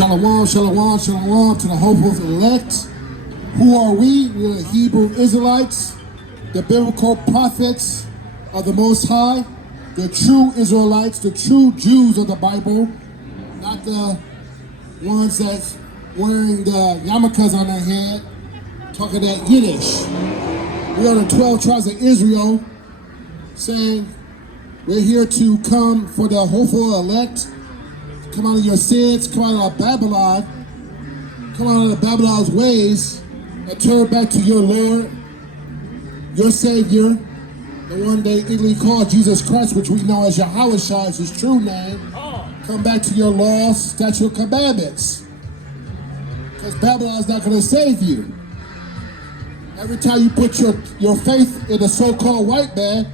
Shalom, shalom, shalom to the hopeful elect. Who are we? We're the Hebrew Israelites, the biblical prophets of the Most High, the true Israelites, the true Jews of the Bible, not the ones that's wearing the yarmulkes on their head, talking that Yiddish. We are the 12 tribes of Israel, saying we're here to come for the hopeful elect. Come out of your sins, come out of Babylon, come out of Babylon's ways, and turn back to your Lord, your Savior, the one they eagerly call Jesus Christ, which we know as H.O.I is his true name. Come back to your laws, statutes, and commandments. Because Babylon's not going to save you. Every time you put your faith in the so-called white man,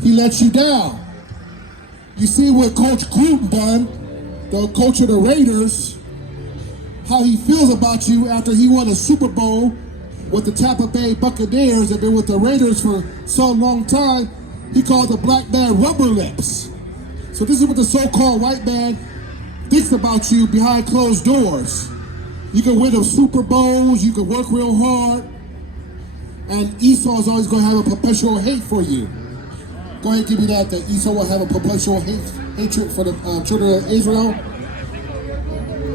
he lets you down. You see what Coach Gruden done, the coach of the Raiders, how he feels about you after he won a Super Bowl with the Tampa Bay Buccaneers and been with the Raiders for so long time. He called the black man rubber lips. So this is what the so-called white man thinks about you behind closed doors. You can win the Super Bowls, you can work real hard, and Esau is always going to have a perpetual hate for you. Go ahead and give me that Esau will have a perpetual hatred for the children of Israel.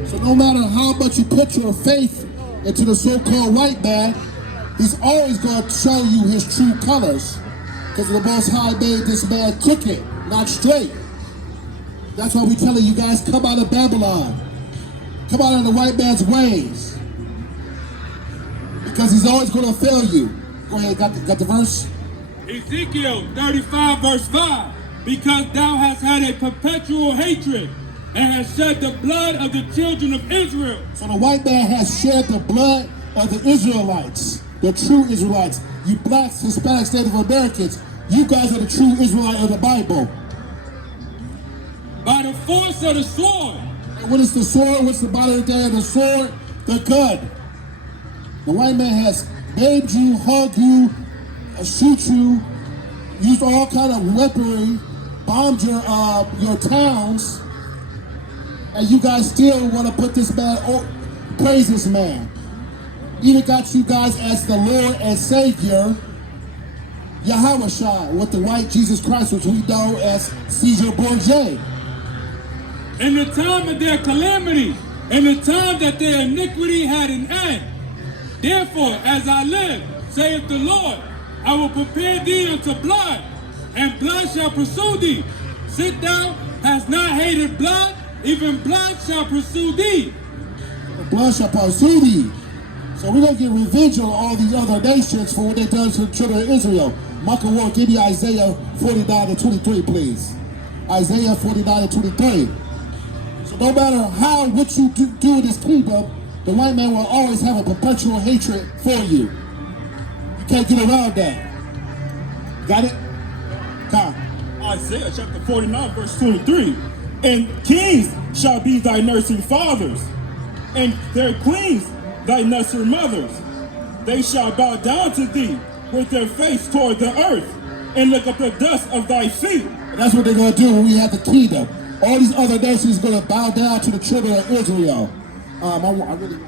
So no matter how much you put your faith into the so-called white man, he's always going to show you his true colors. Because the Most High made this man crooked, not straight. That's why we're telling you guys, come out of Babylon. Come out of the white man's ways. Because he's always going to fail you. Go ahead, got the verse? Ezekiel 35 verse 5, because thou hast had a perpetual hatred and hast shed the blood of the children of Israel. So the white man has shed the blood of the Israelites, the true Israelites. You blacks, Hispanics, Native Americans, you guys are the true Israelite of the Bible. By the force of the sword. And what is the sword? What's the body day of the sword? The gun. The white man has maimed you, hugged you, shoot you, used all kind of weaponry, bombed your towns, and you guys still want to put this man, praise this man. Even got you guys as the Lord and Savior, H.O.I, with the white Jesus Christ, which we know as Caesar Borgia. In the time of their calamity, in the time that their iniquity had an end, therefore, as I live, saith the Lord, I will prepare thee unto blood, and blood shall pursue thee. Sit thou, hast not hated blood, even blood shall pursue thee. Blood shall pursue thee. So we're going to get revenge on all these other nations for what they done to the children of Israel. Michael Ward, give me Isaiah 49 and 23, please. Isaiah 49 and 23. So no matter what you do in this kingdom, the white man will always have a perpetual hatred for you. You can't get around that. Got it? Come. Isaiah chapter 49 verse 23. And kings shall be thy nursing fathers, and their queens thy nursing mothers. They shall bow down to thee with their face toward the earth, and lick up the dust of thy feet. And that's what they're going to do when we have the kingdom. All these other nations are going to bow down to the children of Israel. I really...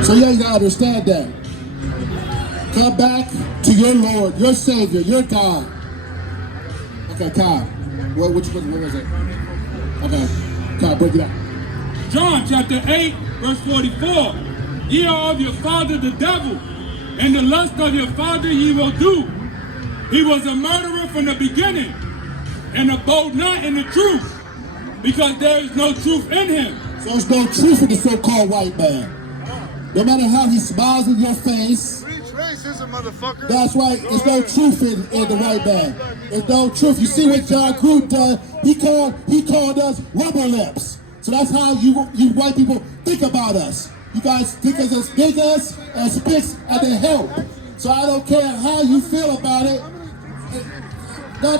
So yeah, you gotta understand that. Come back to your Lord, your Savior, your God. Okay, Kyle. What was it? Okay, Kyle, break it out. John chapter 8, verse 44. Ye are of your father the devil, and the lust of your father ye will do. He was a murderer from the beginning, and abode not in the truth, because there is no truth in him. So there's no truth in the so-called white man. No matter how he smiles in your face, listen, motherfucker. That's right. There's no truth in the white man. There's no truth. You see what John Gruden done? He called us rubber lips. So that's how you white people think about us. You guys think of us niggas and spits and the help. So I don't care how you feel about it. No.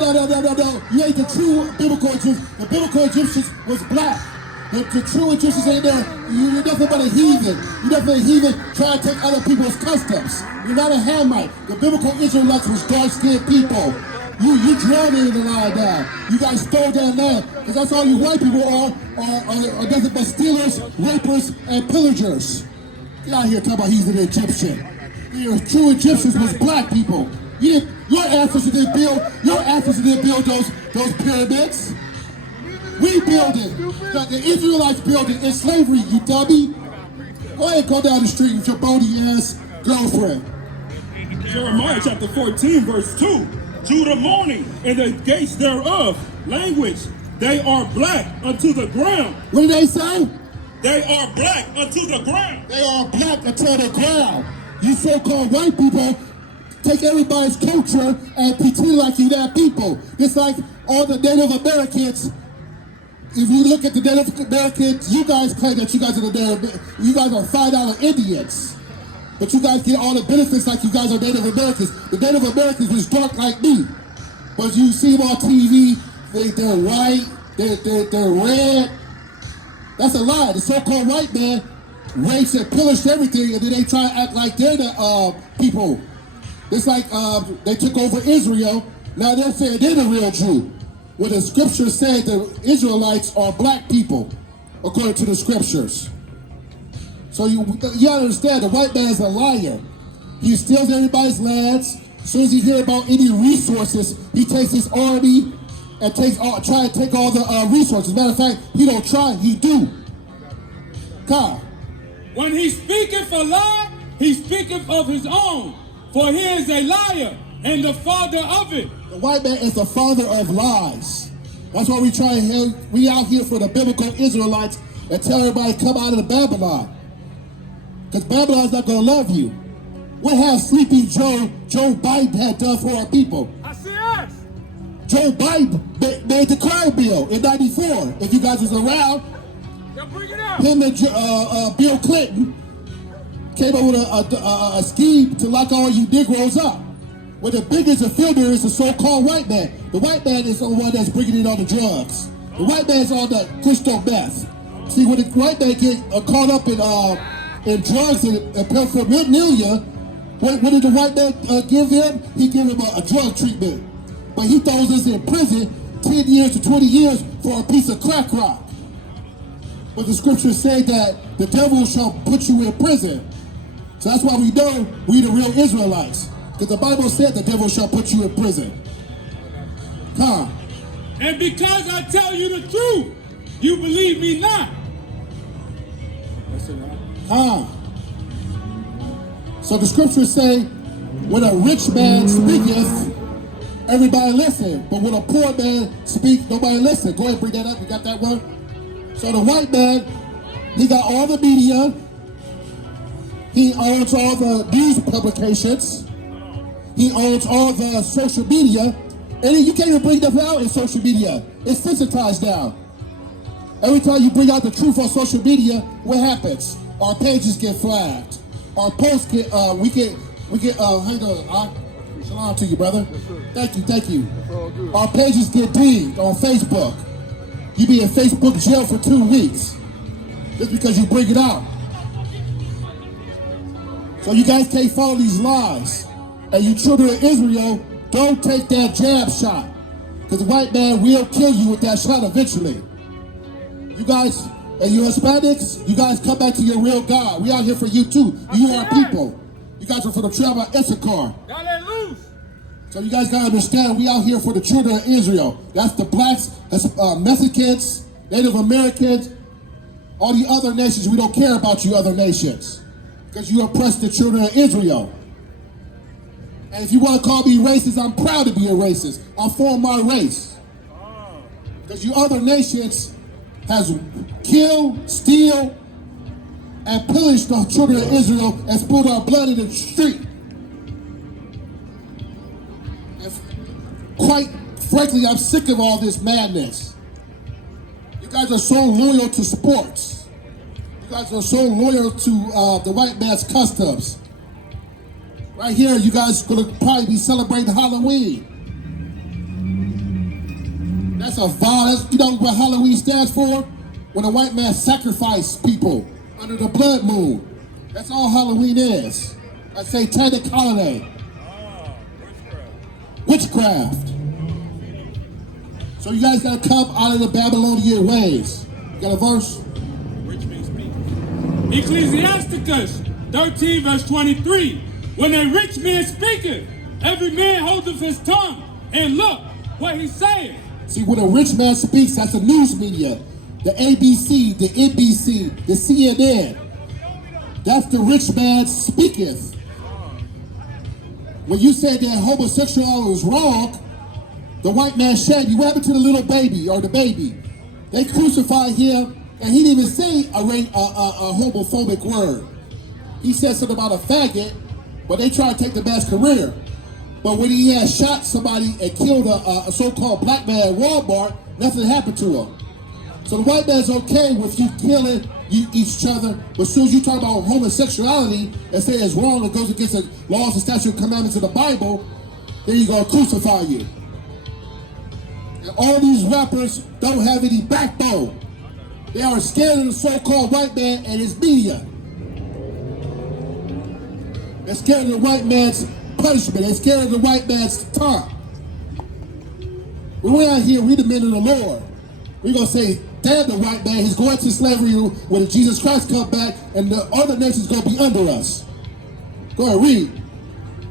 You ain't the true biblical Egyptians. The biblical Egyptians was black. The true Egyptians ain't there. You're nothing but a heathen. You're nothing but a heathen trying to take other people's customs. You're not a Hamite. The biblical Israelites was dark-skinned people. You drowning in the line now. You guys stole that land. Because that's all you white people are nothing but stealers, rapers, and pillagers. Get out here talking about he's an Egyptian. Your true Egyptians was black people. Your ancestors didn't build those pyramids. We built it. The Israelites built it in slavery, you dummy. Go ahead, go down the street with your bony ass girlfriend. Jeremiah chapter 14, verse 2. Judah mourning in the gates thereof. Language. They are black unto the ground. What did they say? They are black unto the ground. They are black unto the ground. You so-called white people take everybody's culture and pretend like you that people. It's like all the Native Americans. If you look at the Native Americans, you guys claim that you guys are you guys are $5 Indians. But you guys get all the benefits like you guys are Native Americans. The Native Americans was dark like me. But you see them on TV, they're white, they're red. That's a lie. The so-called white man rapes and pillaged everything, and then they try to act like they're the people. It's like they took over Israel. Now they're saying they're the real Jew. Well, the scriptures say the Israelites are black people, according to the scriptures. So you understand, the white man is a liar. He steals everybody's lands. As soon as he hears about any resources, he takes his army and try to take all the resources. Matter of fact, he don't try, he do. God. When he speaketh a lie, he speaketh of his own. For he is a liar and the father of it. The white man is the father of lies. That's why we out here for the biblical Israelites and tell everybody come out of the Babylon. Because Babylon's not going to love you. What has Sleepy Joe Biden had done for our people? I see us. Joe Biden made the crime bill in '94. If you guys was around, Bring it out. him and Bill Clinton came up with a scheme to lock all you Negroes up. Well, the biggest offender is the so-called white man. The white man is the one that's bringing in all the drugs. The white man's on the crystal meth. See, when the white man get caught up in drugs and paraphernalia, what did the white man give him? He gave him a drug treatment. But he throws us in prison 10 years to 20 years for a piece of crack rock. But the scriptures say that the devil shall put you in prison. So that's why we know we the real Israelites. Because the Bible said the devil shall put you in prison. Huh? And because I tell you the truth, you believe me not. Huh? So the scriptures say, when a rich man speaketh, everybody listen. But when a poor man speak, nobody listen. Go ahead and bring that up. You got that one? So the white man, he got all the media. He owns all the news publications. He owns all the social media. And you can't even bring them out in social media. It's sensitized now. Every time you bring out the truth on social media, what happens? Our pages get flagged. Our posts get, hang on, shalom to you, brother. Thank you. Our pages get dinged on Facebook. You be in Facebook jail for 2 weeks. Just because you bring it out. So you guys can't follow these lies. And you children of Israel, don't take that jab shot. Because the white man will kill you with that shot eventually. You guys, and you Hispanics, you guys come back to your real God. We out here for you too. You are people. You guys are for the tribe of Issachar. Y'all let loose. So you guys gotta understand, we out here for the children of Israel. That's the blacks, Mexicans, Native Americans, all the other nations. We don't care about you other nations. Because you oppress the children of Israel. And if you want to call me racist, I'm proud to be a racist. I'm for my race. Because you other nations has killed, steal, and pillaged the children of Israel and spilled our blood in the street. quite frankly, I'm sick of all this madness. You guys are so loyal to sports. You guys are so loyal to the white man's customs. Right here, you guys are gonna probably be celebrating Halloween. That's a vow. You know what Halloween stands for? When a white man sacrificed people under the blood moon. That's all Halloween is. A satanic holiday. Witchcraft. So you guys gotta come out of the Babylonian ways. You got a verse? Ecclesiasticus 13 verse 23. When a rich man speaketh, every man holdeth his tongue, and look what he saith. See, when a rich man speaks, that's the news media. The ABC, the NBC, the CNN. That's the rich man speaketh. When you said that homosexuality was wrong, the white man shed you. What happened to the little baby or the baby? They crucified him, and he didn't even say a homophobic word. He said something about a faggot, but they tried to take the man's career. But when he had shot somebody and killed a so-called black man at Walmart, nothing happened to him. So the white man's okay with you killing each other, but as soon as you talk about homosexuality and say it's wrong, it goes against the laws and statutes and commandments of the Bible, then you're going to crucify you. And all these rappers don't have any backbone. They are scared of the so-called white man and his media. They're scared of the white man's punishment. They're scared of the white man's tongue. When we're out here, we the men of the Lord. We're going to say, damn the white man, he's going to slavery when Jesus Christ come back, and the other nations going to be under us. Go ahead, read.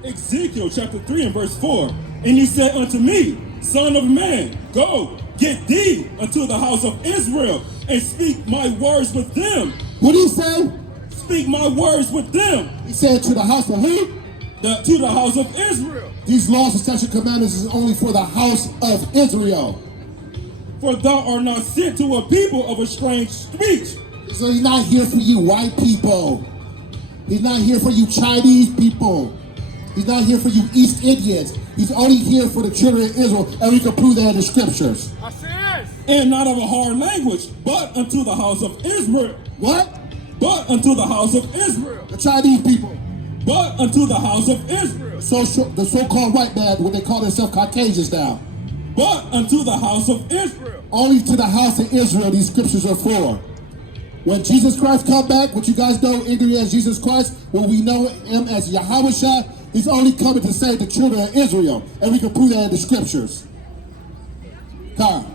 Ezekiel chapter 3 and verse 4. And he said unto me, Son of man, go, get thee unto the house of Israel, and speak my words with them. What did he say? Speak my words with them. He said to the house of who? To the house of Israel. These laws and statute commandments is only for the house of Israel. For thou art not sent to a people of a strange speech. So he's not here for you white people. He's not here for you Chinese people. He's not here for you East Indians. He's only here for the children of Israel, and we can prove that in the scriptures. And not of a hard language, but unto the house of Israel. What? But unto the house of Israel. The Chinese people. But unto the house of Israel. The so-called white man, what they call themselves Caucasians now. But unto the house of Israel. Only to the house of Israel these scriptures are for. When Jesus Christ come back, what you guys know Indian as Jesus Christ, when we know him as Yahweh, he's only coming to save the children of Israel. And we can prove that in the scriptures. Come.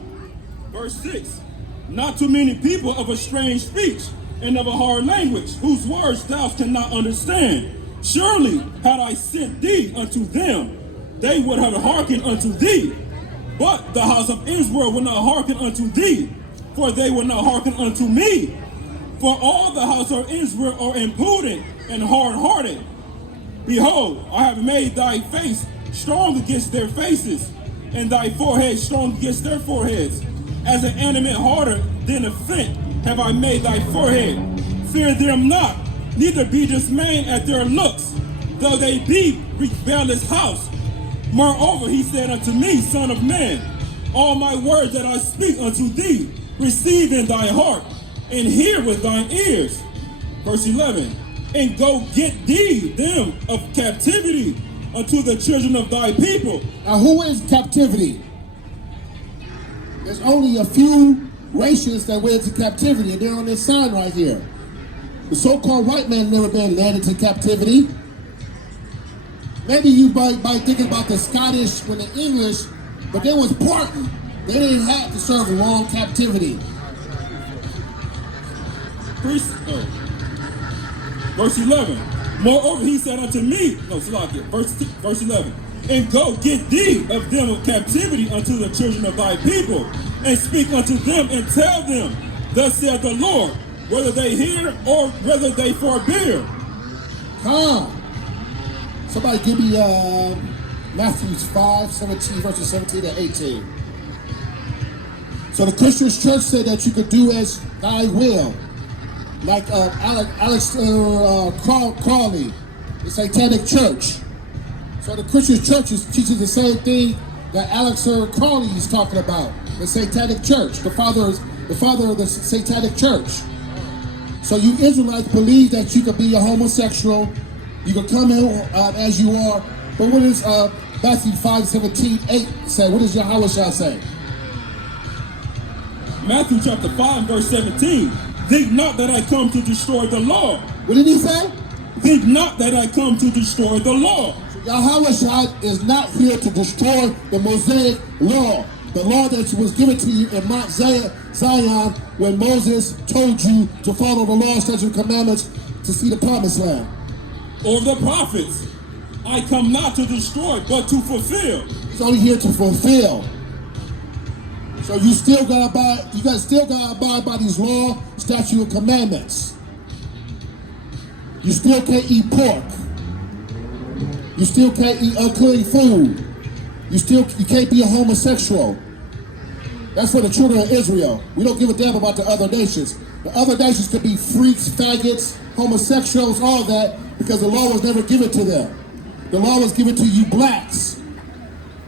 Verse 6. Not too many people of a strange speech and of a hard language, whose words thou cannot understand. Surely had I sent thee unto them, they would have hearkened unto thee. But the house of Israel will not hearken unto thee, for they will not hearken unto me. For all the house of Israel are impudent and hard-hearted. Behold, I have made thy face strong against their faces, and thy forehead strong against their foreheads. As an animate harder than a flint have I made thy forehead. Fear them not, neither be dismayed at their looks, though they be rebellious house. Moreover, he said unto me, Son of man, all my words that I speak unto thee, receive in thy heart, and hear with thine ears. Verse 11, and go get thee them of captivity unto the children of thy people. Now who is captivity? There's only a few races that went into captivity, and they're on this sign right here. The so-called white man never been led into captivity. Maybe you might think about the Scottish when the English, but they was parting. They didn't have to serve long captivity. Verse 11. Moreover, he said unto me, verse 11, and go get thee of them of captivity unto the children of thy people, and speak unto them and tell them, thus saith the Lord, whether they hear or whether they forbear. Come. Somebody give me Matthew 5:17, verses 17 to 18. So the Christian church said that you could do as thy will. Like Alex Crawley, the Satanic Church. So the Christian church is teaching the same thing that Alexander Crowley is talking about, the Satanic Church, the father of the Satanic Church. So you Israelites believe that you could be a homosexual, you can come in as you are, but what does Matthew 5:17-8 say? What does Yahweh say? Matthew chapter 5, verse 17. Think not that I come to destroy the law. What did he say? Think not that I come to destroy the law. Yahweh is not here to destroy the Mosaic law, the law that was given to you in Mount Zion when Moses told you to follow the law, statutes, and commandments to see the promised land. Or the prophets. I come not to destroy, but to fulfill. He's only here to fulfill. So you guys still gotta abide by these law, statutes, and commandments. You still can't eat pork. You still can't eat unclean food. You can't be a homosexual. That's for the children of Israel. We don't give a damn about the other nations. The other nations could be freaks, faggots, homosexuals, all that, because the law was never given to them. The law was given to you blacks.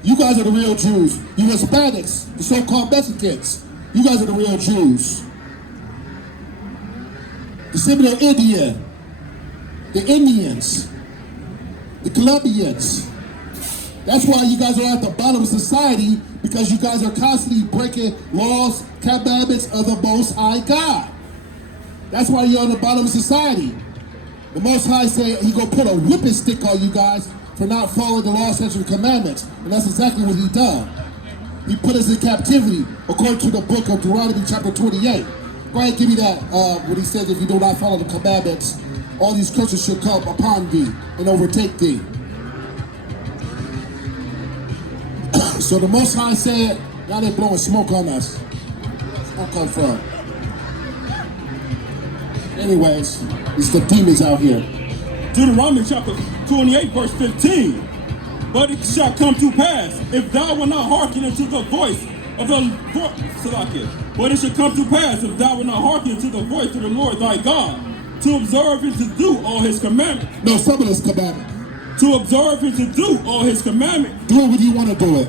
You guys are the real Jews. You Hispanics, the so-called Mexicans, you guys are the real Jews. The Seminole Indian, the Indians, the Colombians. That's why you guys are at the bottom of society, because you guys are constantly breaking laws, commandments of the Most High God. That's why you're on the bottom of society. The Most High said He gonna put a whipping stick on you guys for not following the law, statutes, and commandments. And that's exactly what He done. He put us in captivity, according to the book of Deuteronomy chapter 28. Go ahead and give me that, what He says, if you do not follow the commandments, all these curses shall come upon thee and overtake thee. So the Most High said, now they're blowing smoke on us. Where's smoke come from? Anyways, it's the demons out here. Deuteronomy chapter 28, verse 15. But it shall come to pass, if thou wilt not hearken unto the voice of but it shall come to pass, if thou wilt not hearken unto the voice of the Lord thy God, to observe and to do all His commandments. No, some of His commandments. To observe and to do all His commandments. Do it when you want to do it.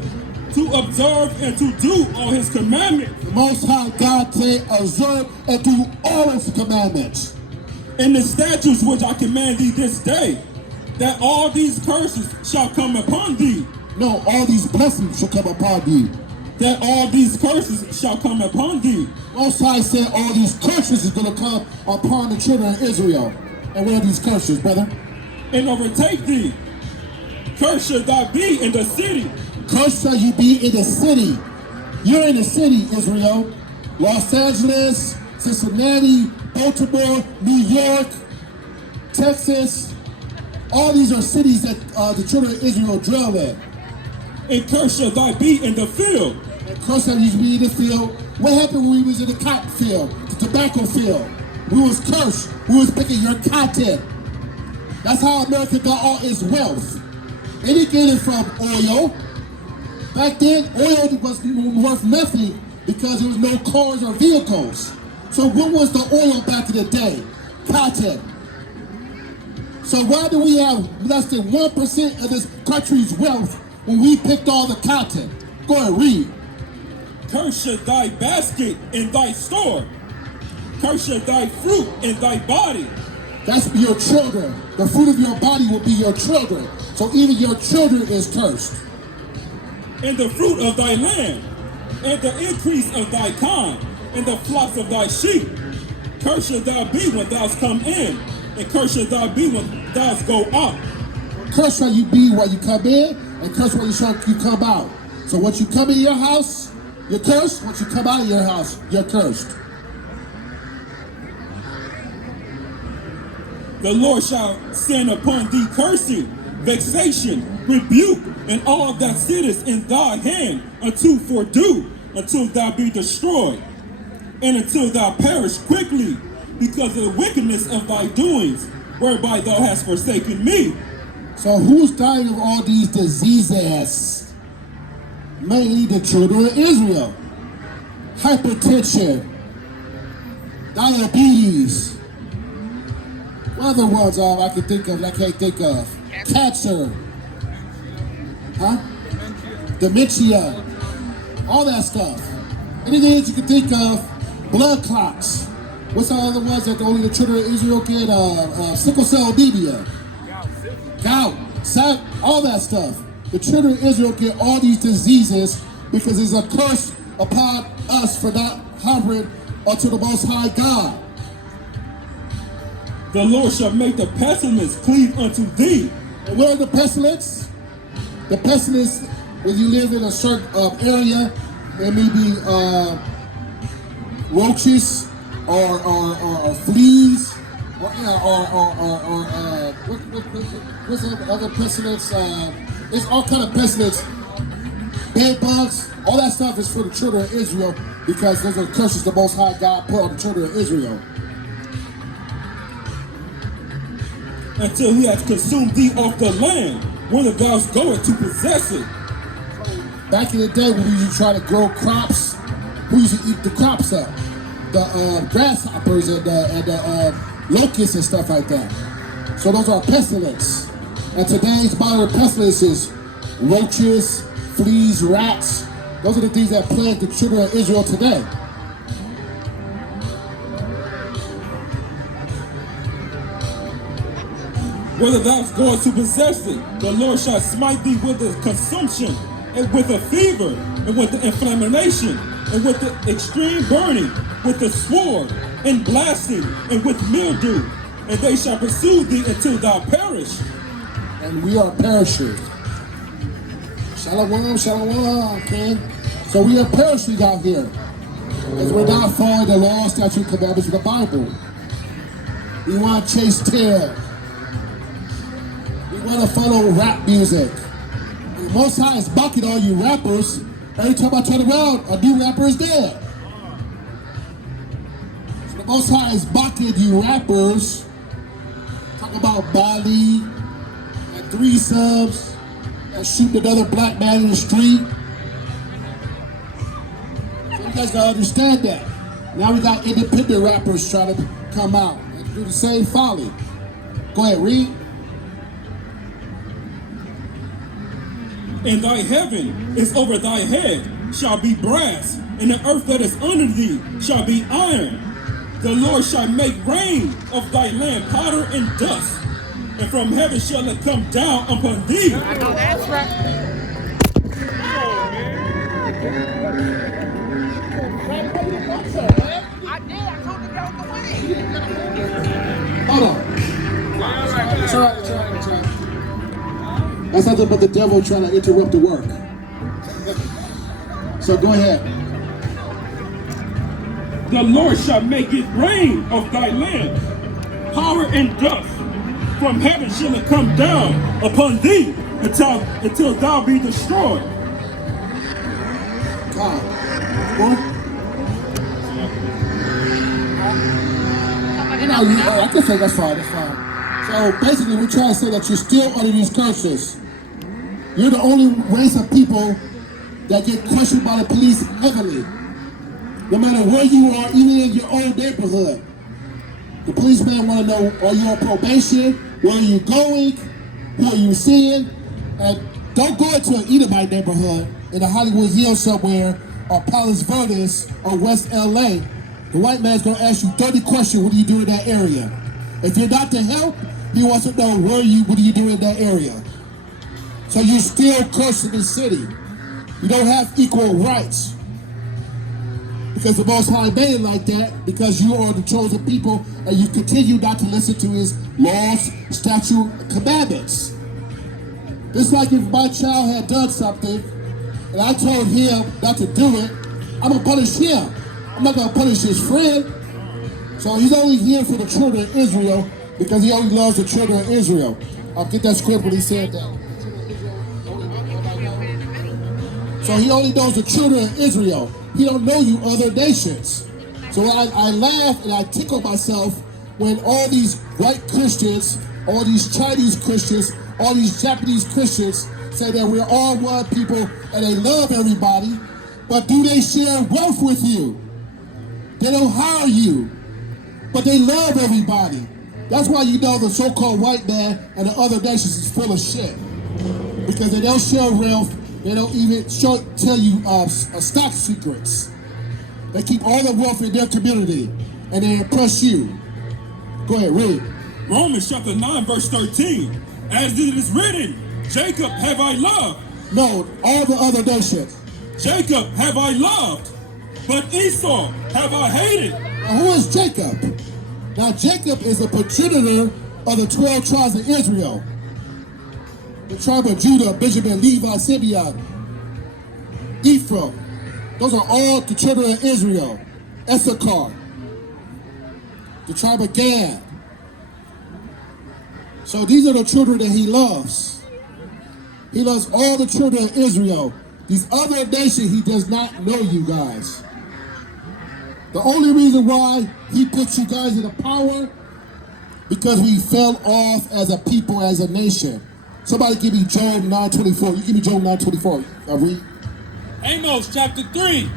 To observe and to do all His commandments. The Most High God say, observe and do all His commandments. And the statutes which I command thee this day, that all these curses shall come upon thee. No, all these blessings shall come upon thee. That all these curses shall come upon thee. Most High said all these curses is going to come upon the children of Israel. And what are these curses, brother? And overtake thee. Cursed shall thou be in the city. Cursed shall you be in the city. You're in the city, Israel. Los Angeles, Cincinnati, Baltimore, New York, Texas. All these are cities that the children of Israel dwell in. And cursed shall thou be in the field. And cursed shall you be in the field. What happened when we was in the cotton field, the tobacco field? We was cursed. We was picking your cotton. That's how America got all its wealth. They didn't get it from oil. Back then, oil was worth nothing because there was no cars or vehicles. So what was the oil back in the day? Cotton. So why do we have less than 1% of this country's wealth when we picked all the cotton? Go ahead, read. Cursed shall thy basket in thy store. Cursed shall thy fruit in thy body. That's your children. The fruit of your body will be your children. So even your children is cursed. And the fruit of thy land, and the increase of thy kind, and the flocks of thy sheep. Cursed shall thou be when thou come in, and cursed shall thou be when thou go out. Cursed shall you be when you come in, and cursed when you come out. So once you come in your house, you're cursed. Once you come out of your house, you're cursed. The Lord shall send upon thee cursing, vexation, rebuke, and all that sitteth in thy hand until thou be destroyed, and until thou perish quickly, because of the wickedness of thy doings, whereby thou hast forsaken me. So who's dying of all these diseases? Mainly the children of Israel. Hypertension, diabetes. What other ones I can think of, I can't think of? Cancer. Huh? dementia, all that stuff. Anything that you can think of, blood clots. What's the other ones that only the children of Israel get? Sickle cell anemia, gout, all that stuff. The children of Israel get all these diseases because it's a curse upon us for not harboring unto the Most High God. The Lord shall make the pestilence cleave unto thee. And what are the pestilence? The pestilence, when you live in a certain area, there may be roaches or fleas, what's the other pestilence? It's all kind of pestilence. Bed bugs, all that stuff is for the children of Israel because those are curses the Most High God put on the children of Israel. Until he hath consumed thee off the land, whither thou goest to possess it. Back in the day when we used to try to grow crops, who used to eat the crops up? The grasshoppers and the locusts and stuff like that. So those are pestilence. And today's modern pestilence is roaches, fleas, rats. Those are the things that plague the children of Israel today. Whether thou goest to possess it, the Lord shall smite thee with the consumption, and with a fever, and with the inflammation, and with the extreme burning, with the sword, and blasting, and with mildew, and they shall pursue thee until thou perish. And we are perishing. Shalom, shalom, okay? So we are perishing out here. Because we're not following the law, statute, commandments of the Bible. We want to chase tail. We want to follow rap music. And the Most High is mocking all you rappers. Every time I turn around, a new rapper is dead. So the Most High is mocking you rappers. Talk about Bali and threesomes and shooting another black man in the street. So you guys gotta understand that. Now we got independent rappers trying to come out and do the same folly. Go ahead, read. And thy heaven is over thy head, shall be brass, and the earth that is under thee shall be iron. The Lord shall make rain of thy land powder and dust, and from heaven shall it come down upon thee. That's right. I did. I told you go the way. Hold on. It's all right, it's all right, it's all right. That's nothing but the devil trying to interrupt the work. So go ahead. The Lord shall make it rain of thy land, power and dust. From heaven shall it come down upon thee until thou be destroyed. God. What? No, I can say that's fine, that's fine. So basically we're trying to say that you're still under these curses. You're the only race of people that get questioned by the police heavily. No matter where you are, even in your own neighborhood. The policeman want to know, are you on probation? Where are you going? Who are you seeing? And don't go into an Edomite neighborhood in the Hollywood Hills somewhere, or Palos Verdes, or West LA. The white man's going to ask you 30 questions, what do you do in that area? If you're not to help, he wants to know what do you do in that area? So you're still cursed in the city. You don't have equal rights. Because the Most High made it like that, because you are the chosen people, and you continue not to listen to his laws, statute, commandments. It's like if my child had done something, and I told him not to do it, I'm going to punish him. I'm not going to punish his friend. So he's only here for the children of Israel, because he only loves the children of Israel. I'll get that script when he said that. So he only knows the children of Israel. He don't know you other nations. So I laugh and I tickle myself when all these white Christians, all these Chinese Christians, all these Japanese Christians say that we're all one people and they love everybody, but do they share wealth with you? They don't hire you, but they love everybody. That's why you know the so-called white man and the other nations is full of shit. Because they don't share wealth, They don't even tell you stock secrets. They keep all the wealth in their community, and they impress you. Go ahead, read. Romans chapter 9, verse 13. As it is written, Jacob have I loved. No, all the other nations. Jacob have I loved, but Esau have I hated. Now, who is Jacob? Now, Jacob is a progenitor of the 12 tribes of Israel. The tribe of Judah, Benjamin, Levi, Simeon, Ephraim. Those are all the children of Israel. Issachar, the tribe of Gad. So these are the children that he loves. He loves all the children of Israel. These other nations, he does not know you guys. The only reason why he puts you guys in the power, because we fell off as a people, as a nation. Somebody give me Job 9:24. You give me Job 9:24. I'll read. Amos chapter 3.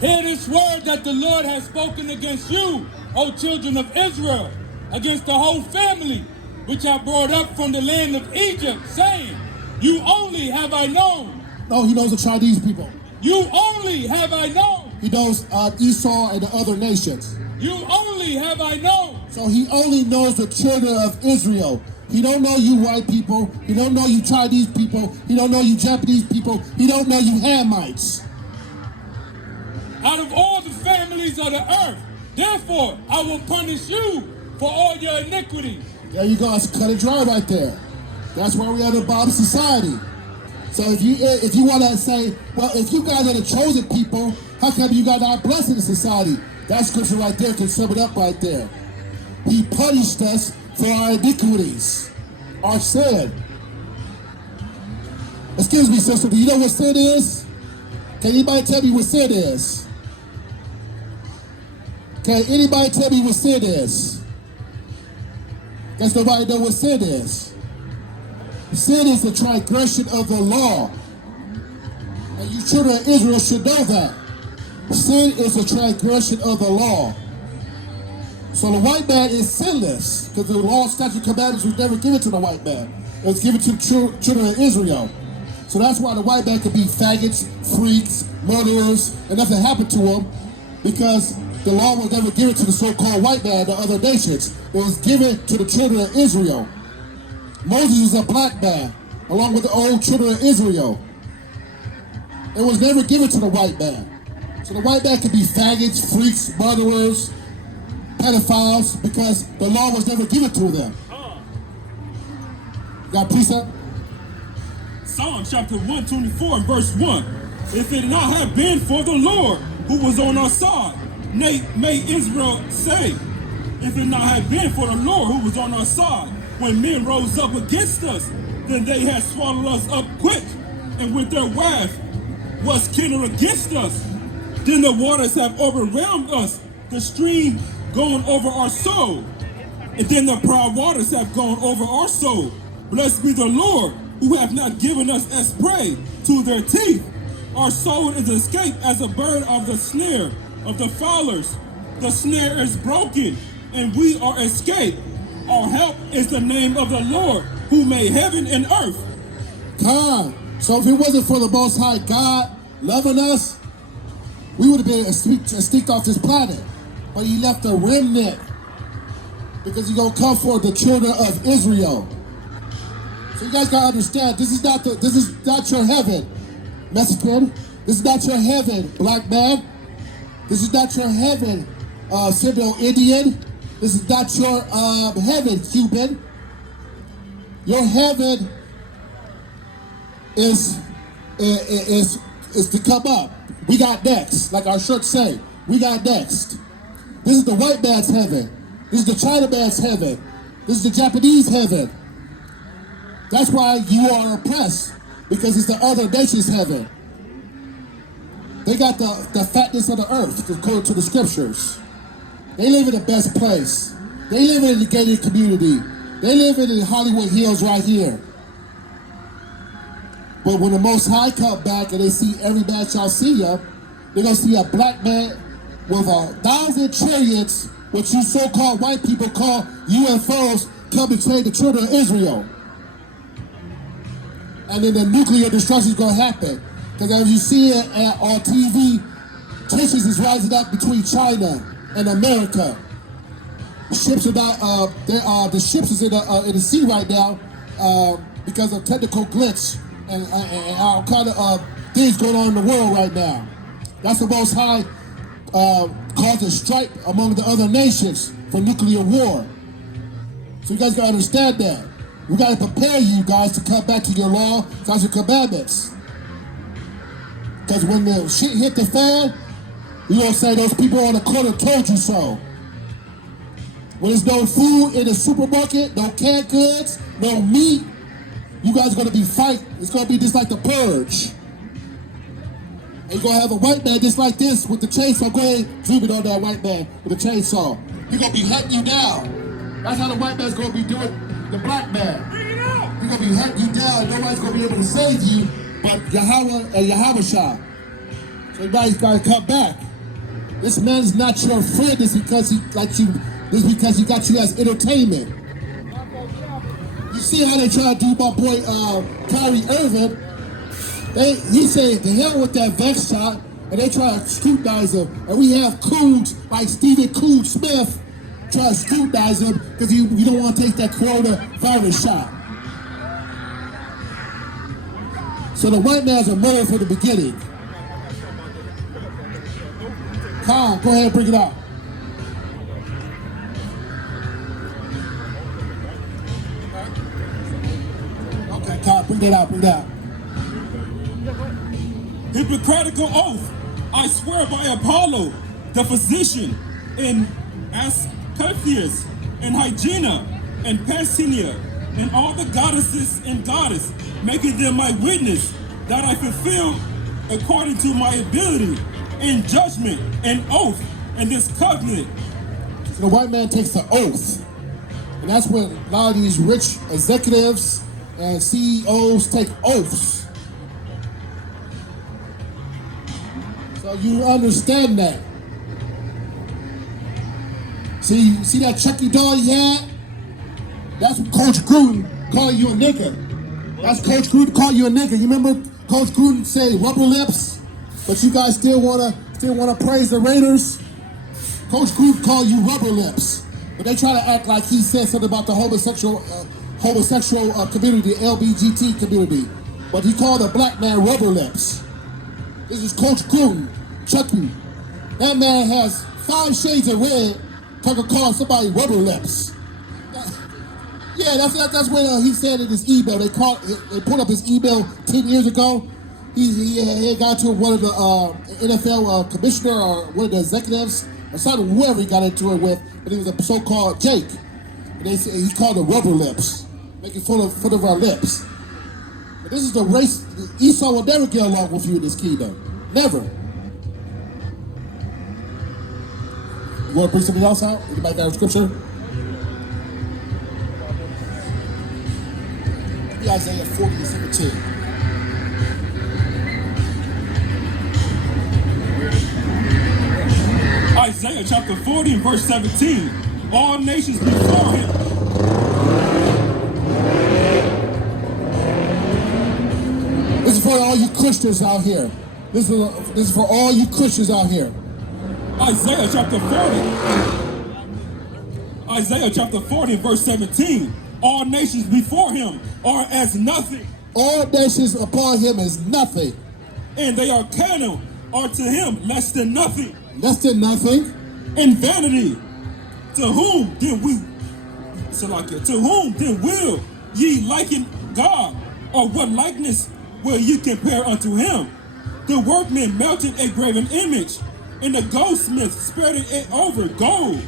Hear this word that the Lord has spoken against you, O children of Israel, against the whole family, which I brought up from the land of Egypt, saying, you only have I known. No, he knows the Chinese people. You only have I known. He knows Esau and the other nations. You only have I known. So he only knows the children of Israel. He don't know you white people. He don't know you Chinese people. He don't know you Japanese people. He don't know you Hamites. Out of all the families of the earth, therefore I will punish you for all your iniquities. There you go. It's cut and dry right there. That's why we are the Bible society. So if you want to say, well, if you guys are the chosen people, how come you got our blessing in society? That scripture right there can sum it up right there. He punished us for our iniquities, our sin. Excuse me, sister, do you know what sin is? Can anybody tell me what sin is? Can anybody tell me what sin is? Guess nobody know what sin is. Sin is the transgression of the law. And you children of Israel should know that. Sin is the transgression of the law. So the white man is sinless, because the law, statute, commandments was never given to the white man. It was given to the children of Israel. So that's why the white man could be faggots, freaks, murderers, and nothing happened to them, because the law was never given to the so-called white man, the other nations. It was given to the children of Israel. Moses was a black man, along with the old children of Israel. It was never given to the white man. So the white man could be faggots, freaks, murderers, pedophiles, because the law was never given to them. Got a precept? Psalm chapter 124 and verse 1. If it not have been for the Lord who was on our side, may Israel say, if it not have been for the Lord who was on our side, when men rose up against us, then they had swallowed us up quick, and with their wrath was kindled against us. Then the waters have overwhelmed us, the stream gone over our soul. And then the proud waters have gone over our soul. Blessed be the Lord, who hath not given us as prey to their teeth. Our soul is escaped as a bird of the snare of the fowlers. The snare is broken, and we are escaped. Our help is the name of the Lord, who made heaven and earth. God. So if it wasn't for the Most High God loving us, we would have been extinct off this planet. But he left a remnant, because he's going to come for the children of Israel. So you guys got to understand, this is not your heaven, Mexican. This is not your heaven, black man. This is not your heaven, Seminole Indian. This is not your heaven, Cuban. Your heaven is to come up. We got next, like our shirts say. We got next. This is the white man's heaven. This is the China man's heaven. This is the Japanese heaven. That's why you are oppressed, because it's the other nation's heaven. They got the fatness of the earth, according to the scriptures. They live in the best place. They live in the gated community. They live in the Hollywood Hills right here. But when the Most High come back and they see every man shall see ya, they're going to see a black man with 1,000 chariots, which you so-called white people call UFOs, come and save the children of Israel. And then the nuclear destruction is going to happen. Because as you see it on TV, tensions is rising up between China and America. Ships are not. The ships is in the sea right now because of technical glitch and all kind of things going on in the world right now. That's the Most High caused a strife among the other nations for nuclear war. So you guys gotta understand that. We gotta prepare you guys to come back to your law, statutes, and commandments. Because when the shit hit the fan, you gonna say those people on the corner told you so. When there's no food in the supermarket, no canned goods, no meat, you guys are gonna be fighting. It's gonna be just like the purge. And you're gonna have a white man just like this with the chainsaw. Go ahead, zoom it on that white man with the chainsaw. He's gonna be hunting you down. That's how the white man's gonna be doing the black man. Bring it out. He's gonna be hunting you down. Nobody's gonna be able to save you but Yahweh and Yahweh. So everybody's gotta come back. This man's not your friend just because he likes you. This is because he got you as entertainment. You see how they try to do my boy Kyrie Irving? He said to hell with that Vex shot, and they try to scrutinize him. And we have coons like Stephen Coon Smith try to scrutinize him because you don't want to take that coronavirus shot. So the white man's a murderer from the beginning. Kyle, go ahead and bring it out. Okay, Kyle, bring that out, bring that out. Hippocratical oath, I swear by Apollo, the physician, and Asclepius, and Hygiena, and Pasenia, and all the goddesses and goddess, making them my witness, that I fulfill according to my ability, in judgment, and oath, and this covenant. So the white man takes the oath. And that's when a lot of these rich executives and CEOs take oaths. So you understand that. See that Chucky doll he had? That's Coach Gruden calling you a nigga. That's Coach Gruden calling you a nigga. You remember Coach Gruden say rubber lips? But you guys still wanna praise the Raiders? Coach Gruden called you rubber lips. But they try to act like he said something about the homosexual community, the LGBT community. But he called a black man rubber lips. This is Coach Gruden, Chucky. That man has 5 shades of red, calling somebody rubber lips. Yeah, that's what he said in his email. They put up his email 10 years ago. He got to one of the NFL commissioner or one of the executives or something, whoever he got into it with, but he was a so-called Jake. And they said he called it rubber lips, making fun of our lips. But this is the race. Esau will never get along with you in this kingdom. Never. You want to bring something else out? Anybody got a scripture? Maybe Isaiah 40 and 17. Isaiah chapter 40 and verse 17. All nations before him. This is for all you Christians out here. This is for all you Christians out here. Isaiah chapter 40. Isaiah chapter 40 and verse 17. All nations before him are as nothing. All nations upon him is nothing. And they are cattle are to him less than nothing. Less than nothing. In vanity. To whom then will ye liken God? Or what likeness will ye compare unto him? The workman melted a graven image, and the goldsmith spread it over gold,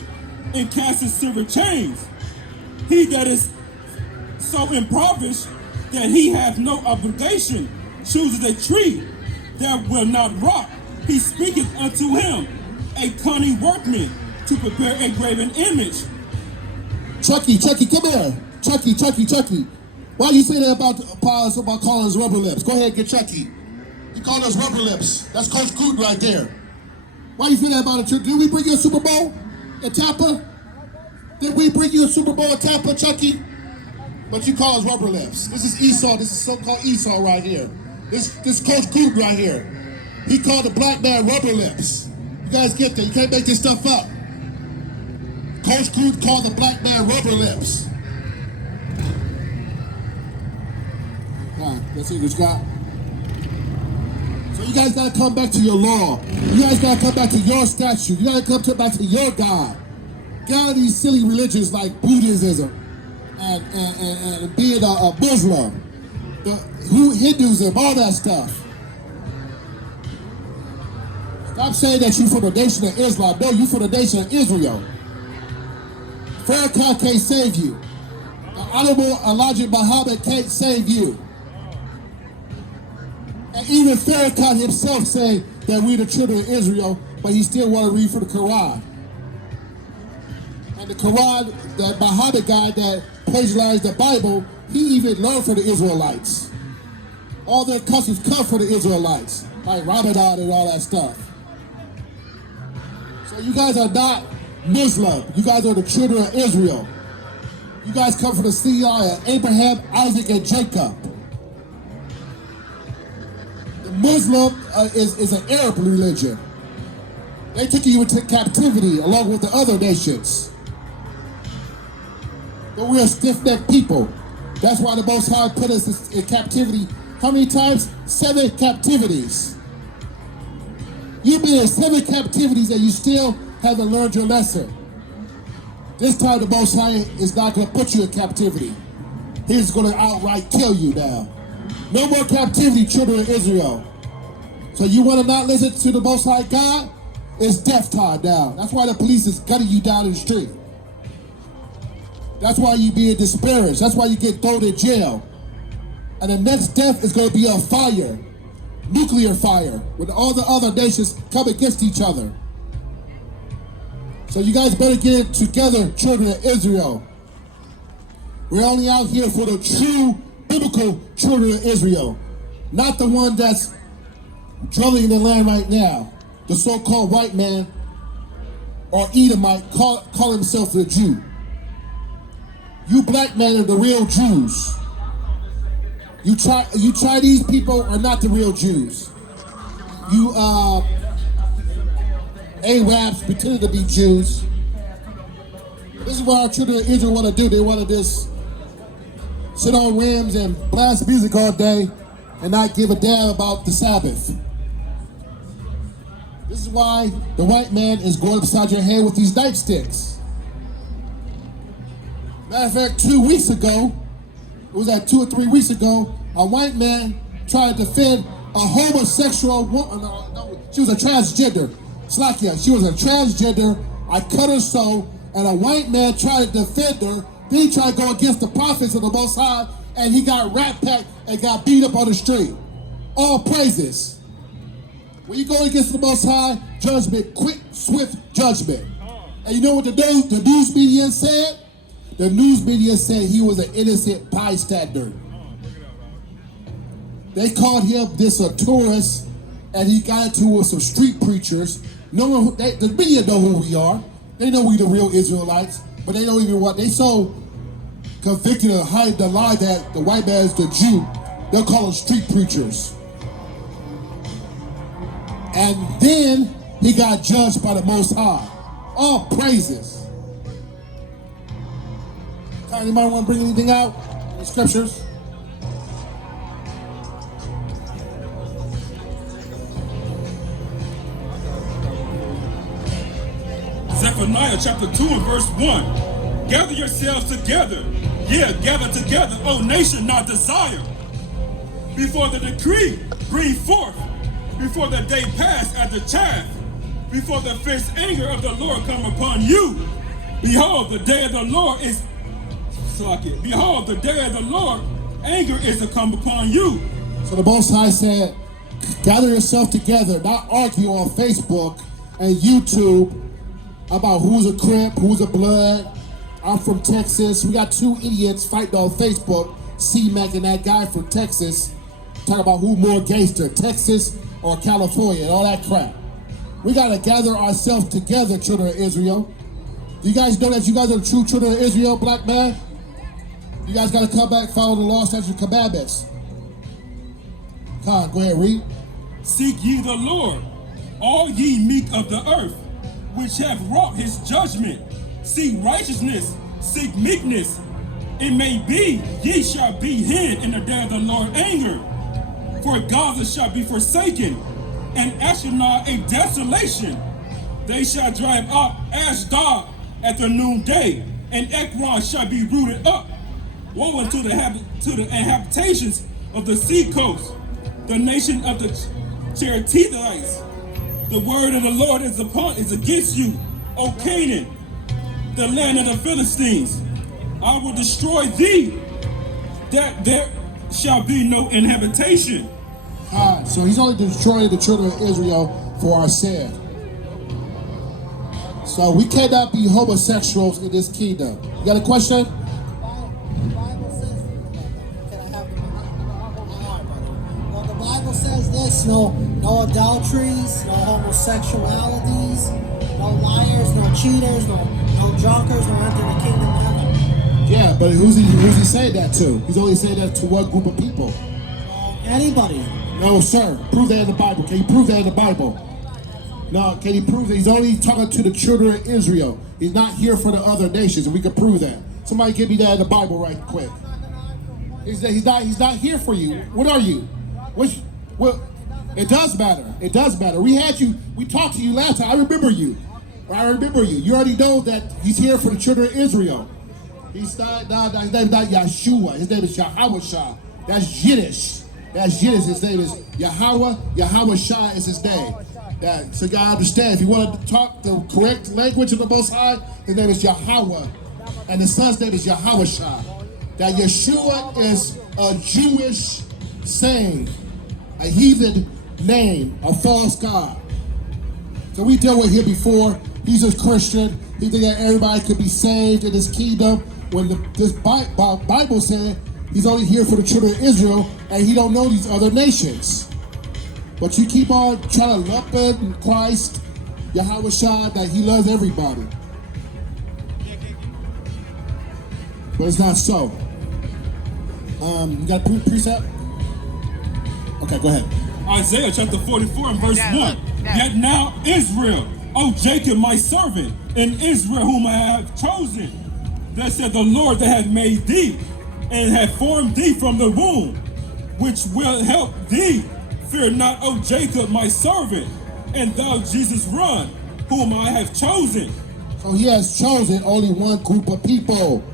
and cast his silver chains. He that is so impoverished that he hath no obligation chooses a tree that will not rot. He speaketh unto him, a cunning workman, to prepare a graven image. Chucky, come here. Chucky. Why you say that about calling us rubber lips? Go ahead and get Chucky. You called us rubber lips. That's Coach Gruden right there. Why you feel that about it? Did we bring you a Super Bowl in Tampa? Did we bring you a Super Bowl in Tampa, Chucky? But you call us rubber lips. This is Esau. This is so-called Esau right here. This Coach Gruden right here. He called the black man rubber lips. You guys get that? You can't make this stuff up. Coach Gruden called the black man rubber lips. All right, let's see what you got. So you guys gotta come back to your law. You guys gotta come back to your statute. You gotta come back to your God. Get out of these silly religions like Buddhism and being a Muslim, Hinduism, all that stuff. Stop saying that you from the nation of Islam. No, you from the nation of Israel. Farrakhan can't save you. The Honorable Elijah Muhammad can't save you. And even Farrakhan himself say that we the children of Israel, but he still want to read from the Quran. And the Quran, that Muhammad guy that plagiarized the Bible, he even learned from the Israelites. All their customs come from the Israelites, like Ramadan and all that stuff. So you guys are not Muslim. You guys are the children of Israel. You guys come from the seed line of Abraham, Isaac, and Jacob. The Muslim is an Arab religion. They took you into captivity along with the other nations. But we're a stiff-necked people. That's why the Most High put us in captivity. How many times? 7 captivities. You've been in 7 captivities and you still haven't learned your lesson. This time the Most High is not going to put you in captivity. He's going to outright kill you now. No more captivity, children of Israel. So you want to not listen to the Most High God? It's death time now. That's why the police is gunning you down in the street. That's why you being disparaged. That's why you get thrown in jail. And the next death is going to be a fire. Nuclear fire. When all the other nations come against each other. So you guys better get it together, children of Israel. We're only out here for the true biblical children of Israel. Not the one that's dwelling in the land right now. The so-called white man or Edomite call himself a Jew. You black men are the real Jews. You Chinese people are not the real Jews. You Arabs pretending to be Jews. This is what our children of Israel want to do. They want to just sit on rims and blast music all day and not give a damn about the Sabbath. This is why the white man is going upside your head with these nightsticks. Matter of fact, 2 weeks ago, it was like 2 or 3 weeks ago, a white man tried to defend a homosexual woman. No, she was a transgender. Slakia, she was a transgender. I cut her so, and a white man tried to defend her. Then he tried to go against the prophets of the Most High, and he got rat-packed and got beat up on the street. All praises. When you go against the Most High, judgment, quick, swift judgment. And you know what the news media said? The news media said he was an innocent bystander. They called him this a tourist, and he got into it with some street preachers. The media know who we are. They know we the real Israelites, but they don't even want. They so convicted of hiding the lie that the white man is the Jew. They'll call them street preachers. And then he got judged by the Most High. All praises. Anybody want to bring anything out? Any scriptures? Zephaniah chapter 2 and verse 1. Gather yourselves together. Yeah, gather together, O nation not desire. Before the decree bring forth. Before the day pass at the chaff. Before the fierce anger of the Lord come upon you. Behold, the day of the Lord is Behold, the day of the Lord, anger is to come upon you. So the Most High said, gather yourself together, not argue on Facebook and YouTube about who's a Crip, who's a Blood. I'm from Texas. We got 2 idiots fighting on Facebook, C-Mac and that guy from Texas, talking about who more gangster, Texas or California, and all that crap. We got to gather ourselves together, children of Israel. Do you guys know that you guys are the true children of Israel, black man? You guys got to come back, follow the law, statutes, and commandments. Come on, go ahead, read. Seek ye the Lord, all ye meek of the earth, which have wrought his judgment. Seek righteousness, seek meekness. It may be ye shall be hid in the day of the Lord's anger. For Gaza shall be forsaken, and Ashdod a desolation. They shall drive up Ashdod at the noonday, and Ekron shall be rooted up. Woe unto the habitations of the sea coast, the nation of the Cherethites. The word of the Lord is against you, O Canaan, the land of the Philistines. I will destroy thee, that there shall be no inhabitation. So he's only destroying the children of Israel for our sin. So we cannot be homosexuals in this kingdom. You got a question? The Bible says, can I have the Bible? Well, the Bible says this: no adulteries, no homosexualities, no liars, no cheaters, no drunkards will enter the kingdom of heaven. Yeah, but who's he saying that to? He's only saying that to one group of people. Anybody. No, sir. Prove that in the Bible. Can you prove that in the Bible? No, can you prove that? He's only talking to the children of Israel. He's not here for the other nations, and we can prove that. Somebody give me that in the Bible right quick. He's not here for you. What are you? What? It does matter. It does matter. We talked to you last time. I remember you. You already know that he's here for the children of Israel. His name is not Yeshua. His name is Yahweh. That's Yiddish. His name is Yahweh. Yahweh is his name. So you gotta understand, if you want to talk the correct language of the Most High, his name is Yahweh. And the son's name is Yahweh. That Yeshua is a Jewish saying, a heathen name, a false god. So we dealt with him before. He's a Christian. He think that everybody could be saved in this kingdom. When this Bible said he's only here for the children of Israel, and he don't know these other nations. But you keep on trying to lump in Christ, Yahweh Shah, that he loves everybody. But it's not so. You got a precept? Okay, go ahead. Isaiah chapter 44 and verse 1. Yet now Israel, O Jacob my servant, and Israel whom I have chosen, that said the Lord that hath made thee, and hath formed thee from the womb, which will help thee. Fear not, O Jacob my servant, and thou Jesus run, whom I have chosen. So he has chosen only one group of people.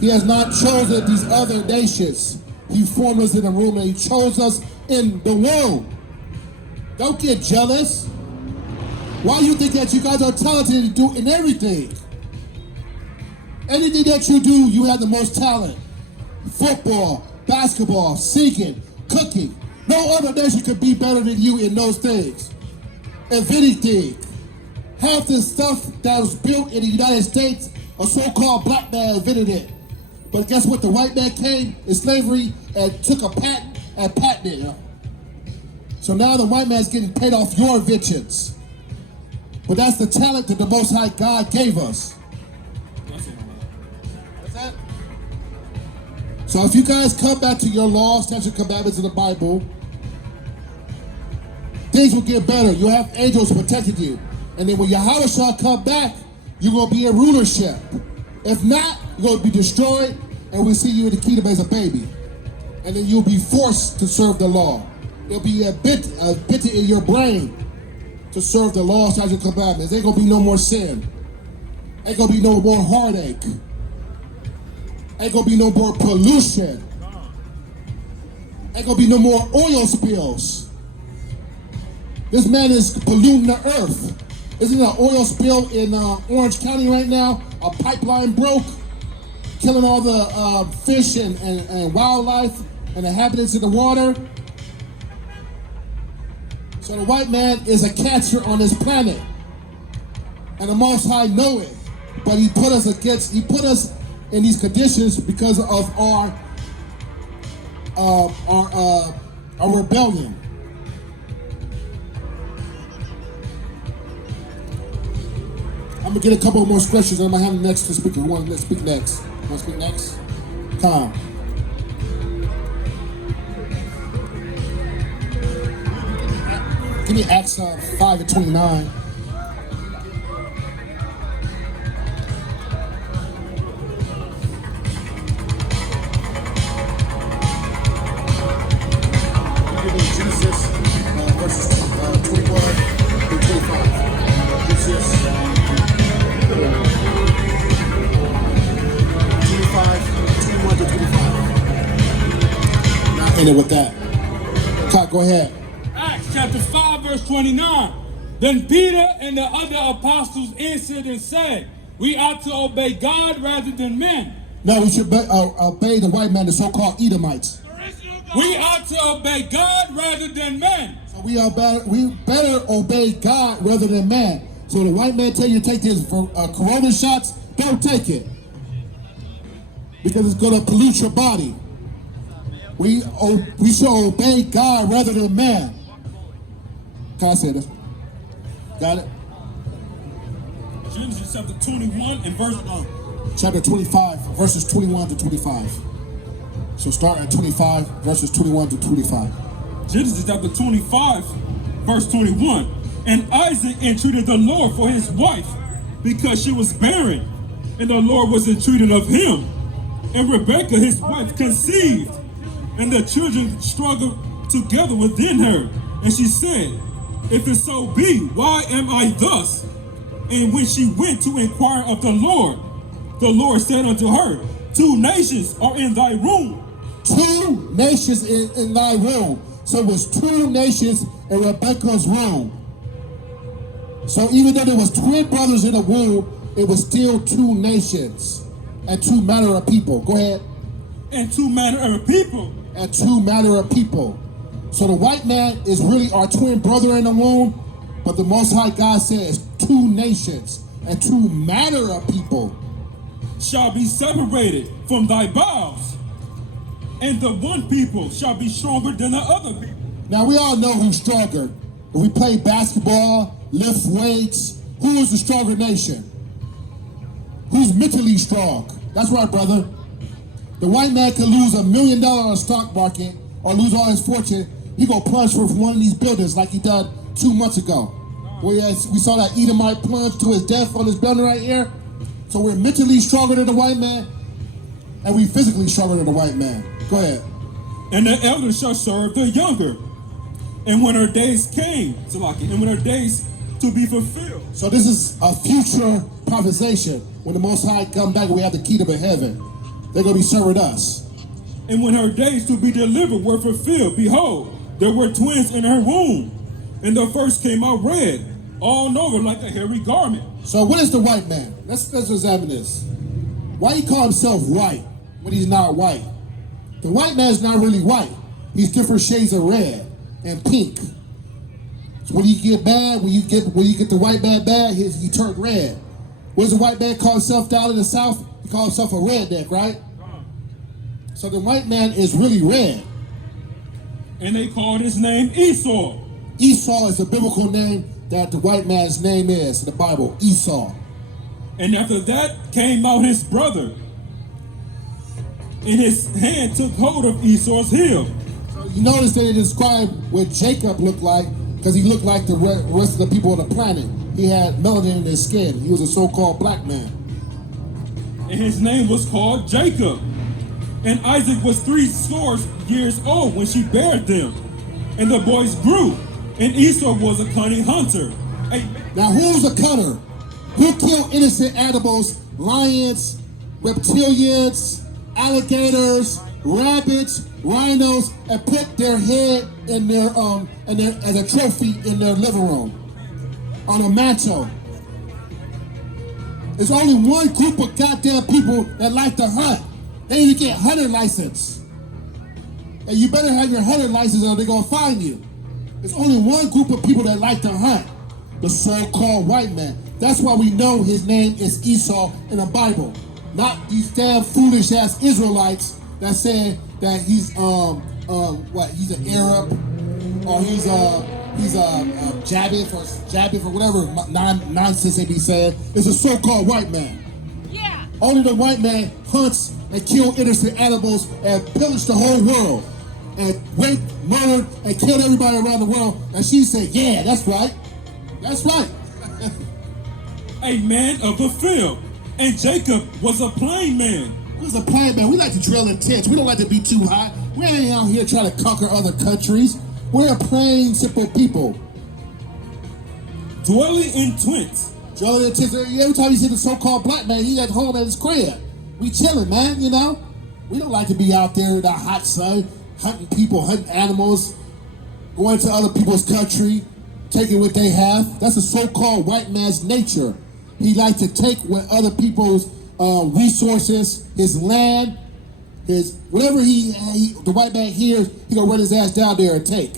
He has not chosen these other nations. He formed us in the room, and he chose us in the womb. Don't get jealous. Why do you think that you guys are talented to do in everything? Anything that you do, you have the most talent. Football, basketball, singing, cooking. No other nation could be better than you in those things. If anything, half the stuff that was built in the United States, a so-called black man invented it. But guess what? The white man came in slavery and took a patent and patented it. So now the white man's getting paid off your inventions. But that's the talent that the Most High God gave us. What's that? So if you guys come back to your laws, statutes, and commandments in the Bible, things will get better. You'll have angels protecting you. And then when Yahweh shall come back, you're going to be in rulership. If not, you're going to be destroyed, and we'll see you in the kingdom as a baby. And then you'll be forced to serve the law. It'll be a bit in your brain to serve the law, statutes, and commandments. Ain't going to be no more sin. Ain't going to be no more heartache. Ain't going to be no more pollution. Ain't going to be no more oil spills. This man is polluting the earth. Isn't there an oil spill in Orange County right now? A pipeline broke, killing all the fish and wildlife and the inhabitants in the water. So the white man is a cancer on this planet. And the Most High know it. But he put us in these conditions because of our rebellion. I'm gonna get a couple more questions, and I'm gonna have the next speaker. Who wants to speak next? Want to speak next? Tom. me Acts 5 and 29. Give me Genesis verses 21 through 25. Genesis 21 to 25. Now end it with that. Todd, go ahead. Acts chapter 5, verse 29. Then Peter and the other apostles answered and said, we ought to obey God rather than men. No, we should obey the white man, the so-called Edomites. We ought to obey God rather than men. So we better obey God rather than man. So the white man tell you to take his corona shots, don't take it. Because it's going to pollute your body. We should obey God rather than man. Can I say this? Got it? Genesis chapter 21 and verse 1. Chapter 25, verses 21 to 25. So start at 25, verses 21 to 25. Genesis chapter 25, verse 21. And Isaac entreated the Lord for his wife, because she was barren, and the Lord was entreated of him. And Rebekah his wife conceived, and the children struggled together within her. And she said, if it so be, why am I thus? And when she went to inquire of the Lord said unto her, 2 nations are in thy womb. 2 nations in thy womb. So it was 2 nations in Rebekah's womb. So even though there was twin brothers in the womb, it was still 2 nations and 2 manner of people. Go ahead. And 2 manner of people. And 2 manner of people. So the white man is really our twin brother in the womb, but the Most High God says 2 nations and 2 manner of people shall be separated from thy bowels, and the one people shall be stronger than the other people. Now we all know who's stronger. If we play basketball, lift weights, who is the stronger nation? Who's mentally strong? That's right, brother. The white man can lose $1 million on the stock market or lose all his fortune. He gonna plunge for one of these buildings like he did 2 months ago. We saw that Edomite plunge to his death on this building right here. So we're mentally stronger than the white man, and we physically stronger than the white man. Go ahead. And the elder shall serve the younger. And when her days came, and when her days to be fulfilled. So this is a future prophesiation. When the Most High come back, we have the kingdom of heaven. They're going to be serving us. And when her days to be delivered were fulfilled, behold, there were twins in her womb. And the first came out red, all over like a hairy garment. So what is the white man? Let's examine this. Why he call himself white when he's not white? The white man is not really white. He's different shades of red and pink. So when you get bad, when you get the white man bad, he turned red. What does the white man call himself down in the South? He calls himself a redneck, right? So the white man is really red. And they called his name Esau. Esau is a biblical name that the white man's name is in the Bible, Esau. And after that came out his brother, and his hand took hold of Esau's heel. So you notice that they describe what Jacob looked like, because he looked like the rest of the people on the planet. He had melanin in his skin. He was a so-called black man. And his name was called Jacob. And Isaac was 70 years old when she bare them. And the boys grew. And Esau was a cunning hunter. Now who's a cunner? Who killed innocent animals, lions, reptilians, alligators, rabbits, rhinos, and put their head in their as a trophy in their living room on a mantle? There's only one group of goddamn people that like to hunt. They need to get hunting license. And you better have your hunting license or they're gonna find you. There's only one group of people that like to hunt, the so-called white man. That's why we know his name is Esau in the Bible. Not these damn foolish ass Israelites that say that he's he's an Arab or he's Jabbeth or whatever nonsense they be saying. It's a so-called white man. Yeah. Only the white man hunts and kills innocent animals and pillage the whole world. and raped, murdered, and killed everybody around the world. And she said, yeah, that's right. That's right. A man of the field, and Jacob was a plain man. He was a plain man. We like to drill in tents. We don't like to be too high. We ain't out here trying to conquer other countries. We're a plain, simple people. Dwelling in tents. Dwelling in tents. Every time you see the so-called black man, he at home at his crib. We chilling, man, you know? We don't like to be out there in the hot sun, hunting people, hunting animals, going to other people's country, taking what they have. That's a so-called white man's nature. He likes to take what other people's resources, his land, his whatever the white man hears, he gonna run his ass down there and take.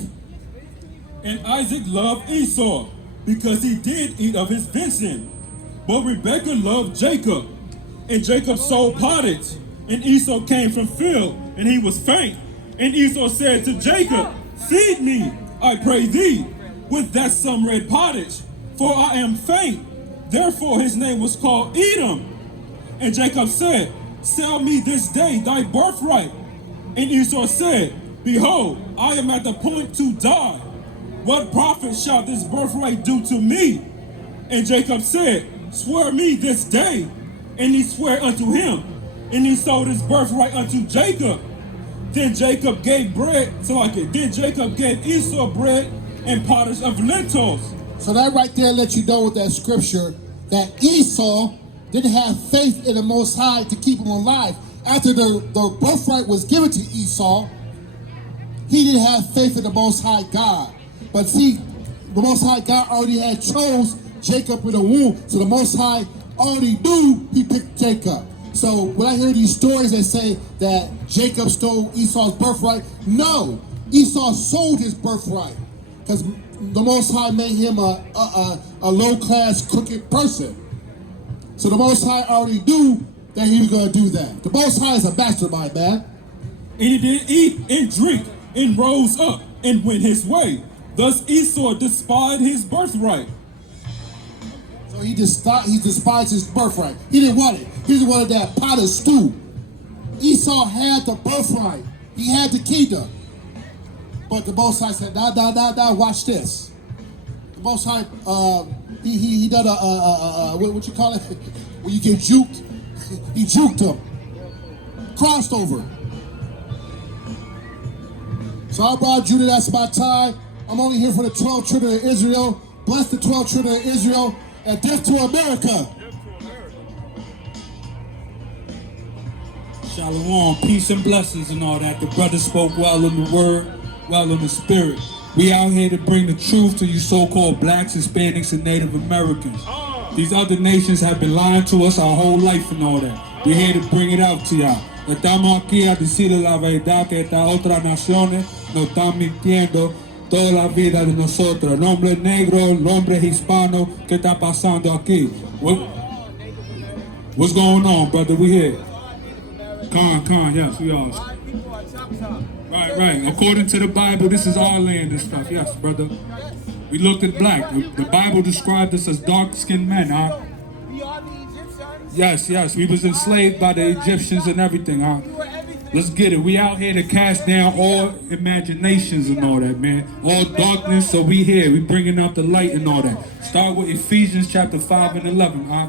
And Isaac loved Esau, because he did eat of his venison. But Rebekah loved Jacob, and Jacob sold pottage. And Esau came from field, and he was faint. And Esau said to Jacob, feed me, I pray thee, with that some red pottage, for I am faint. Therefore his name was called Edom. And Jacob said, sell me this day thy birthright. And Esau said, behold, I am at the point to die. What profit shall this birthright do to me? And Jacob said, swear me this day. And he swore unto him. And he sold his birthright unto Jacob. Then Jacob gave Esau bread and pottage of lentils. So that right there lets you know with that scripture that Esau didn't have faith in the Most High to keep him alive. After the birthright was given to Esau, he didn't have faith in the Most High God. But see, the Most High God already had chose Jacob in the womb. So the Most High already knew he picked Jacob. So when I hear these stories that say that Jacob stole Esau's birthright, no, Esau sold his birthright because the Most High made him a low-class crooked person. So the Most High already knew that he was going to do that. The Most High is a mastermind, man. And he did eat and drink and rose up and went his way. Thus Esau despised his birthright. So he despised his birthright. He didn't want it. He didn't want that pot of stew. Esau had the birthright. He had the kingdom. But the Most High said, nah, watch this. The Most High, he done what you call it? When you get juked, he juked him. Crossed over. So I brought Judah, that's my time. I'm only here for the 12 children of Israel. Bless the 12 children of Israel, and death to America. Shalom, peace and blessings and all that. The brother spoke well in the word, well in the spirit. We out here to bring the truth to you so-called blacks, Hispanics, and Native Americans. These other nations have been lying to us our whole life and all that. We're here to bring it out to y'all. Estamos aquí a decirle la verdad que estas otras naciones nos están mintiendo toda la vida de nosotros. El hombre negro, el hombre hispano, ¿qué está pasando aquí? What's going on, brother? We here. Con, yes, we are. Right. According to the Bible, this is our land and stuff. Yes, brother. We looked at black. The Bible described us as dark-skinned men, huh? We are the Egyptians. Yes. We was enslaved by the Egyptians and everything, huh? Let's get it. We out here to cast down all imaginations and all that, man. All darkness, so we here. We bringing out the light and all that. Start with Ephesians chapter 5 and 11, huh?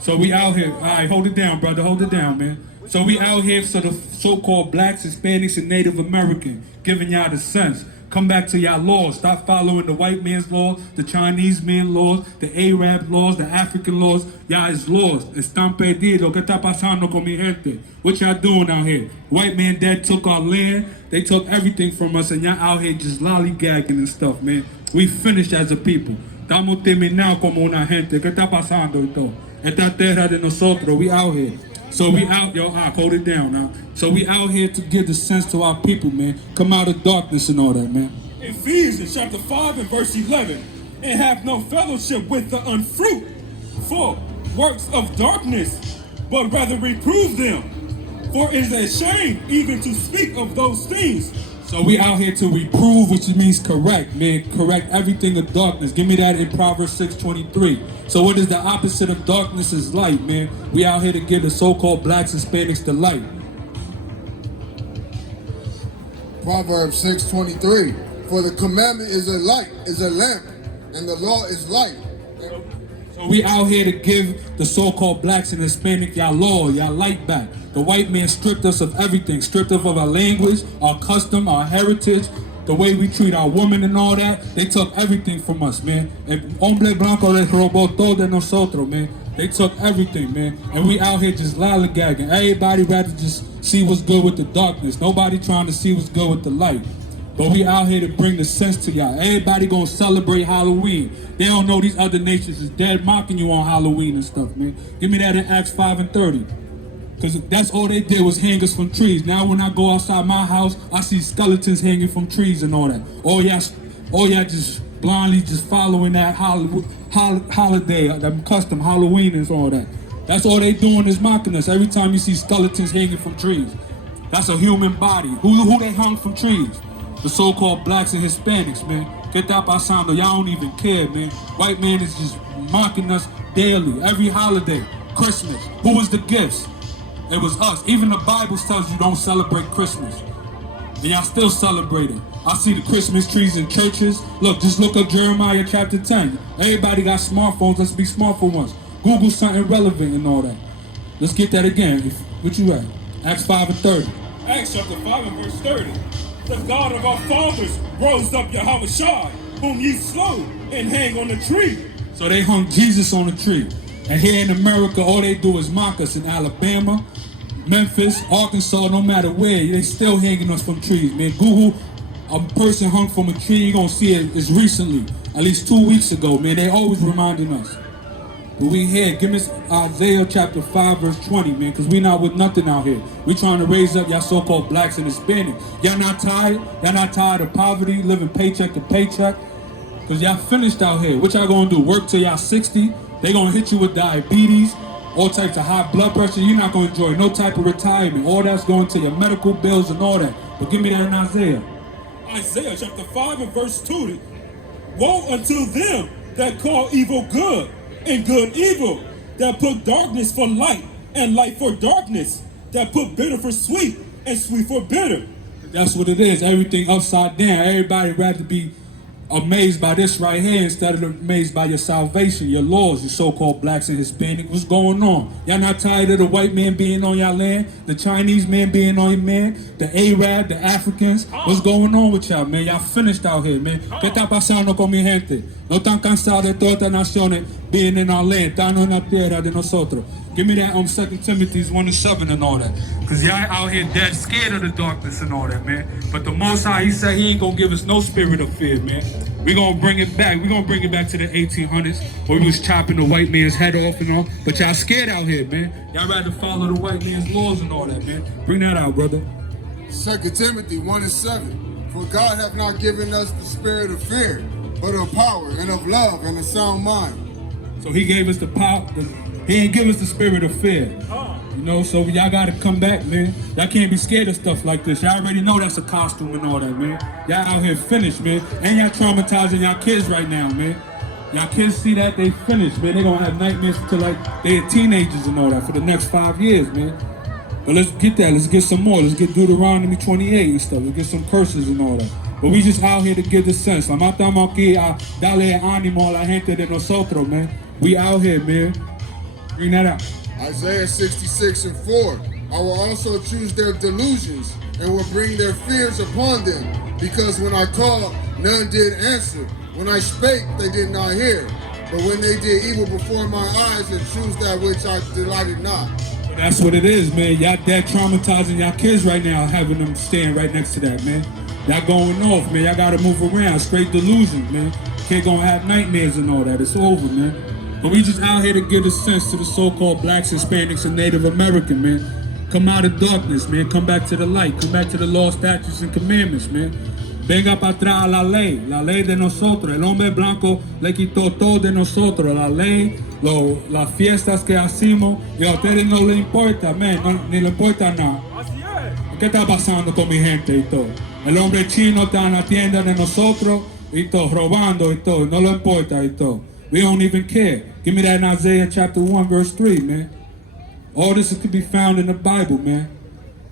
So we out here. All right, hold it down, brother. Hold it down, man. So we out here for the so-called blacks, Hispanics, and Native American, giving y'all the sense. Come back to y'all laws. Stop following the white man's laws, the Chinese man's laws, the Arab laws, the African laws. Y'all is laws. Están perdidos. ¿Qué está pasando con mi gente? What y'all doing out here? White man dad took our land. They took everything from us, and y'all out here just lollygagging and stuff, man. We finished as a people. Estamos terminados como una gente. ¿Qué está pasando y todo? Esta tierra de nosotros. We out here. So we out, hold it down now. So we out here to give the sense to our people, man. Come out of darkness and all that, man. Ephesians chapter 5 and verse 11. And have no fellowship with the unfruitful works of darkness, but rather reprove them. For it is a shame even to speak of those things. So we out here to reprove, which means correct, man. Correct everything of darkness. Give me that in Proverbs 6:23. So what is the opposite of darkness is light, man. We out here to give the so-called blacks, Hispanics the light. Proverbs 6:23. For the commandment is a light, is a lamp, and the law is light. So we out here to give the so-called blacks and Hispanic y'all law, y'all light back. The white man stripped us of everything, stripped us of our language, our custom, our heritage, the way we treat our women and all that. They took everything from us, man. El hombre blanco les robó todo de nosotros, man. They took everything, man. And we out here just lollygagging. Everybody rather just see what's good with the darkness. Nobody trying to see what's good with the light. But we out here to bring the sense to y'all. Everybody gonna celebrate Halloween. They don't know these other nations is dead mocking you on Halloween and stuff, man. Give me that in Acts 5:30. Because that's all they did was hang us from trees. Now when I go outside my house, I see skeletons hanging from trees and all that. Oh yeah, just blindly just following that holiday, that custom, Halloween and all that. That's all they doing is mocking us. Every time you see skeletons hanging from trees. That's a human body. Who they hung from trees? The so-called blacks and Hispanics, man. Get that pasando. Y'all don't even care, man. White man is just mocking us daily, every holiday. Christmas. Who was the gifts? It was us. Even the Bible tells you don't celebrate Christmas. And y'all still celebrate it. I see the Christmas trees in churches. Look, just look up Jeremiah chapter 10. Everybody got smartphones. Let's be smart for once. Google something relevant and all that. Let's get that again. What you at? Acts 5:30. Acts chapter 5 and verse 30. The God of our fathers rose up H.O.I, whom ye slew and hang on the tree. So they hung Jesus on a tree. And here in America, all they do is mock us. In Alabama, Memphis, Arkansas, no matter where, they still hanging us from trees, man. Google a person hung from a tree, you're gonna see it as recently, at least 2 weeks ago, man. They always reminding us. But we here, give us Isaiah chapter 5 verse 20, man, because we not with nothing out here. We trying to raise up y'all so-called blacks and Hispanics. Y'all not tired? Y'all not tired of poverty, living paycheck to paycheck? Because y'all finished out here. What y'all gonna do? Work till y'all 60? They gonna hit you with diabetes, all types of high blood pressure. You're not gonna enjoy no type of retirement. All that's going to your medical bills and all that. But give me that in Isaiah. Isaiah chapter 5 and verse 2. Woe unto them that call evil good and good evil, that put darkness for light and light for darkness, that put bitter for sweet and sweet for bitter. That's what it is. Everything upside down. Everybody rather be amazed by this right here instead of amazed by your salvation, your laws, your so-called blacks and Hispanic. What's going on? Y'all not tired of the white man being on y'all land? The Chinese man being on your man? The Arab, the Africans? What's going on with y'all, man? Y'all finished out here, man. ¿Qué está pasando con mi gente? No están cansados de todas estas naciones being in our land, están en la tierra de nosotros. Give me that 2 Timothy 1:7 and all that. Because y'all out here dead scared of the darkness and all that, man. But the Most High, he said he ain't going to give us no spirit of fear, man. We're going to bring it back. We're going to bring it back to the 1800s where we was chopping the white man's head off and all. But y'all scared out here, man. Y'all rather follow the white man's laws and all that, man. Bring that out, brother. 2 Timothy 1:7. For God hath not given us the spirit of fear, but of power and of love and a sound mind. So he gave us the power. He ain't give us the spirit of fear. You know, so y'all gotta come back, man. Y'all can't be scared of stuff like this. Y'all already know that's a costume and all that, man. Y'all out here finished, man. And y'all traumatizing y'all kids right now, man. Y'all kids see that, they finished, man. They gonna have nightmares until like they're teenagers and all that for the next 5 years, man. But let's get that. Let's get some more. Let's get Deuteronomy 28 and stuff. Let's get some curses and all that. But we just out here to give the sense. La matamos aquí a darle ánimo a la gente de nosotros, man. We out here, man. Bring that out. Isaiah 66:4. I will also choose their delusions and will bring their fears upon them. Because when I called, none did answer. When I spake, they did not hear. But when they did evil before my eyes and choose that which I delighted not. That's what it is, man. Y'all dead traumatizing y'all kids right now, having them stand right next to that, man. Y'all going off, man. Y'all gotta move around. Straight delusions, man. Kid gonna have nightmares and all that. It's over, man. But we just out here to give a sense to the so-called blacks, Hispanics, and Native American, man. Come out of darkness, man. Come back to the light. Come back to the law, statutes, and commandments, man. Venga para atrás la ley de nosotros. El hombre blanco le quitó todo de nosotros. La ley, las fiestas que hacemos, y a ustedes no le importa, man. No, ni le importa nada. ¿Qué está pasando con mi gente y todo? El hombre chino está en la tienda de nosotros y todo, robando y todo. No le importa y todo. We don't even care. Give me that in Isaiah chapter 1 verse 3, man. All this could be found in the Bible, man.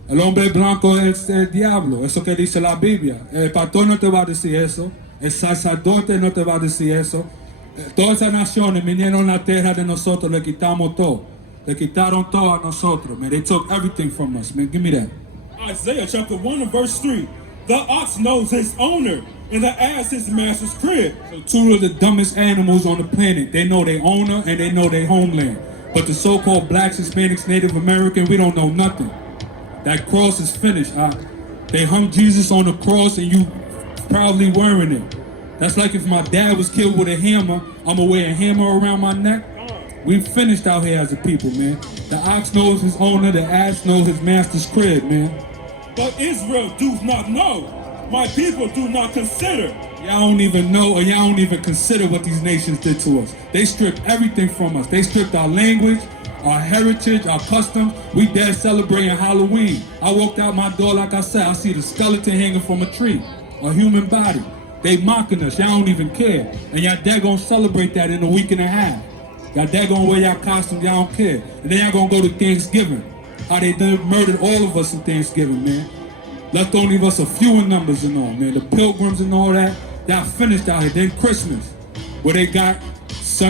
El hombre blanco es el diablo, eso que dice la Biblia. El pastor no te va a decir eso, el sacerdote no te va a decir eso. Todas esas naciones vinieron a la tierra de nosotros, le quitamos todo. Le quitaron todo a nosotros, man. They took everything from us, man. Give me that. Isaiah chapter 1 and verse 3. The ox knows his owner, and the ass his master's crib. So two of the dumbest animals on the planet. They know their owner and they know their homeland. But the so-called blacks, Hispanics, Native American, we don't know nothing. That cross is finished. They hung Jesus on the cross and you proudly wearing it. That's like if my dad was killed with a hammer, I'm gonna wear a hammer around my neck. We finished out here as a people, man. The ox knows his owner, the ass knows his master's crib, man. But Israel does not know. My people do not consider. Y'all don't even know or y'all don't even consider what these nations did to us. They stripped everything from us. They stripped our language, our heritage, our customs. We there celebrating Halloween. I walked out my door, like I said, I see the skeleton hanging from a tree, a human body. They mocking us, y'all don't even care. And y'all there gonna celebrate that in a week and a half. Y'all there gonna wear y'all costumes, y'all don't care. And then y'all gonna go to Thanksgiving. How they done murdered all of us in Thanksgiving, man. Left only of us a few in numbers and all, man. The pilgrims and all that, y'all finished out here. Then Christmas, where they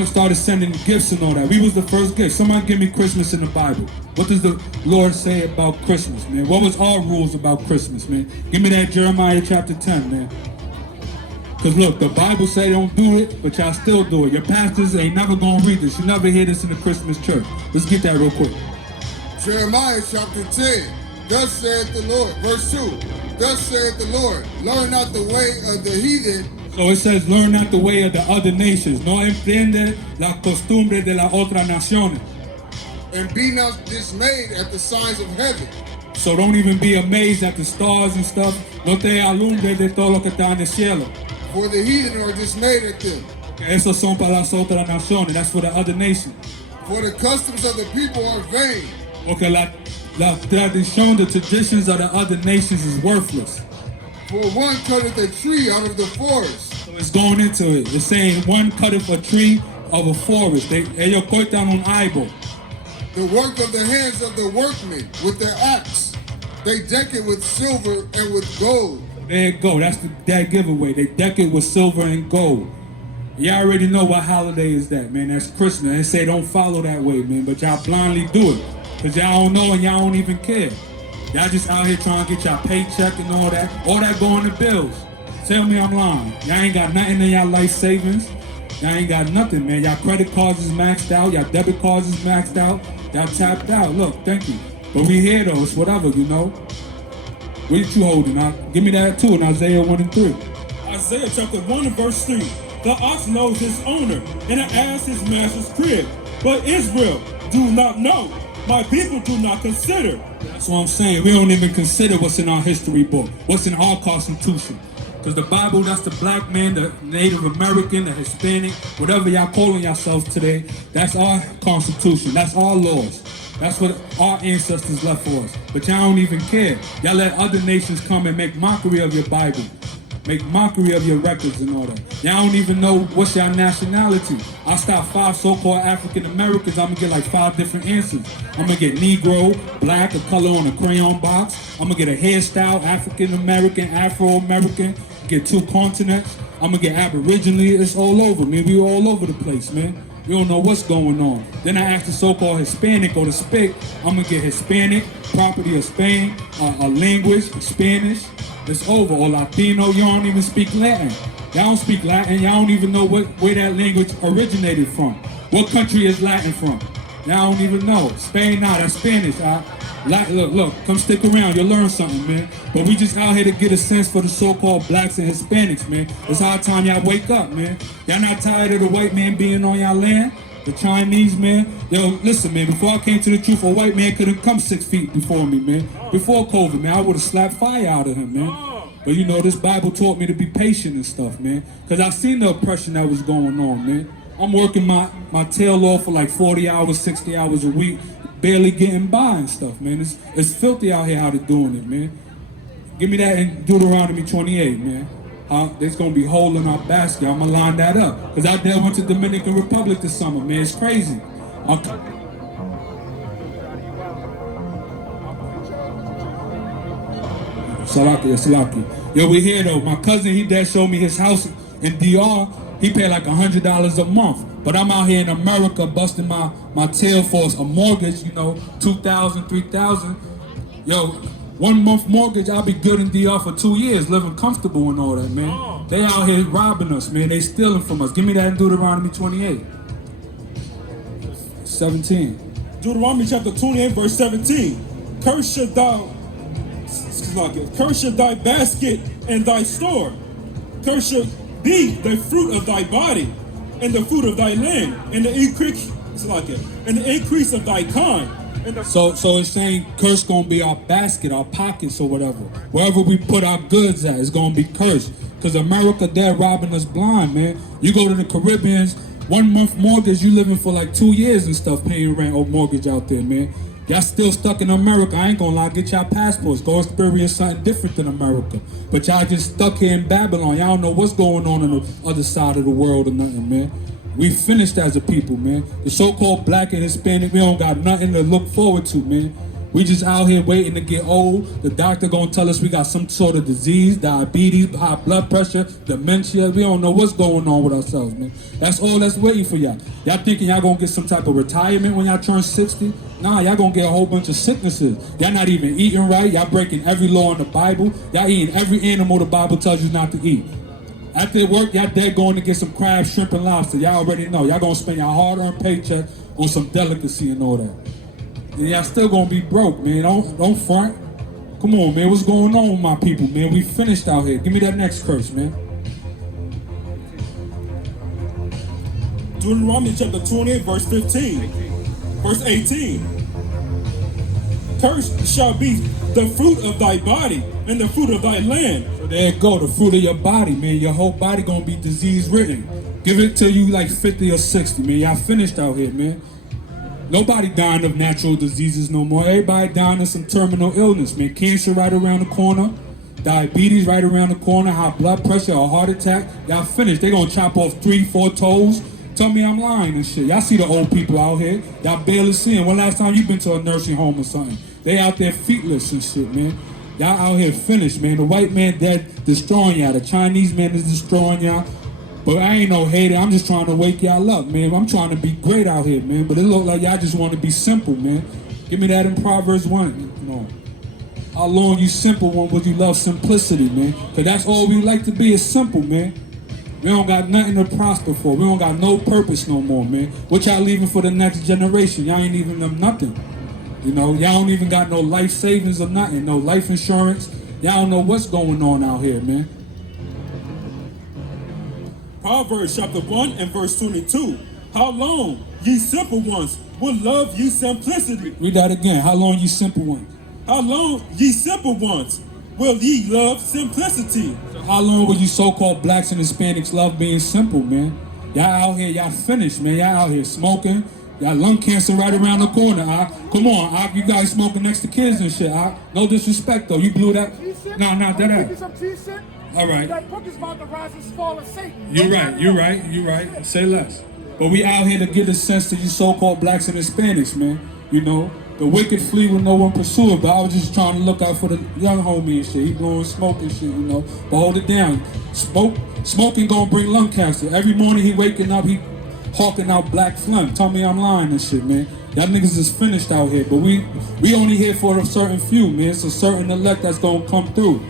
started sending gifts and all that. We was the first gift. Somebody give me Christmas in the Bible. What does the Lord say about Christmas, man? What was our rules about Christmas, man? Give me that Jeremiah chapter 10, man. Because look, the Bible say don't do it, but y'all still do it. Your pastors ain't never gonna read this. You never hear this in the Christmas church. Let's get that real quick. Jeremiah chapter 10. Thus saith the Lord. Verse 2. Thus saith the Lord, learn not the way of the heathen. So it says, learn not the way of the other nations. No entiende la costumbre de las otras naciones. And be not dismayed at the signs of heaven. So don't even be amazed at the stars and stuff. No te alumbre de todo lo que está en el cielo. For the heathen are dismayed at them. Esos son para las otras naciones. That's for the other nations. For the customs of the people are vain. Okay, la tradición, the traditions of the other nations is worthless. For one cutteth a tree out of the forest. So it's going into it. It's saying one cutteth a tree of a forest. Ellos cortan un árbol. The work of the hands of the workmen with their axe. They deck it with silver and with gold. There you go. That's that giveaway. They deck it with silver and gold. Y'all already know what holiday is that, man. That's Christmas. They say don't follow that way, man. But y'all blindly do it. Because y'all don't know and y'all don't even care. Y'all just out here trying to get y'all paycheck and all that. All that going to bills. Tell me I'm lying. Y'all ain't got nothing in y'all life savings. Y'all ain't got nothing, man. Y'all credit cards is maxed out. Y'all debit cards is maxed out. Y'all tapped out. Look, thank you. But we here though. It's whatever, you know. What you holding? Give me that too in Isaiah 1 and 3. Isaiah chapter 1 and verse 3. The ox knows his owner, and the ass his master's crib. But Israel do not know. My people do not consider. That's what I'm saying. We don't even consider what's in our history book, what's in our Constitution. Because the Bible, that's the black man, the Native American, the Hispanic, whatever y'all calling yourselves today, that's our Constitution. That's our laws. That's what our ancestors left for us. But y'all don't even care. Y'all let other nations come and make mockery of your Bible. Make mockery of your records and all that. Y'all don't even know what's your nationality. I stop 5 so-called African Americans, I'm gonna get like 5 different answers. I'm gonna get Negro, black, a color on a crayon box. I'm gonna get a hairstyle, African American, Afro American, get 2 continents. I'm gonna get Aboriginally. It's all over, man. We all over the place, man. We don't know what's going on. Then I ask the so-called Hispanic or to speak. I'm gonna get Hispanic, property of Spain, a language, Spanish. It's over. Or Latino, you don't even speak Latin. Y'all don't speak Latin. Y'all don't even know where that language originated from. What country is Latin from? Y'all don't even know. Spain, nah, that's Spanish. Look, come stick around. You'll learn something, man. But we just out here to get a sense for the so-called blacks and Hispanics, man. It's high time y'all wake up, man. Y'all not tired of the white man being on y'all land? The Chinese, man. Yo, listen, man, before I came to the truth, a white man couldn't come 6 feet before me, man. Before COVID, man, I would have slapped fire out of him, man. But you know, this Bible taught me to be patient and stuff, man. Because I seen the oppression that was going on, man. I'm working my tail off for like 40 hours, 60 hours a week, barely getting by and stuff, man. It's filthy out here how they're doing it, man. Give me that in Deuteronomy 28, man. There's gonna be a hole in our basket. I'm gonna line that up. Cause out there went to Dominican Republic this summer, man. It's crazy. Salaki. Yo, we here though. My cousin, he dad showed me his house in DR. He paid like $100 a month. But I'm out here in America busting my tail for a mortgage, you know, $2,000, $3,000. Yo, 1 month mortgage, I'll be good in DR for 2 years, living comfortable and all that, man. They out here robbing us, man. They stealing from us. Give me that in Deuteronomy 28. 17. Deuteronomy chapter 28, verse 17. Curse should thy basket and thy store. Curse should be the fruit of thy body, and the fruit of thy land, and the increase of thy kind. So it's saying curse gonna be our basket, our pockets or whatever. Wherever we put our goods at, it's gonna be cursed. Cause America, they're robbing us blind, man. You go to the Caribbeans, 1 month mortgage, you living for like 2 years and stuff, paying rent or mortgage out there, man. Y'all still stuck in America. I ain't gonna lie, get y'all passports. Go experience something different than America. But y'all just stuck here in Babylon. Y'all don't know what's going on the other side of the world or nothing, man. We finished as a people, man. The so-called black and Hispanic, we don't got nothing to look forward to, man. We just out here waiting to get old. The doctor gonna tell us we got some sort of disease, diabetes, high blood pressure, dementia. We don't know what's going on with ourselves, man. That's all that's waiting for y'all. Y'all thinking y'all gonna get some type of retirement when y'all turn 60? Nah, y'all gonna get a whole bunch of sicknesses. Y'all not even eating right. Y'all breaking every law in the Bible. Y'all eating every animal the Bible tells you not to eat. After work, y'all dead going to get some crab, shrimp, and lobster. Y'all already know. Y'all gonna spend your hard-earned paycheck on some delicacy and all that. And y'all still gonna be broke, man. Don't front. Come on, man. What's going on with my people, man? We finished out here. Give me that next curse, man. Deuteronomy chapter 28, verse 15. Verse 18. Cursed shall be the fruit of thy body and the fruit of thy land. So there you go, the fruit of your body, man. Your whole body gonna be disease ridden. Give it till you like 50 or 60, man. Y'all finished out here, man. Nobody dying of natural diseases no more. Everybody dying of some terminal illness, man. Cancer right around the corner. Diabetes right around the corner. High blood pressure, a heart attack. Y'all finished. They gonna chop off 3, 4 toes. Tell me I'm lying and shit. Y'all see the old people out here. Y'all barely seeing. When last time you been to a nursing home or something? They out there feetless and shit, man. Y'all out here finished, man. The white man dead destroying y'all. The Chinese man is destroying y'all. But I ain't no hater. I'm just trying to wake y'all up, man. I'm trying to be great out here, man. But it look like y'all just want to be simple, man. Give me that in Proverbs 1. No. How long you simple one would you love simplicity, man? Because that's all we like to be is simple, man. We don't got nothing to prosper for. We don't got no purpose no more, man. What y'all leaving for the next generation? Y'all ain't leaving them nothing. You know, y'all don't even got no life savings or nothing. No life insurance. Y'all don't know what's going on out here, man. Proverbs chapter 1 and verse 22. How long, ye simple ones, will love ye simplicity? Read that again. How long, ye simple ones? How long, ye simple ones, will ye love simplicity? How long will you so-called blacks and Hispanics love being simple, man? Y'all out here, y'all finished, man. Y'all out here smoking. Y'all lung cancer right around the corner, Come on, you guys smoking next to kids and shit, No disrespect, though. You blew that. Nah, that out. All right. That book is about the rise and fall of Satan. You're right. Say less. But we out here to give a sense to you so-called blacks and Hispanics, man. You know, the wicked flee when no one pursue it. But I was just trying to look out for the young homie and shit. He blowing smoke and shit, you know. But hold it down. Smoking gonna bring lung cancer. Every morning he waking up, he hawking out black phlegm. Tell me I'm lying and shit, man. Y'all niggas is finished out here. But we only here for a certain few, man. It's a certain elect that's gonna come through.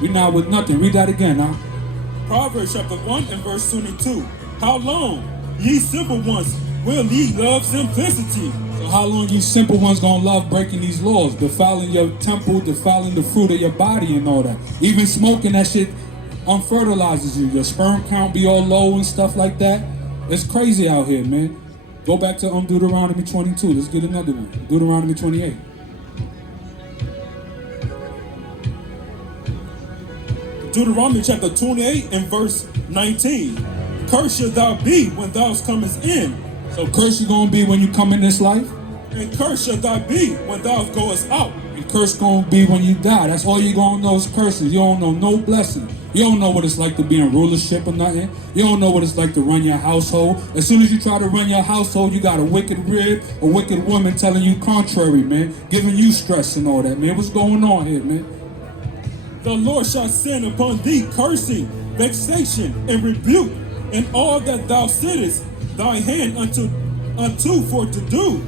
We not with nothing. Read that again, Proverbs chapter 1 and verse 22. How long, ye simple ones, will ye love simplicity? So how long you simple ones gonna love breaking these laws, defiling your temple, defiling the fruit of your body and all that? Even smoking, that shit unfertilizes you. Your sperm count be all low and stuff like that. It's crazy out here, man. Go back to Deuteronomy 22. Let's get another one. Deuteronomy 28. Deuteronomy chapter 28 and verse 19. Cursed shalt thou be when thou comest in. So curse you gonna be when you come in this life? And cursed shalt thou be when thou goest out. And curse gonna be when you die. That's all you gonna know is curses. You don't know no blessing. You don't know what it's like to be in rulership or nothing. You don't know what it's like to run your household. As soon as you try to run your household, you got a wicked rib, a wicked woman telling you contrary, man. Giving you stress and all that, man. What's going on here, man? the Lord shall send upon thee cursing, vexation, and rebuke, and all that thou sittest thy hand unto for to do,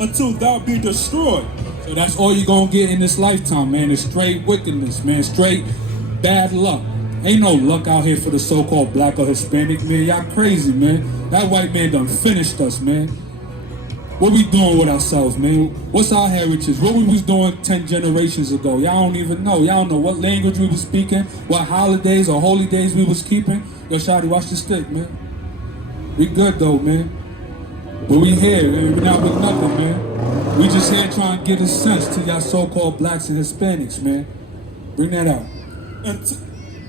until thou be destroyed. So that's all you're gonna get in this lifetime, man. It's straight wickedness, man. Straight bad luck. Ain't no luck out here for the so-called black or Hispanic, man. Y'all crazy, man. That white man done finished us, man. What we doing with ourselves, man? What's our heritage? What we was doing 10 generations ago? Y'all don't even know. Y'all don't know what language we was speaking, what holidays or holy days we was keeping. Yo, Shawty, watch the stick, man. We good, though, man. But we here, man. We not with nothing, man. We just here trying to get a sense to y'all so-called blacks and Hispanics, man. Bring that out.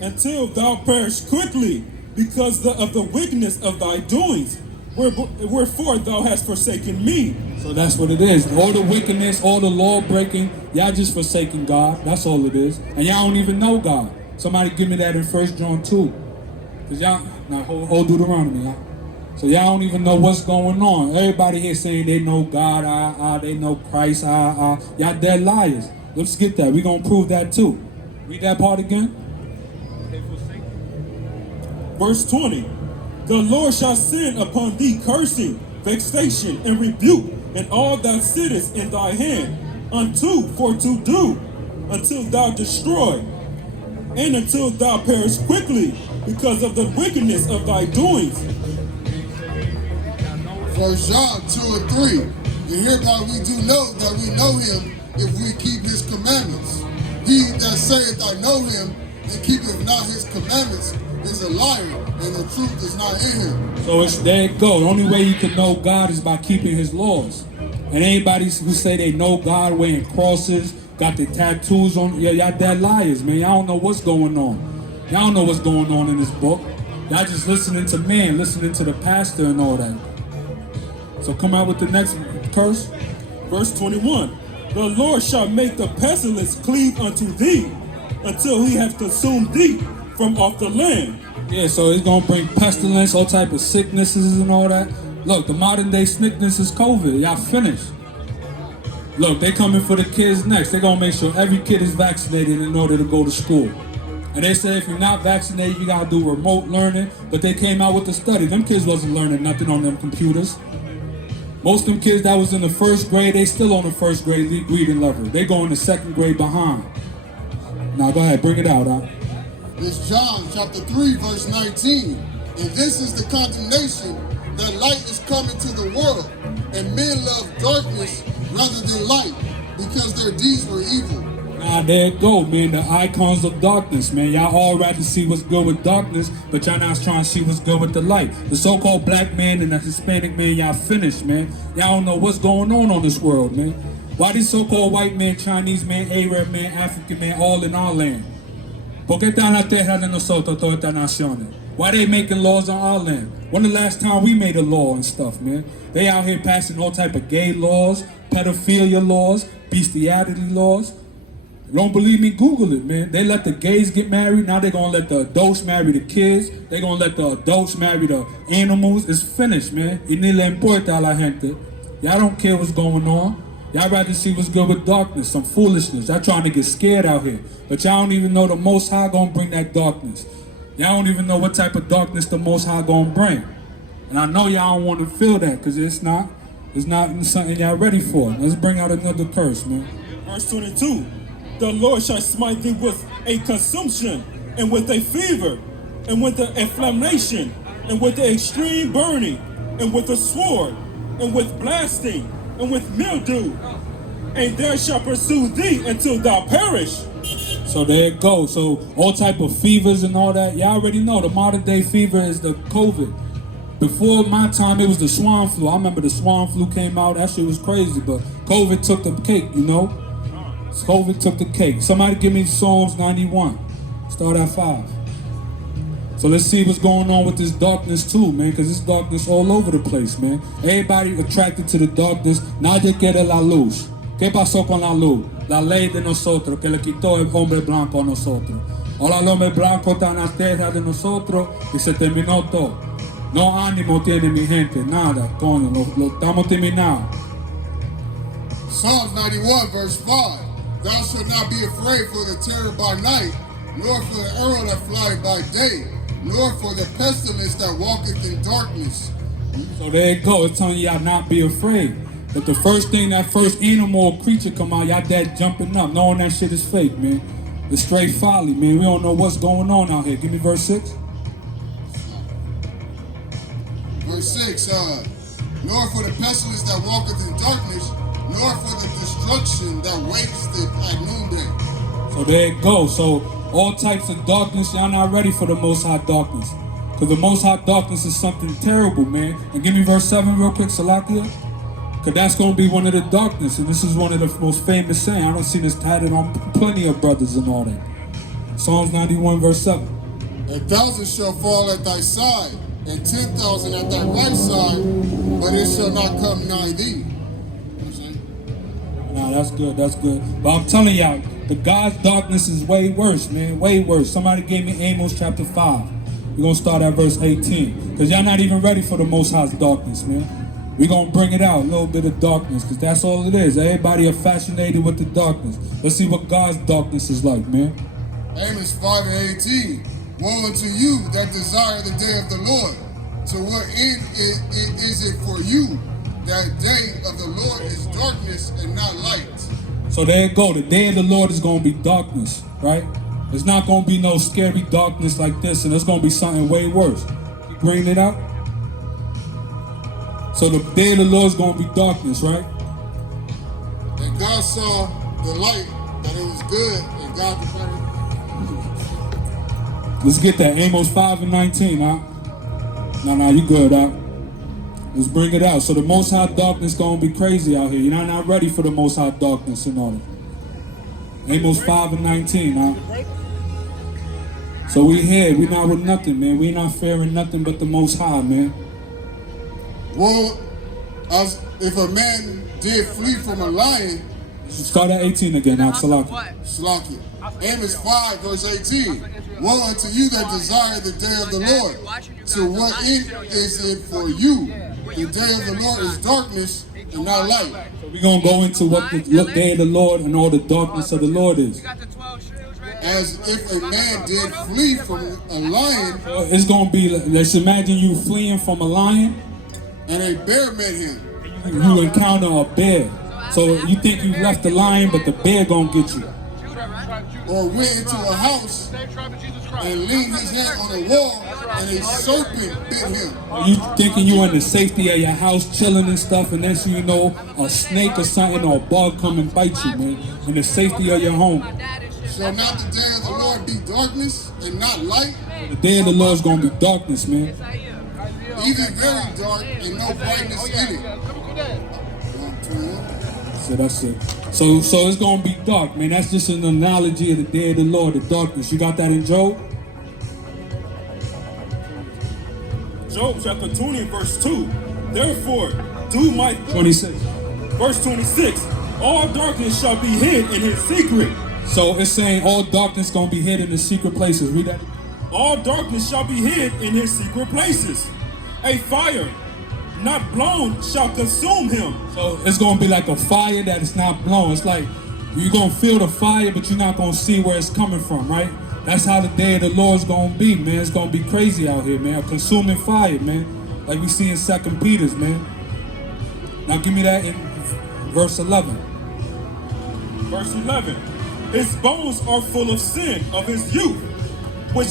Until thou perish quickly because of the wickedness of thy doings. Wherefore thou hast forsaken me. So that's what it is. All the wickedness, all the law breaking, y'all just forsaking God. That's all it is. And y'all don't even know God. Somebody give me that in 1 John 2. Because y'all, now hold Deuteronomy. Y'all. So y'all don't even know what's going on. Everybody here saying they know God, they know Christ, Y'all dead liars. Let's get that. We're going to prove that too. Read that part again. Verse 20. The Lord shall send upon thee cursing, vexation, and rebuke, and all that sittest in thy hand, for to do, until thou destroy, and until thou perish quickly, because of the wickedness of thy doings. 1 John 2 and 3. And hereby we do know that we know him if we keep his commandments. He that saith I know him and keepeth not his commandments is a liar, and the truth is not in him. So there it go. The only way you can know God is by keeping his laws. And anybody who say they know God wearing crosses, got the tattoos on, y'all dead liars, man. Y'all don't know what's going on. Y'all don't know what's going on in this book. Y'all just listening to man, listening to the pastor and all that. So come out with the next curse. Verse 21. The Lord shall make the pestilence cleave unto thee, until he hath consumed thee from off the land. Yeah, so it's gonna bring pestilence, all type of sicknesses and all that. Look, the modern day sickness is COVID. Y'all finished. Look, they coming for the kids next. They gonna make sure every kid is vaccinated in order to go to school. And they say if you're not vaccinated, you gotta do remote learning. But they came out with the study. Them kids wasn't learning nothing on them computers. Most of them kids that was in the first grade, they still on the first grade reading level. They go in the second grade behind. Now go ahead, bring it out, huh? It's John chapter 3, verse 19. And this is the condemnation, that light is coming to the world, and men love darkness rather than light, because their deeds were evil. Nah, there it go, man. The icons of darkness, man. Y'all all rather see what's good with darkness, but y'all not trying to see what's good with the light. The so-called black man and the Hispanic man, y'all finished, man. Y'all don't know what's going on this world, man. Why these so-called white man, Chinese man, Arab man, African man, all in our land? ¿Por qué está en la tierra de nosotros todas estas naciones? Why they making laws on our land? When the last time we made a law and stuff, man? They out here passing all type of gay laws, pedophilia laws, bestiality laws. Don't believe me? Google it, man. They let the gays get married. Now they're going to let the adults marry the kids. They're going to let the adults marry the animals. It's finished, man. Y ni le importa a la gente. Y'all don't care what's going on. Y'all rather see what's good with darkness, some foolishness. Y'all trying to get scared out here. But y'all don't even know the Most High gonna bring that darkness. Y'all don't even know what type of darkness the Most High gonna bring. And I know y'all don't want to feel that, because it's not something y'all ready for. Let's bring out another curse, man. Verse 22. The Lord shall smite thee with a consumption, and with a fever, and with the inflammation, and with the extreme burning, and with a sword, and with blasting, and with mildew, and there shall pursue thee until thou perish. So there it goes. So all type of fevers and all that. Y'all already know the modern day fever is the COVID. Before my time, it was the swine flu. I remember the swine flu came out. That shit was crazy. But COVID took the cake, you know? COVID took the cake. Somebody give me Psalms 91. Start at 5. So let's see what's going on with this darkness too, man, because this darkness all over the place, man. Everybody attracted to the darkness. Nadie quiere la luz. ¿Qué pasó con la luz? La ley de nosotros, que le quitó el hombre blanco a nosotros. Ahora el hombre blanco está en la tierra de nosotros y se terminó todo. No ánimo tiene mi gente, nada, coño, lo estamos terminados. Psalms 91, verse 5. Thou shalt not be afraid for the terror by night, nor for the arrow that flieth by day, nor for the pestilence that walketh in darkness. So there you go. It's telling y'all not be afraid. But the first thing, that first animal or creature come out, y'all dead jumping up, knowing that shit is fake, man. It's straight folly, man. We don't know what's going on out here. Give me verse 6. Verse 6, nor for the pestilence that walketh in darkness, nor for the destruction that wasteth at noonday. So there it goes. So all types of darkness, y'all not ready for the Most High darkness. Because the Most High darkness is something terrible, man. And give me verse 7 real quick, Salakia. Because that's going to be one of the darkness. And this is one of the most famous saying. I don't see this tatted on plenty of brothers and all that. Psalms 91 verse 7. 1,000 shall fall at thy side, and 10,000 at thy right side, but it shall not come nigh thee. Nah, that's good, that's good. But I'm telling y'all, the God's darkness is way worse, man, way worse. Somebody gave me Amos chapter 5. We're going to start at verse 18. Because y'all not even ready for the Most High's darkness, man. We're going to bring it out, a little bit of darkness, because that's all it is. Everybody are fascinated with the darkness. Let's see what God's darkness is like, man. Amos 5 and 18. Woe unto you that desire the day of the Lord. To what end is it for you? That day of the Lord is darkness and not light. So there you go. The day of the Lord is going to be darkness, right? It's not going to be no scary darkness like this, and it's going to be something way worse. Keep bringing it out. So the day of the Lord is going to be darkness, right? And God saw the light, that it was good, and God declared it. Let's get that. Amos 5 and 19, huh? No, you good, huh? Let's bring it out. So the Most High darkness going to be crazy out here. You're not ready for the Most High darkness and all that. Amos 5 and 19, huh? So we here. We not with nothing, man. We not fearing nothing but the Most High, man. Well, as if a man did flee from a lion. Start at 18 again, now, Salakia. Amos 5 verse 18. Woe unto you that desire the day of the Lord. To what end is it for you? The day of the Lord is darkness and not light. So we're going to go into what the day of the Lord and all the darkness of the Lord is. As if a man did flee from a lion. It's going to be, let's imagine you fleeing from a lion. And a bear met him. You encounter a bear. So you think you left the lion, but the bear gonna get you. Or went into a house and leaned his hand on a wall and a serpent bit him. You thinking you in the safety of your house chilling and stuff, and next thing you know, a snake or something or a bug come and bite you, man, in the safety of your home. Shall not the day of the Lord be darkness and not light? The day of the Lord is gonna be darkness, man. Even very dark and no brightness in it. So that's it. So it's gonna be dark, man. That's just an analogy of the day of the Lord, the darkness. You got that in Job? Job chapter 20 verse 2. Therefore, do my 26. Verse 26. All darkness shall be hid in his secret. So it's saying all darkness gonna be hid in the secret places. Read that. All darkness shall be hid in his secret places. A fire not blown shall consume him. So it's gonna be like a fire that is not blown. It's like you're gonna feel the fire, but you're not gonna see where it's coming from, right? That's how the day of the Lord's gonna be, man. It's gonna be crazy out here, man. A consuming fire, man. Like we see in 2 Peter's, man. Now give me that in verse 11. Verse 11. His bones are full of sin of his youth, which.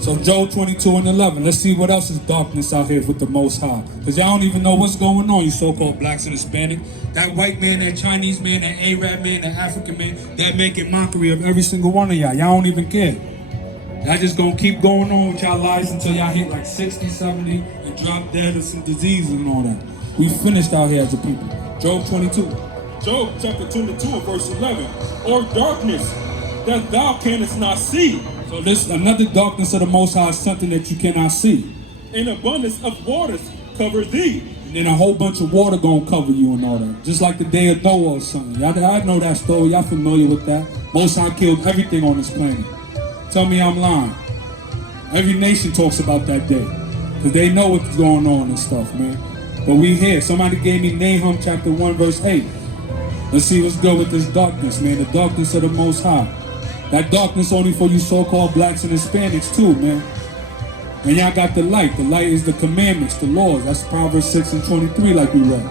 So Job 22 and 11. Let's see what else is darkness out here with the Most High. Because y'all don't even know what's going on, you so-called blacks and Hispanic. That white man, that Chinese man, that Arab man, that African man, they're making mockery of every single one of y'all. Y'all don't even care. Y'all just gonna keep going on with y'all lives until y'all hit like 60, 70 and drop dead of some diseases and all that. We finished out here as a people. Job 22. Job chapter 22 and verse 11. Or darkness that thou canst not see. So this another darkness of the Most High is something that you cannot see. An abundance of waters cover thee. And then a whole bunch of water gonna cover you and all that. Just like the day of Noah or something. Y'all know that story. Y'all familiar with that. Most High killed everything on this planet. Tell me I'm lying. Every nation talks about that day. Because they know what's going on and stuff, man. But we here. Somebody gave me Nahum chapter 1 verse 8. Let's see what's good with this darkness, man. The darkness of the Most High. That darkness only for you so-called blacks and Hispanics too, man. And y'all got the light. The light is the commandments, the laws. That's Proverbs 6 and 23 like we read.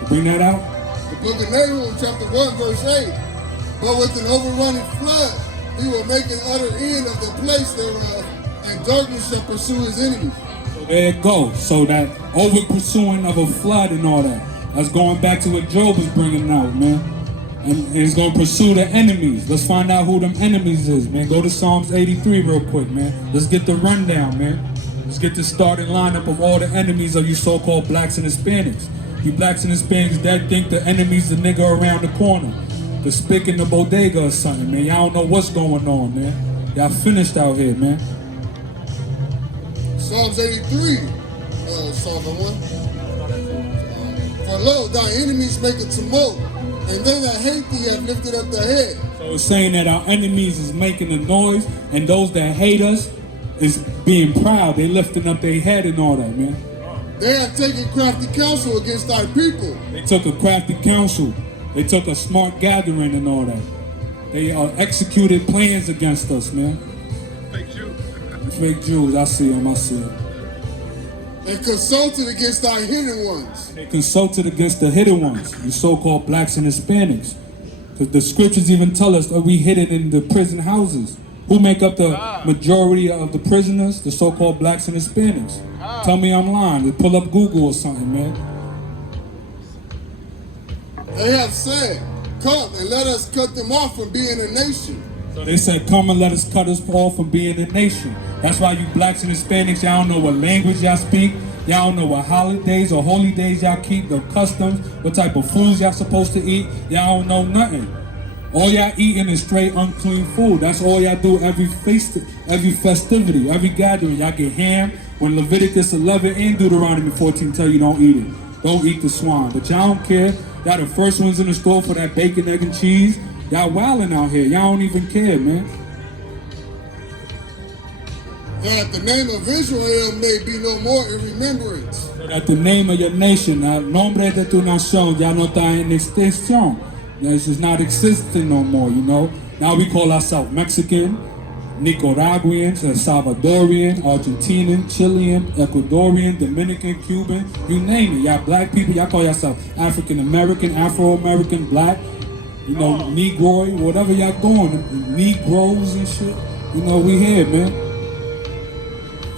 You bring that out? The book of Nahum, chapter 1, verse 8. But with an overrunning flood, he will make an utter end of the place thereof, and darkness shall pursue his enemies. So there it goes. So that over-pursuing of a flood and all that. That's going back to what Job is bringing out, man. And it's going to pursue the enemies. Let's find out who them enemies is, man. Go to Psalms 83 real quick, man. Let's get the rundown, man. Let's get the starting lineup of all the enemies of you so-called blacks and Hispanics. You blacks and Hispanics that think the enemy's the nigga around the corner. The spick in the bodega or something, man. Y'all don't know what's going on, man. Y'all finished out here, man. Psalms 83, Psalm 1. For lo, thy enemies make a tumult, and they that hate thee have lifted up their head. So it's saying that our enemies is making a noise, and those that hate us is being proud. They lifting up their head and all that, man. They have taken crafty counsel against thy people. They took a crafty counsel. They took a smart gathering and all that. They executed plans against us, man. Fake Jews. Fake Jews, I see them, I see them. And consulted against thy hidden ones. They consulted against the hidden ones, you so-called blacks and Hispanics. Because the scriptures even tell us that we hidden in the prison houses. Who make up the majority of the prisoners? The so-called blacks and Hispanics. Tell me I'm lying. Pull up Google or something, man. They have said, come and let us cut them off from being a nation. So they said, come and let us cut us off from being a nation. That's why you blacks and Hispanics, y'all don't know what language y'all speak. Y'all don't know what holidays or holy days y'all keep, the customs, what type of foods y'all supposed to eat. Y'all don't know nothing. All y'all eating is straight unclean food. That's all y'all do every festivity, every gathering. Y'all get ham. When Leviticus 11 and Deuteronomy 14 tell you don't eat it. Don't eat the swine. But y'all don't care. Y'all the first ones in the store for that bacon, egg, and cheese. Y'all wilding out here. Y'all don't even care, man. That the name of Israel may be no more in remembrance. So that the name of your nation, el nombre de tu nación, ya no está en extinción. This is not existing no more, you know. Now we call ourselves Mexican, Nicaraguans, Salvadorian, Argentinian, Chilean, Ecuadorian, Dominican, Cuban, you name it. Y'all black people, y'all call yourself African American, Afro-American, black, you know, Negroid, whatever y'all doing, Negroes and shit. You know, we here, man.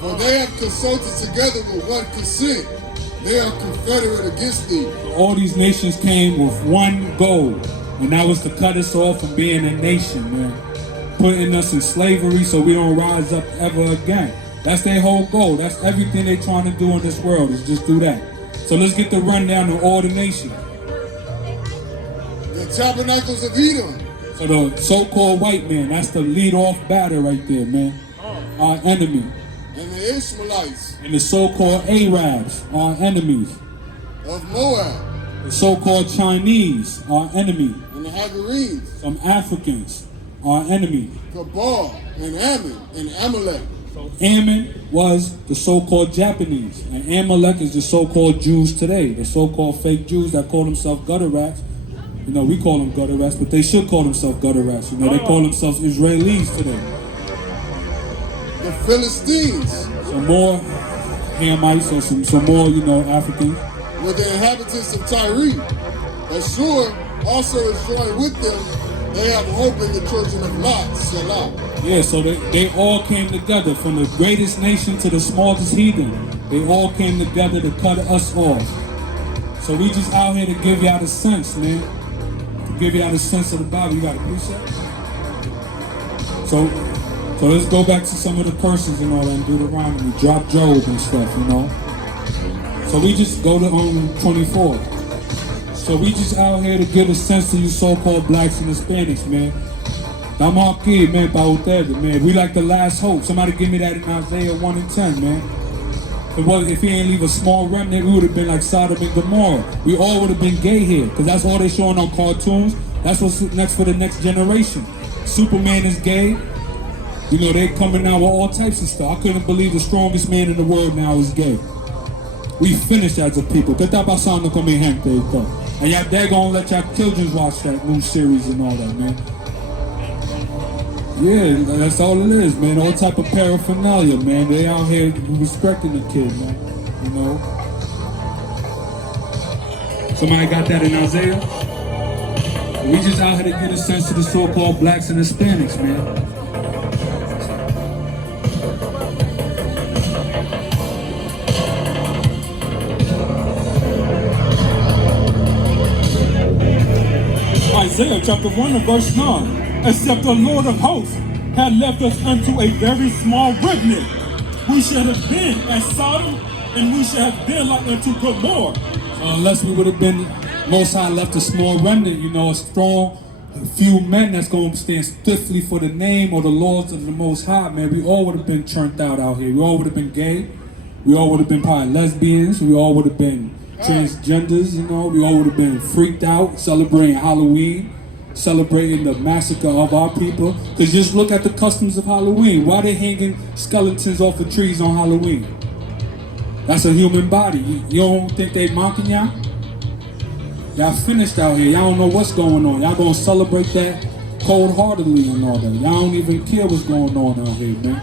For they have consulted together with one consent. They are confederate against thee. So all these nations came with one goal, and that was to cut us off from being a nation, man. Putting us in slavery so we don't rise up ever again. That's their whole goal. That's everything they're trying to do in this world is just do that. So let's get the rundown of all the nations. The tabernacles of Edom. So the so-called white man, that's the lead-off batter right there, man. Our enemy. And the Ishmaelites. And the so-called Arabs, our enemies. Of Moab. The so-called Chinese, our enemy. And the Hagarenes. Some Africans, our enemy. Cabal and Ammon and Amalek. So Ammon was the so-called Japanese, and Amalek is the so-called Jews today, the so-called fake Jews that call themselves gutter rats. You know, we call them gutter rats, but they should call themselves gutter rats. You know, they call themselves Israelis today. The Philistines. Some more Hamites or some more, you know, Africans. With the inhabitants of Tyre. Ashur also is joined with them. They have hope in the children of Lot, Selah. Yeah, so they all came together, from the greatest nation to the smallest heathen. They all came together to cut us off. So we just out here to give y'all the sense, man. To give y'all the sense of the Bible. You got a precept? So let's go back to some of the curses and all that in Deuteronomy. Drop Job and stuff, you know. So we just go to 24. So we just out here to give a sense to you so-called blacks and Hispanics, man. Estamos aquí, man, para ustedes, man. We like the last hope. Somebody give me that in Isaiah 1 and 10, man. If he ain't leave a small remnant, we would have been like Sodom and Gomorrah. We all would have been gay here, because that's all they showing on cartoons. That's what's next for the next generation. Superman is gay. You know, they coming out with all types of stuff. I couldn't believe the strongest man in the world now is gay. We finished as a people. ¿Qué está pasando con mi gente? And y'all, they're gonna let y'all children watch that new series and all that, man. Yeah, that's all it is, man. All type of paraphernalia, man. They out here respecting the kid, man. You know. Somebody got that in Isaiah? We just out here to get a sense to the so-called blacks and Hispanics, man. Isaiah chapter 1 and verse 9. Except the Lord of hosts had left us unto a very small remnant, we should have been as Sodom, and we should have been like unto Gomorrah. Unless we would have been, Most High left a small remnant, you know, a strong few men that's going to stand stiffly for the name or the laws of the Most High, man. We all would have been churned out here. We all would have been gay. We all would have been probably lesbians. We all would have been transgenders, you know. We all would have been freaked out, celebrating Halloween, celebrating the massacre of our people. Because just look at the customs of Halloween. Why they hanging skeletons off of trees on Halloween? That's a human body. You don't think they mocking y'all? Y'all finished out here. Y'all don't know what's going on. Y'all gonna celebrate that cold-heartedly and all that. Y'all don't even care what's going on out here, man.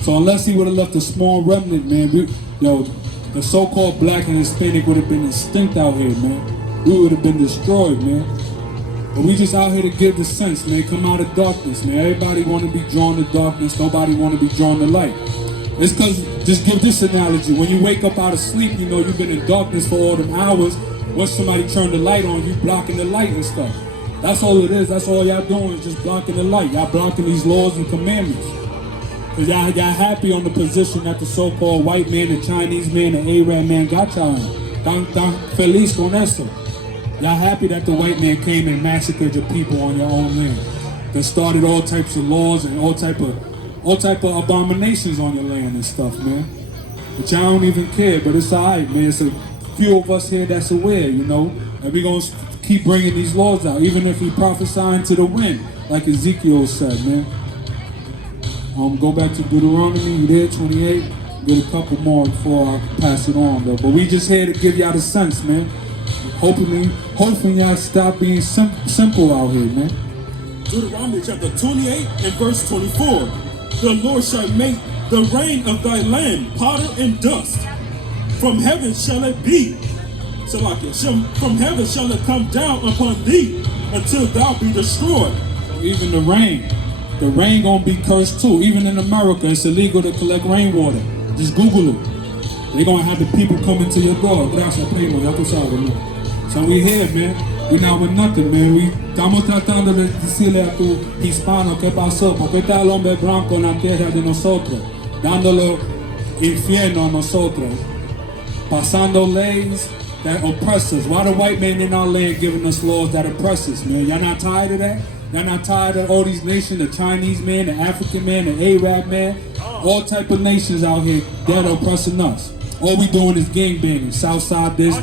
So unless he would have left a small remnant, man, the so-called black and Hispanic would have been extinct out here, man. We would have been destroyed, man. But we just out here to give the sense, man. Come out of darkness, man. Everybody want to be drawn to darkness. Nobody want to be drawn to light. It's because, just give this analogy. When you wake up out of sleep, you know you've been in darkness for all them hours. Once somebody turn the light on, you blocking the light and stuff. That's all it is. That's all y'all doing is just blocking the light. Y'all blocking these laws and commandments. Because y'all happy on the position that the so-called white man, the Chinese man, the Arab man got y'all in. Tan feliz con eso. Y'all happy that the white man came and massacred your people on your own land. That started all types of laws and all type of abominations on your land and stuff, man. But y'all don't even care, but it's alright, man. It's a few of us here that's aware, you know, and we're going to keep bringing these laws out, even if we prophesying to the wind, like Ezekiel said, man. Go back to Deuteronomy, you there, 28? Get a couple more before I pass it on, though. But we just here to give y'all the sense, man. Hopefully y'all stop being simple out here, man. Deuteronomy chapter 28 and verse 24. The Lord shall make the rain of thy land powder and dust. From heaven shall it be. From heaven shall it come down upon thee until thou be destroyed. Even the rain gonna be cursed too. Even in America, it's illegal to collect rainwater. Just Google it. They gonna have the people coming to your door. Gracias, primo. Ya tú sabes, man. So we here, man. We not with nothing, man. We estamos tratando de decirle a tu hispano qué pasó. ¿Por qué está el hombre blanco en la tierra de nosotros? Dándole infierno a nosotros. Pasando leyes that oppress us. Why the white man in our land giving us laws that oppress us, man? Y'all not tired of that? Y'all not tired of all these nations, the Chinese man, the African man, the Arab man, all type of nations out here that are oppressing us. All we doing is gangbanging, Southside this,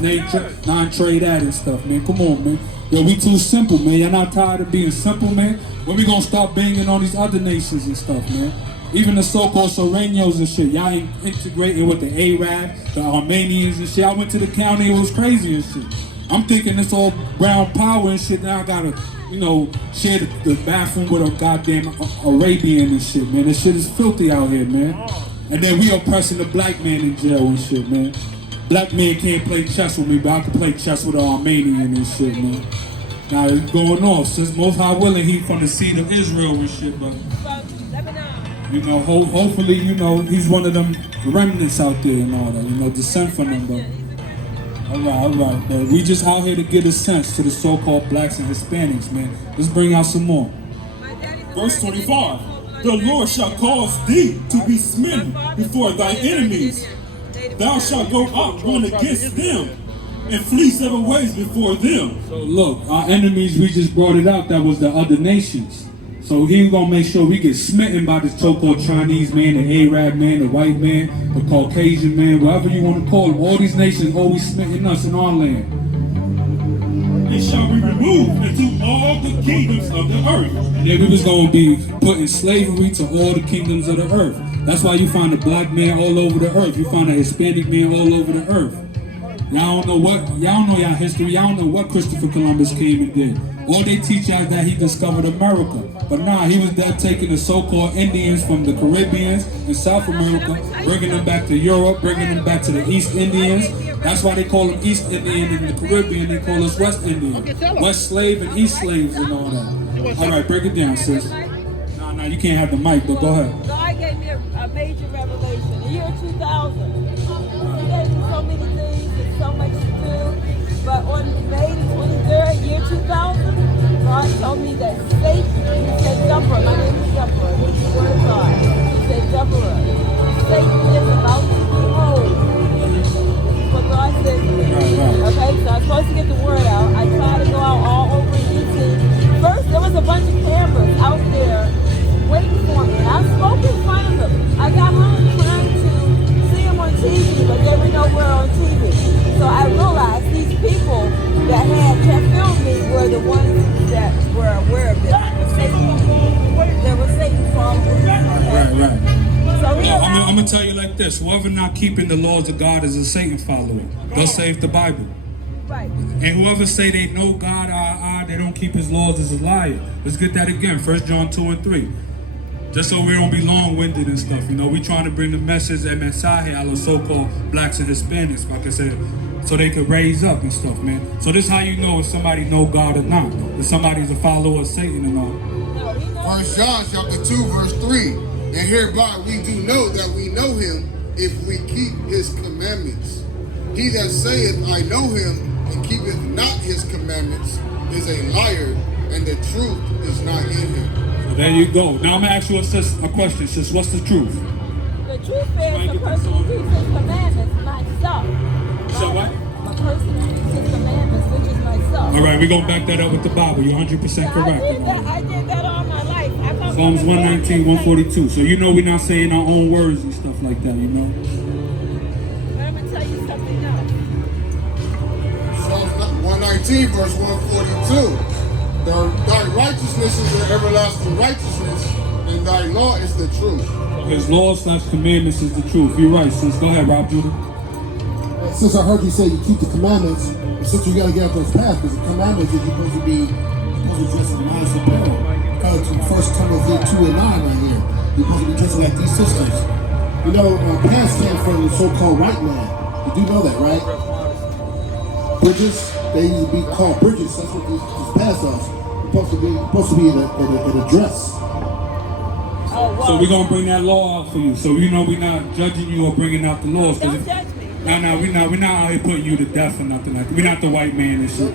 non-trade that and stuff, man. Come on, man. Yo, we too simple, man. Y'all not tired of being simple, man? When we gonna stop banging on these other nations and stuff, man? Even the so-called Serenios and shit, y'all ain't integrating with the Arab, the Armenians and shit. I went to the county, it was crazy and shit. I'm thinking it's all brown power and shit. Now I gotta, you know, share the bathroom with a goddamn Arabian and shit, man. This shit is filthy out here, man. And then we oppressing the black man in jail and shit, man. Black man can't play chess with me, but I can play chess with an Armenian and shit, man. Now it's going off. Since Most High willing, he from the seed of Israel and shit, but you know, hopefully, you know, he's one of them remnants out there and all that, you know, descent from them, but all right. But we just out here to get a sense to the so-called blacks and Hispanics, man. Let's bring out some more. Verse 25. The Lord shall cause thee to be smitten before thy enemies. Thou shalt go up one against them and flee 7 ways before them. So look, our enemies, we just brought it out, that was the other nations. So he's gonna make sure we get smitten by the so-called Chinese man, the Arab man, the white man, the Caucasian man, whatever you want to call them. All these nations always smitten us in our land. It shall be removed into all the kingdoms of the earth. And then we was gonna be put in slavery to all the kingdoms of the earth. That's why you find a black man all over the earth. You find a Hispanic man all over the earth. Y'all don't know y'all history. Y'all don't know what Christopher Columbus came and did. All they teach y'all is that he discovered America. But nah, he was there taking the so-called Indians from the Caribbeans and South America, bringing them back to Europe, bringing them back to the East Indians. That's why they call them East Indian in the Caribbean. They call us West Indian. West slave and East slaves and all that. All right, break it down, sis. Nah, you can't have the mic, but go ahead. God gave me a major revelation. The year 2000. He gave me so many things and so much to do. But on May 23rd, year 2000, God told me that Satan, he said, Deborah, my name is Deborah, this is the word of God. He said, Deborah, Satan is about to be old. What God said to me. Okay, so I'm supposed to get the word out. I tried to go out all over YouTube. First, there was a bunch of cameras out there waiting for me. And I spoke in front of them. I got home trying to see them on TV, but they were nowhere on TV. So I realized these people that had filmed me were the ones that were aware of this. There was Satan followers. Right. So I'm going to tell you like this. Whoever not keeping the laws of God is a Satan follower. They'll save the Bible. Right. And whoever say they know God, they don't keep his laws is a liar. Let's get that again. 1 John 2 and 3. Just so we don't be long-winded and stuff, you know. We trying to bring the message and mensaje a los so-called blacks and Hispanics, like I said, so they could raise up and stuff, man. So this is how you know if somebody know God or not. If somebody's a follower of Satan or not. 1 John chapter 2, verse 3. And hereby we do know that we know him if we keep his commandments. He that saith, I know him, and keepeth not his commandments, is a liar, and the truth is not in him. So there you go. Now I'm going to ask you a question, sis. What's the truth? The truth is the person who keeps his commandments, myself. So what? The person who keeps his commandments, which is myself. All right, we're going to back that up with the Bible. You're 100% correct. I did that all my life. Psalms 119, 142. So you know we're not saying our own words and stuff like that, you know? But I'm going to tell you something else. Psalms 119, verse 142. Thy righteousness is the everlasting righteousness, and thy law is the truth. His law/commandments is the truth. You're right, sis. Go ahead, Rob Judah. Since I heard you say you keep the commandments, since you got to get out those paths, because the commandments is supposed to dress in nice apparel. Because from 1 Timothy 2 and 9 right here, you're supposed to be dressing like these sisters. You know, pants came from the so-called white man. You do know that, right? Bridges, they used to be called bridges. That's what these pants are. Supposed to be in a dress. So we're going to bring that law out for you. So you know we're not judging you or bringing out the laws. Don't judge me. No, we're not out here putting you to death or nothing like that. We're not the white man and shit.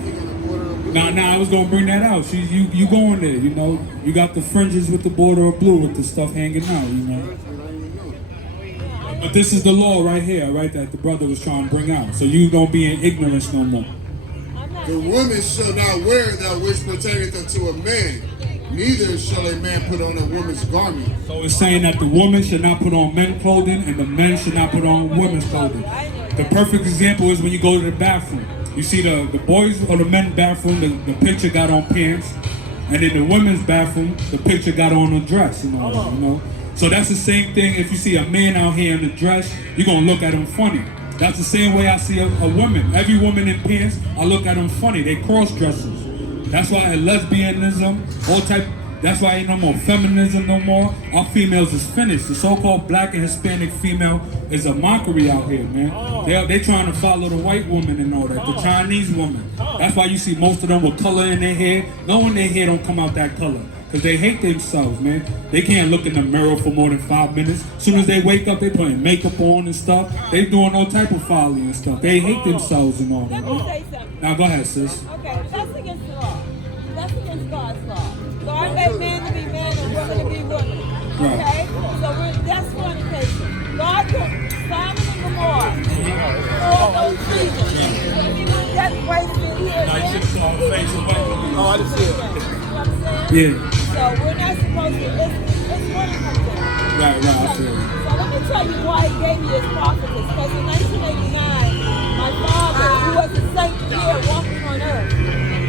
I was going to bring that out. You going there, you know. You got the fringes with the border of blue with the stuff hanging out, you know. But this is the law right here, right, that the brother was trying to bring out. So you don't be in ignorance no more. The woman shall not wear that which pertaineth unto a man, neither shall a man put on a woman's garment. So it's saying that the woman should not put on men's clothing and the men should not put on women's clothing. The perfect example is when you go to the bathroom. You see the boys or the men's bathroom, the picture got on pants, and in the women's bathroom, the picture got on a dress and all that, you know. So that's the same thing. If you see a man out here in a dress, you're gonna look at him funny. That's the same way I see a woman. Every woman in pants, I look at them funny. They cross dressers. That's why lesbianism, all type. That's why ain't no more feminism no more. Our females is finished. The so-called black and Hispanic female is a mockery out here, man. They trying to follow the white woman and all that, the Chinese woman. That's why you see most of them with color in their hair. Knowing their hair don't come out that color. Because they hate themselves, man. They can't look in the mirror for more than 5 minutes. As soon as they wake up, they putting makeup on and stuff. They doing all type of folly and stuff. They hate themselves and all that. Let me say something. Now go ahead, sis. Okay, that's against the law. That's against God's law. God made man to be man and woman to be woman. Okay? So that's fornication. God took Simon and Gomorrah for all those reasons. That way to be here. I didn't see it. You know what I'm saying? Yeah. So we're not supposed to, it's money comes in. Right, I feel it. So let me tell you why he gave me his prophetess. Because in 1989, my father, who was a saint here walking on earth,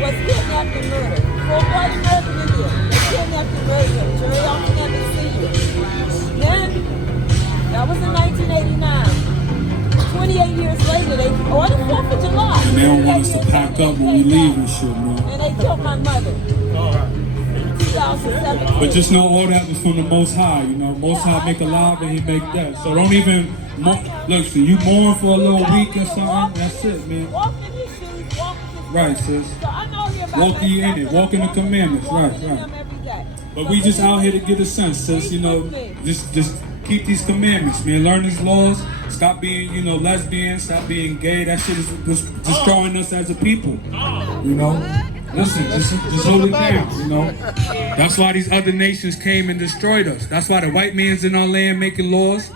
was kidnapped and murdered. Full-blooded murder in here. They kidnapped and murdered him. Jerry Alton never seen it. Then, that was in 1989. 28 years later, they ordered forfeiture They don't want us to pack up when we leave and shit, man. And they killed my mother. 2017. But just know all that was from the Most High, you know. Most High make alive and He make death. So don't even, look, so you mourn for a little week or something, that's it, man. Walk in His shoes, walk in His Right, footsteps. sis. So I know He about Walk ye in it, walk in the commandments, right, right. But we just out here to get a sense, sis, you know, just keep these commandments, man. Learn these laws. Stop being, you know, lesbian. Stop being gay. That shit is destroying us as a people. You know? Listen, just hold it down, you know? That's why these other nations came and destroyed us. That's why the white man's in our land making laws.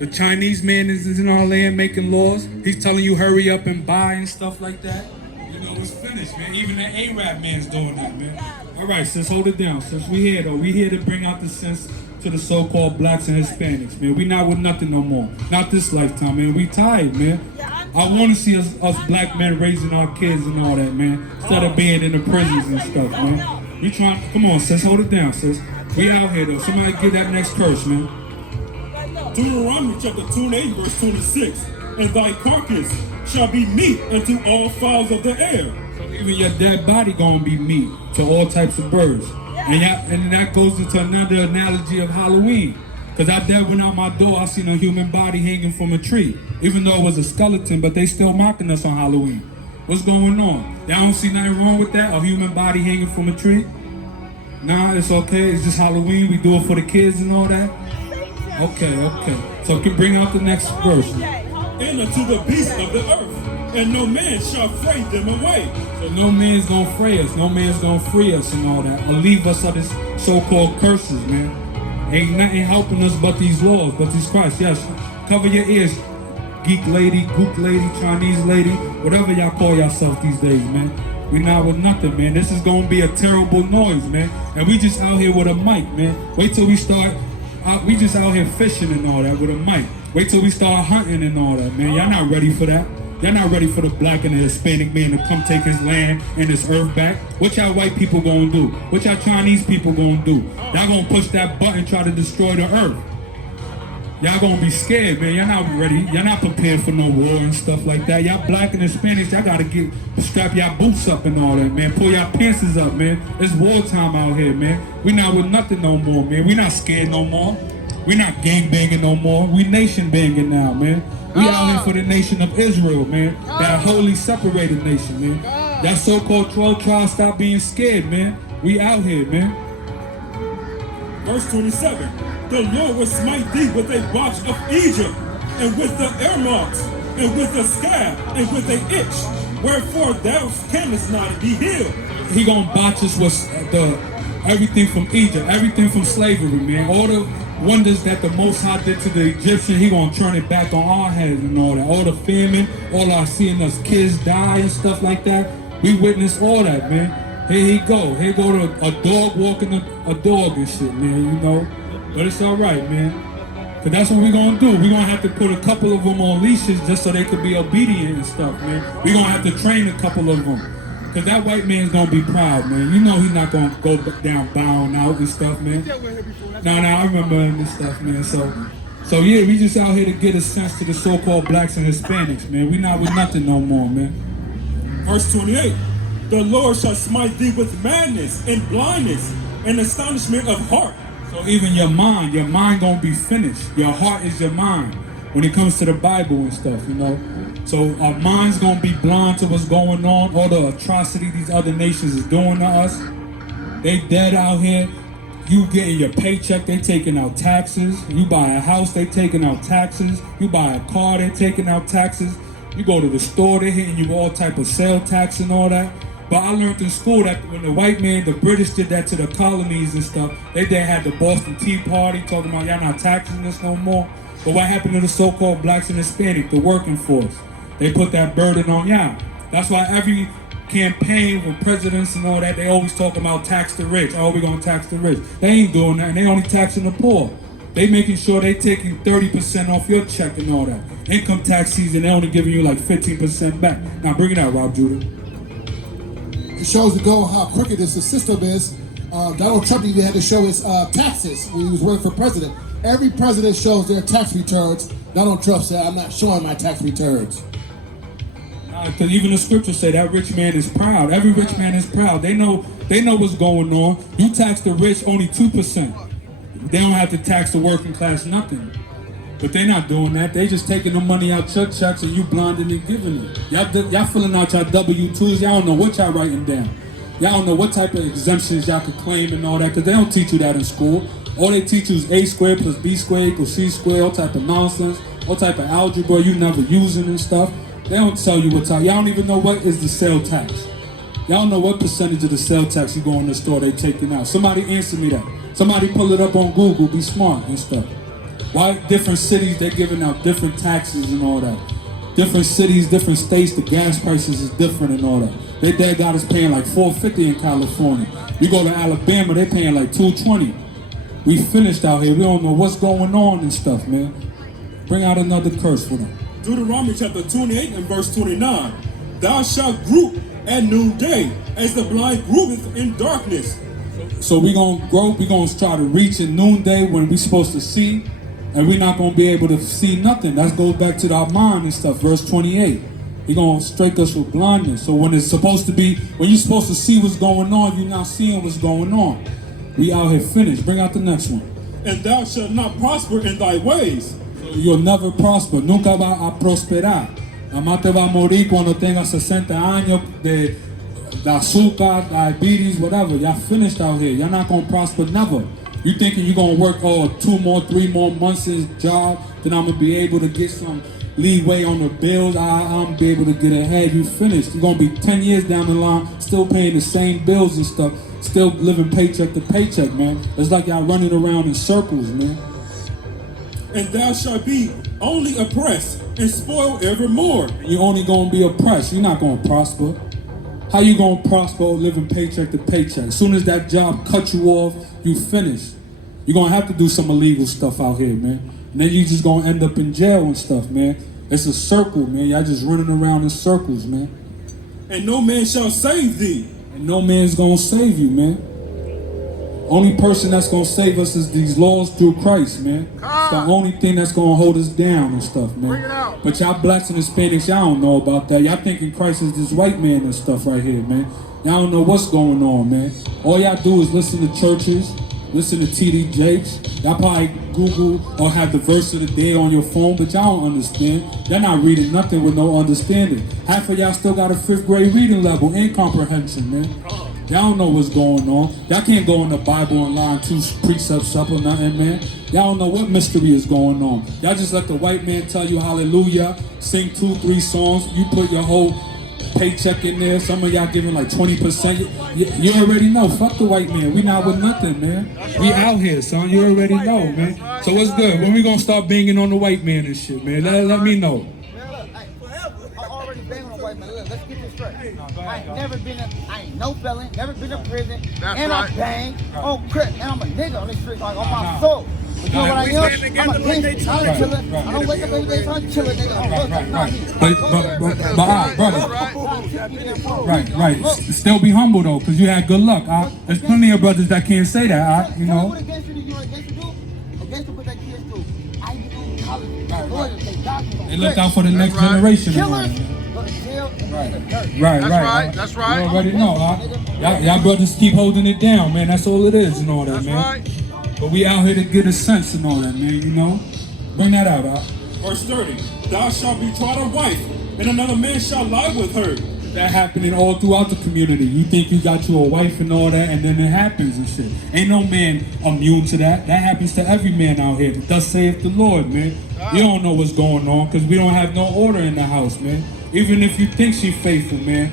The Chinese man is in our land making laws. He's telling you hurry up and buy and stuff like that. You know, it's finished, man. Even the Arab man's doing that, man. All right, sis, hold it down. Sis, we here, though. We here to bring out the sense to the so-called blacks and Hispanics, man. We not with nothing no more. Not this lifetime, man. We tired, man. I want to see us black men raising our kids and all that, man. Instead of being in the prisons and stuff, man. We trying, come on, sis, hold it down, sis. We out here, though. Somebody get that next curse, man. Deuteronomy chapter 28, verse 26. And thy carcass shall be meat unto all fowls of the air. So even your dead body gonna be meat to all types of birds. And that goes into another analogy of Halloween. Because I dead went out my door, I seen a human body hanging from a tree. Even though it was a skeleton, but they still mocking us on Halloween. What's going on? Y'all don't see nothing wrong with that? A human body hanging from a tree? Nah, it's okay. It's just Halloween. We do it for the kids and all that. Okay. So can bring out the next verse. And unto the beasts of the earth, and no man shall fray them away. So no man's gonna fray us, no man's gonna free us and all that, or leave us of this so-called curses, man. Ain't nothing helping us but these laws, but these Christ. Yes, cover your ears, geek lady, gook lady, Chinese lady, whatever y'all call yourself these days, man. We not with nothing, man. This is gonna be a terrible noise, man. And we just out here with a mic, man. Wait till we start. We just out here fishing and all that with a mic. Wait till we start hunting and all that, man. Y'all not ready for that. Y'all not ready for the black and the Hispanic man to come take his land and his earth back. What y'all white people gonna do? What y'all Chinese people gonna do? Y'all gonna push that button, try to destroy the earth. Y'all gonna be scared, man. Y'all not ready. Y'all not prepared for no war and stuff like that. Y'all black and Hispanics, y'all gotta strap y'all boots up and all that, man. Pull y'all pants up, man. It's wartime out here, man. We not with nothing no more, man. We not scared no more. We not gang banging no more. We nation banging now, man. We out here for the nation of Israel, man. That holy separated nation, man. That so-called 12 tribes stop being scared, man. We out here, man. Verse 27. The Lord will smite thee with a botch of Egypt, and with the earmarks, and with the scab, and with a itch, wherefore thou canst not be healed. He gonna botch us with everything from Egypt, everything from slavery, man. All the wonders that the Most High did to the Egyptian, He gonna turn it back on our heads and all that. All the famine, all our seeing us kids die and stuff like that. We witnessed all that, man. Here he go. Here go to a dog walking a dog and shit, man, you know. But it's all right, man. Cause that's what we're gonna do. We're gonna have to put a couple of them on leashes just so they could be obedient and stuff, man. We're gonna have to train a couple of them. Cause that white man's gonna be proud, man. You know he's not gonna go down bowing out and stuff, man. No, I remember him and stuff, man. So yeah, we just out here to get a sense to the so-called blacks and Hispanics, man. We not with nothing no more, man. Verse 28. The Lord shall smite thee with madness and blindness and astonishment of heart. So even your mind gonna be finished. Your heart is your mind when it comes to the Bible and stuff, you know. So our minds gonna be blind to what's going on, all the atrocity these other nations is doing to us. They dead out here. You getting your paycheck, they taking out taxes. You buy a house, they taking out taxes. You buy a car, they taking out taxes. You go to the store, they hitting you all type of sale tax and all that. But I learned in school that when the white man, the British did that to the colonies and stuff, they had the Boston Tea Party talking about y'all not taxing us no more. But what happened to the so-called blacks and Hispanic, the working force? They put that burden on y'all. That's why every campaign with presidents and all that, they always talk about tax the rich. Oh, we're gonna tax the rich. They ain't doing that, and they only taxing the poor. They making sure they taking 30% off your check and all that. Income tax season, they only giving you like 15% back. Now bring it out, Rob Judah. It shows to go how crooked this system is. Donald Trump even had to show his taxes when he was running for president. Every president shows their tax returns. Donald Trump said, I'm not showing my tax returns. Because even the scriptures say that rich man is proud. Every rich man is proud. They know what's going on. You tax the rich only 2%. They don't have to tax the working class nothing. But they're not doing that. They just taking the money out your checks and you blinding and giving it. Y'all filling out your W-2s. Y'all don't know what y'all writing down. Y'all don't know what type of exemptions y'all could claim and all that, because they don't teach you that in school. All they teach you is A squared plus B squared equals C squared, all type of nonsense, all type of algebra you never using and stuff. They don't tell you what type. Y'all don't even know what is the sale tax. Y'all don't know what percentage of the sale tax you go in the store they taking out. Somebody answer me that. Somebody pull it up on Google, be smart and stuff. Why different cities, they're giving out different taxes and all that. Different cities, different states, the gas prices is different and all that. They dad got us paying like $4.50 in California. You go to Alabama, they paying like $2.20. We finished out here. We don't know what's going on and stuff, man. Bring out another curse for them. Deuteronomy chapter 28 and verse 29. Thou shalt group at noonday, as the blind groupeth in darkness. So we gonna grow, we gonna try to reach at noonday when we supposed to see, and we're not gonna be able to see nothing. That goes back to our mind and stuff, verse 28. He gonna strike us with blindness. So when it's supposed to be, when you're supposed to see what's going on, you're not seeing what's going on. We out here finished. Bring out the next one. And thou shalt not prosper in thy ways. So you'll never prosper. Nunca va a prosperar. Nada más te va a morir cuando tengas 60 años de azúcar, diabetes, whatever. Y'all finished out here. Y'all not gonna prosper never. You thinking you're gonna work 2 more, 3 more months in this job, then I'm gonna be able to get some leeway on the bills. I'm gonna be able to get ahead. You finished. You're gonna be 10 years down the line, still paying the same bills and stuff, still living paycheck to paycheck, man. It's like y'all running around in circles, man. And thou shalt be only oppressed and spoiled evermore. You're only gonna be oppressed. You're not gonna prosper. How you gonna prosper living paycheck to paycheck? As soon as that job cut you off, you finish. You're gonna have to do some illegal stuff out here, man. And then you just gonna end up in jail and stuff, man. It's a circle, man. Y'all just running around in circles, man. And no man shall save thee. And no man's gonna save you, man. Only person that's gonna save us is these laws through Christ, man. It's the only thing that's gonna hold us down and stuff, man. But y'all blacks and Hispanics, y'all don't know about that. Y'all thinking Christ is this white man and stuff right here, man. Y'all don't know what's going on, man. All y'all do is listen to churches, listen to T.D. Jakes. Y'all probably Google or have the verse of the day on your phone, but y'all don't understand. Y'all not reading nothing with no understanding. Half of y'all still got a 5th grade reading level and comprehension, man. Y'all don't know what's going on. Y'all can't go in the Bible and line 2 precepts up or nothing, man. Y'all don't know what mystery is going on. Y'all just let the white man tell you hallelujah, sing 2, 3 songs. You put your whole paycheck in there. Some of y'all giving like 20%. You already know. Fuck the white man. We not with nothing, man. We out here, son. You already know, man. So what's good? When we gonna start banging on the white man and shit, man? Let me know. Let's get this straight. I ain't no felon, never been to prison, and I bang on crap, and I'm a nigga on this street, like on my soul. But you know what I am? I'm a gangster, I'm a killer. I don't wake up every day, so I'm chilling, nigga. But right. Still be humble though, cause you had good luck. There's plenty of brothers that can't say that. You know. What a gangster do? You know what a gangster do? A gangster put that kids through Ivy League college, lawyers, they doctors. They look out for the next generation. Killers. Right. That's right. You already know, y'all brothers keep holding it down, man. That's all it is and all that, man. Right. But we out here to get a sense and all that, man, you know? Bring that out, Verse 30. Thou shalt betroth a wife, and another man shall lie with her. That happening all throughout the community. You think you got you a wife and all that, and then it happens and shit. Ain't no man immune to that. That happens to every man out here. Thus saith the Lord, man. You don't know what's going on, because we don't have no order in the house, man. Even if you think she's faithful, man.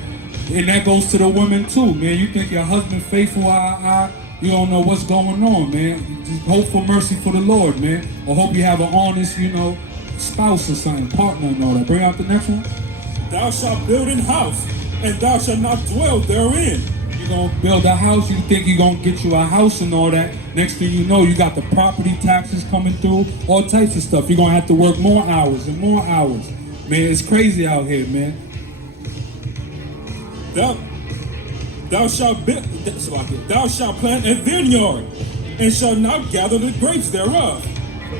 And that goes to the women too, man. You think your husband faithful, you don't know what's going on, man. Just hope for mercy for the Lord, man. Or hope you have an honest, spouse or something, partner and all that. Bring out the next one. Thou shalt build an house, and thou shalt not dwell therein. You're going to build a house, you think you're going to get you a house and all that. Next thing you know, you got the property taxes coming through, all types of stuff. You're going to have to work more hours and more hours. Man, it's crazy out here, man. Thou shalt plant a vineyard, and shalt not gather the grapes thereof.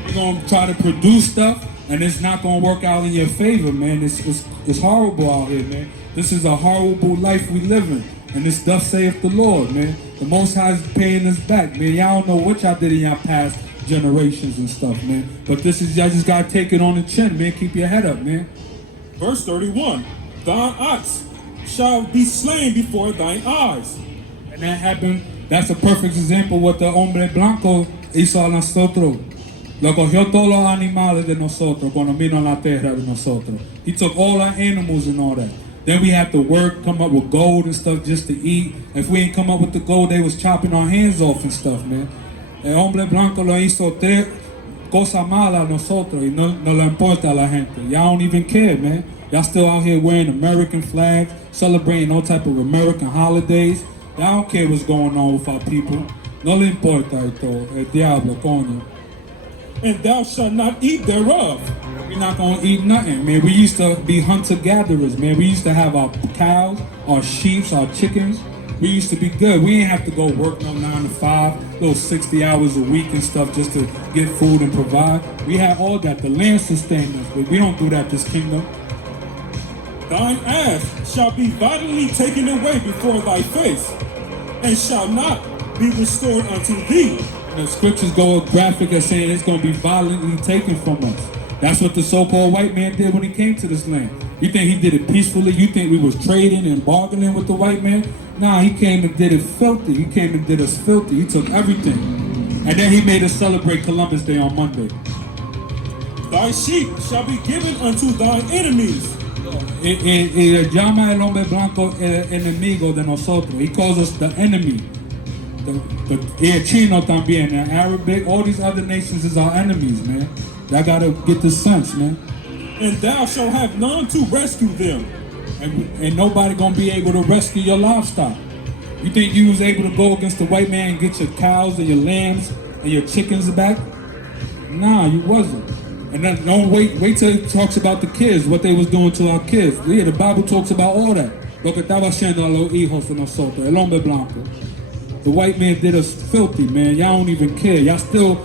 You're going to try to produce stuff, and it's not going to work out in your favor, man. It's It's horrible out here, man. This is a horrible life we live in. And this thus saith the Lord, man. The Most High is paying us back, man. Y'all don't know what y'all did in y'all past generations and stuff, man. But this is, y'all just gotta take it on the chin, man. Keep your head up, man. Verse 31. Thine ox shall be slain before thine eyes. And that happened, that's a perfect example of what the hombre blanco hizo a nosotros. Lo cogió todos los animales de nosotros cuando vino a la tierra de nosotros. He took all our animals and all that. Then we had to work, come up with gold and stuff just to eat. If we ain't come up with the gold, they was chopping our hands off and stuff, man. El hombre blanco lo hizo tres cosas malas a nosotros y no le importa a la gente. Y'all don't even care, man. Y'all still out here wearing American flags, celebrating all type of American holidays. Y'all don't care what's going on with our people. No le importa esto, el diablo, coño. And thou shalt not eat thereof. We're not gonna eat nothing, man. We used to be hunter-gatherers, man. We used to have our cows, our sheep, our chickens. We used to be good. We didn't have to go work no 9 to 5, little 60 hours a week and stuff just to get food and provide. We had all that. The land sustained us, but we don't do that this kingdom. Thine ass shall be violently taken away before thy face, and shall not be restored unto thee. The scriptures go graphic as saying it's going to be violently taken from us. That's what the so-called white man did when he came to this land. You think he did it peacefully? You think we was trading and bargaining with the white man? Nah, he came and did it filthy. He came and did us filthy. He took everything. And then he made us celebrate Columbus Day on Monday. Thy sheep shall be given unto thine enemies. Y llama el hombre blanco el enemigo de nosotros. He calls us the enemy. The Chino también, the Arabic, all these other nations is our enemies, man. Y'all gotta get this sense, man. And thou shalt have none to rescue them. And nobody gonna be able to rescue your livestock. You think you was able to go against the white man and get your cows and your lambs and your chickens back? Nah, you wasn't. And then don't wait till it talks about the kids, what they was doing to our kids. Yeah, the Bible talks about all that. Lo que estaba haciendo a los hijos de nosotros, el hombre blanco. The white man did us filthy, man. Y'all don't even care. Y'all still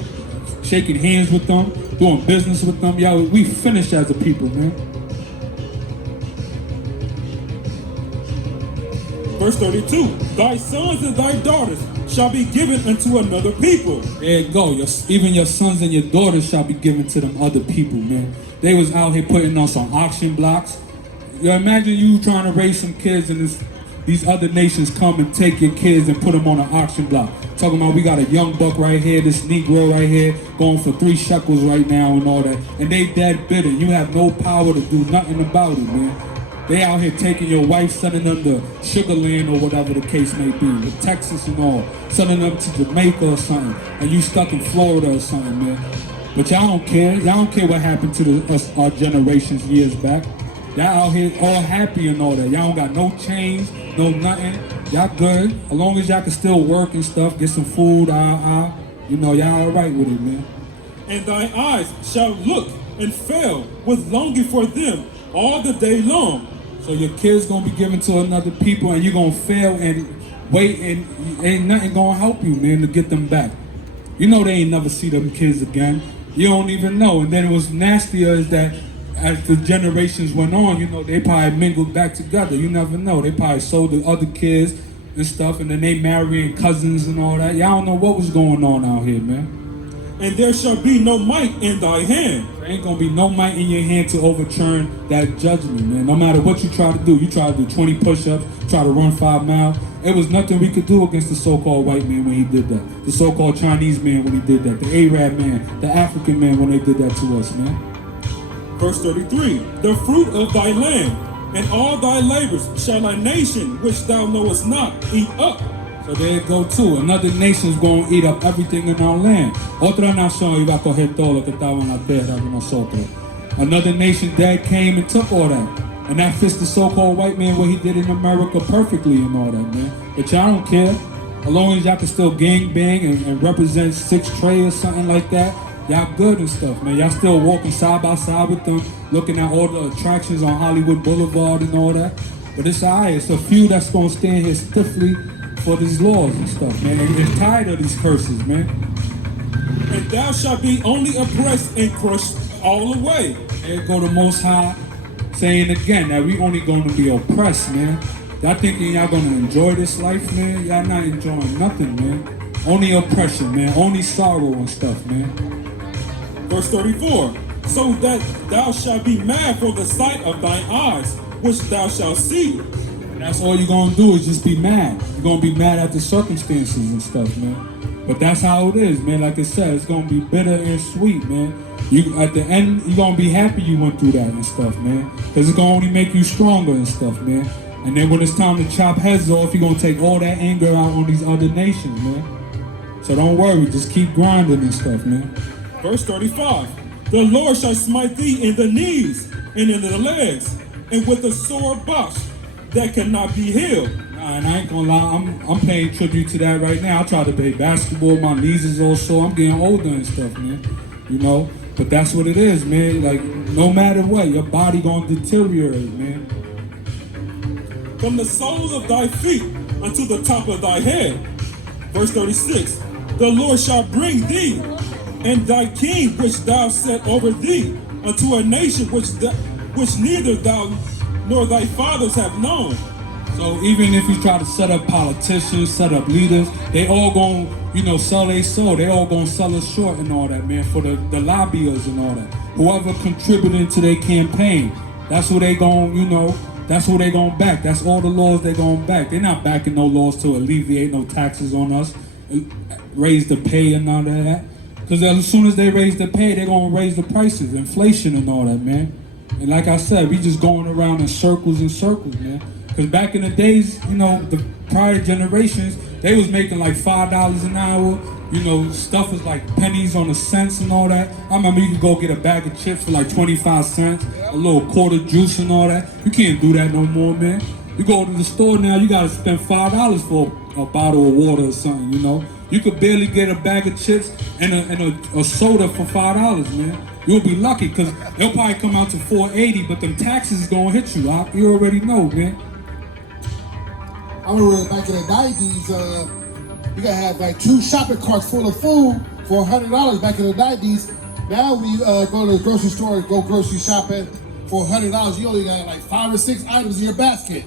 shaking hands with them, doing business with them. Y'all, we finished as a people, man. Verse 32, thy sons and thy daughters shall be given unto another people. There you go. Even your sons and your daughters shall be given to them other people, man. They was out here putting us on auction blocks. You imagine you trying to raise some kids and these other nations come and take your kids and put them on an auction block. Talking about we got a young buck right here, this Negro right here, going for 3 shekels right now and all that. And they dead bitter. You have no power to do nothing about it, man. They out here taking your wife, sending them to Sugar Land or whatever the case may be, with Texas and all, sending them to Jamaica or something, and you stuck in Florida or something, man. But y'all don't care. Y'all don't care what happened to our generations years back. Y'all out here all happy and all that. Y'all don't got no chains, no nothing. Y'all good. As long as y'all can still work and stuff, get some food, you know, y'all all right with it, man. And thy eyes shall look and fail with longing for them all the day long. So your kids gonna be given to another people and you're gonna fail and wait and ain't nothing gonna help you, man, to get them back. You know they ain't never see them kids again. You don't even know. And then it was nastier is that as the generations went on, you know, they probably mingled back together. You never know. They probably sold the other kids and stuff and then they marrying cousins and all that. Y'all don't know what was going on out here, man. And there shall be no might in thy hand. There ain't gonna be no might in your hand to overturn that judgment, man. No matter what you try to do. You try to do 20 push-ups, try to run 5 miles. It was nothing we could do against the so-called white man when he did that. The so-called Chinese man when he did that. The Arab man, the African man when they did that to us, man. Verse 33, the fruit of thy land and all thy labors shall a nation which thou knowest not eat up. So there you go too. Another nation's going to eat up everything in our land. Otra nación iba a coger todo lo que estaba en la tierra de nosotros. Another nation that came and took all that. And that fits the so-called white man what he did in America perfectly and all that, man. But y'all don't care. As long as y'all can still gang bang and represent 6 Trey or something like that, y'all good and stuff, man. Y'all still walking side by side with them, looking at all the attractions on Hollywood Boulevard and all that. But it's all right. It's a few that's going to stand here stiffly for these laws and stuff, man. They're tired of these curses, man. And thou shalt be only oppressed and crushed all away. There go the Most High saying again that we only going to be oppressed, man. Y'all thinking y'all going to enjoy this life, man? Y'all not enjoying nothing, man. Only oppression, man. Only sorrow and stuff, man. Verse 34, so that thou shalt be mad for the sight of thine eyes, which thou shalt see. And that's all you're going to do is just be mad. You're going to be mad at the circumstances and stuff, man. But that's how it is, man. Like I said, it's going to be bitter and sweet, man. You at the end, you're going to be happy you went through that and stuff, man. Because it's going to only make you stronger and stuff, man. And then when it's time to chop heads off, you're going to take all that anger out on these other nations, man. So don't worry, just keep grinding and stuff, man. Verse 35, the Lord shall smite thee in the knees and in the legs, and with a sore box that cannot be healed. And I ain't gonna lie, I'm paying tribute to that right now. I try to play basketball, my knees is all sore. I'm getting older and stuff, man. You know, but that's what it is, man. Like, no matter what, your body gonna deteriorate, man. From the soles of thy feet unto the top of thy head. Verse 36, the Lord shall bring thee and thy king which thou set over thee unto a nation which neither thou nor thy fathers have known. So even if you try to set up politicians, set up leaders, they all gonna, you know, sell their soul. They all gonna sell us short and all that, man, for the lobbyists and all that. Whoever contributed to their campaign, that's who they gonna, you know, that's who they gonna back. That's all the laws they gonna back. They're not backing no laws to alleviate no taxes on us, raise the pay and all that. Because as soon as they raise the pay, they're gonna raise the prices, inflation and all that, man. And like I said, we just going around in circles and circles, man. Because back in the days, you know, the prior generations, they was making like $5 an hour. You know, stuff was like pennies on the cents and all that. I remember you could go get a bag of chips for like 25 cents, a little quarter juice and all that. You can't do that no more, man. You go to the store now, you gotta spend $5 for a bottle of water or something, you know. You could barely get a bag of chips and a soda for $5, man. You'll be lucky, because they'll probably come out to $4.80, but them taxes is gonna hit you, you already know, man. I remember back in the 90s, you gotta have like 2 shopping carts full of food for $100 back in the 90s. Now we go to the grocery store and go grocery shopping for $100. You only got like 5 or 6 items in your basket.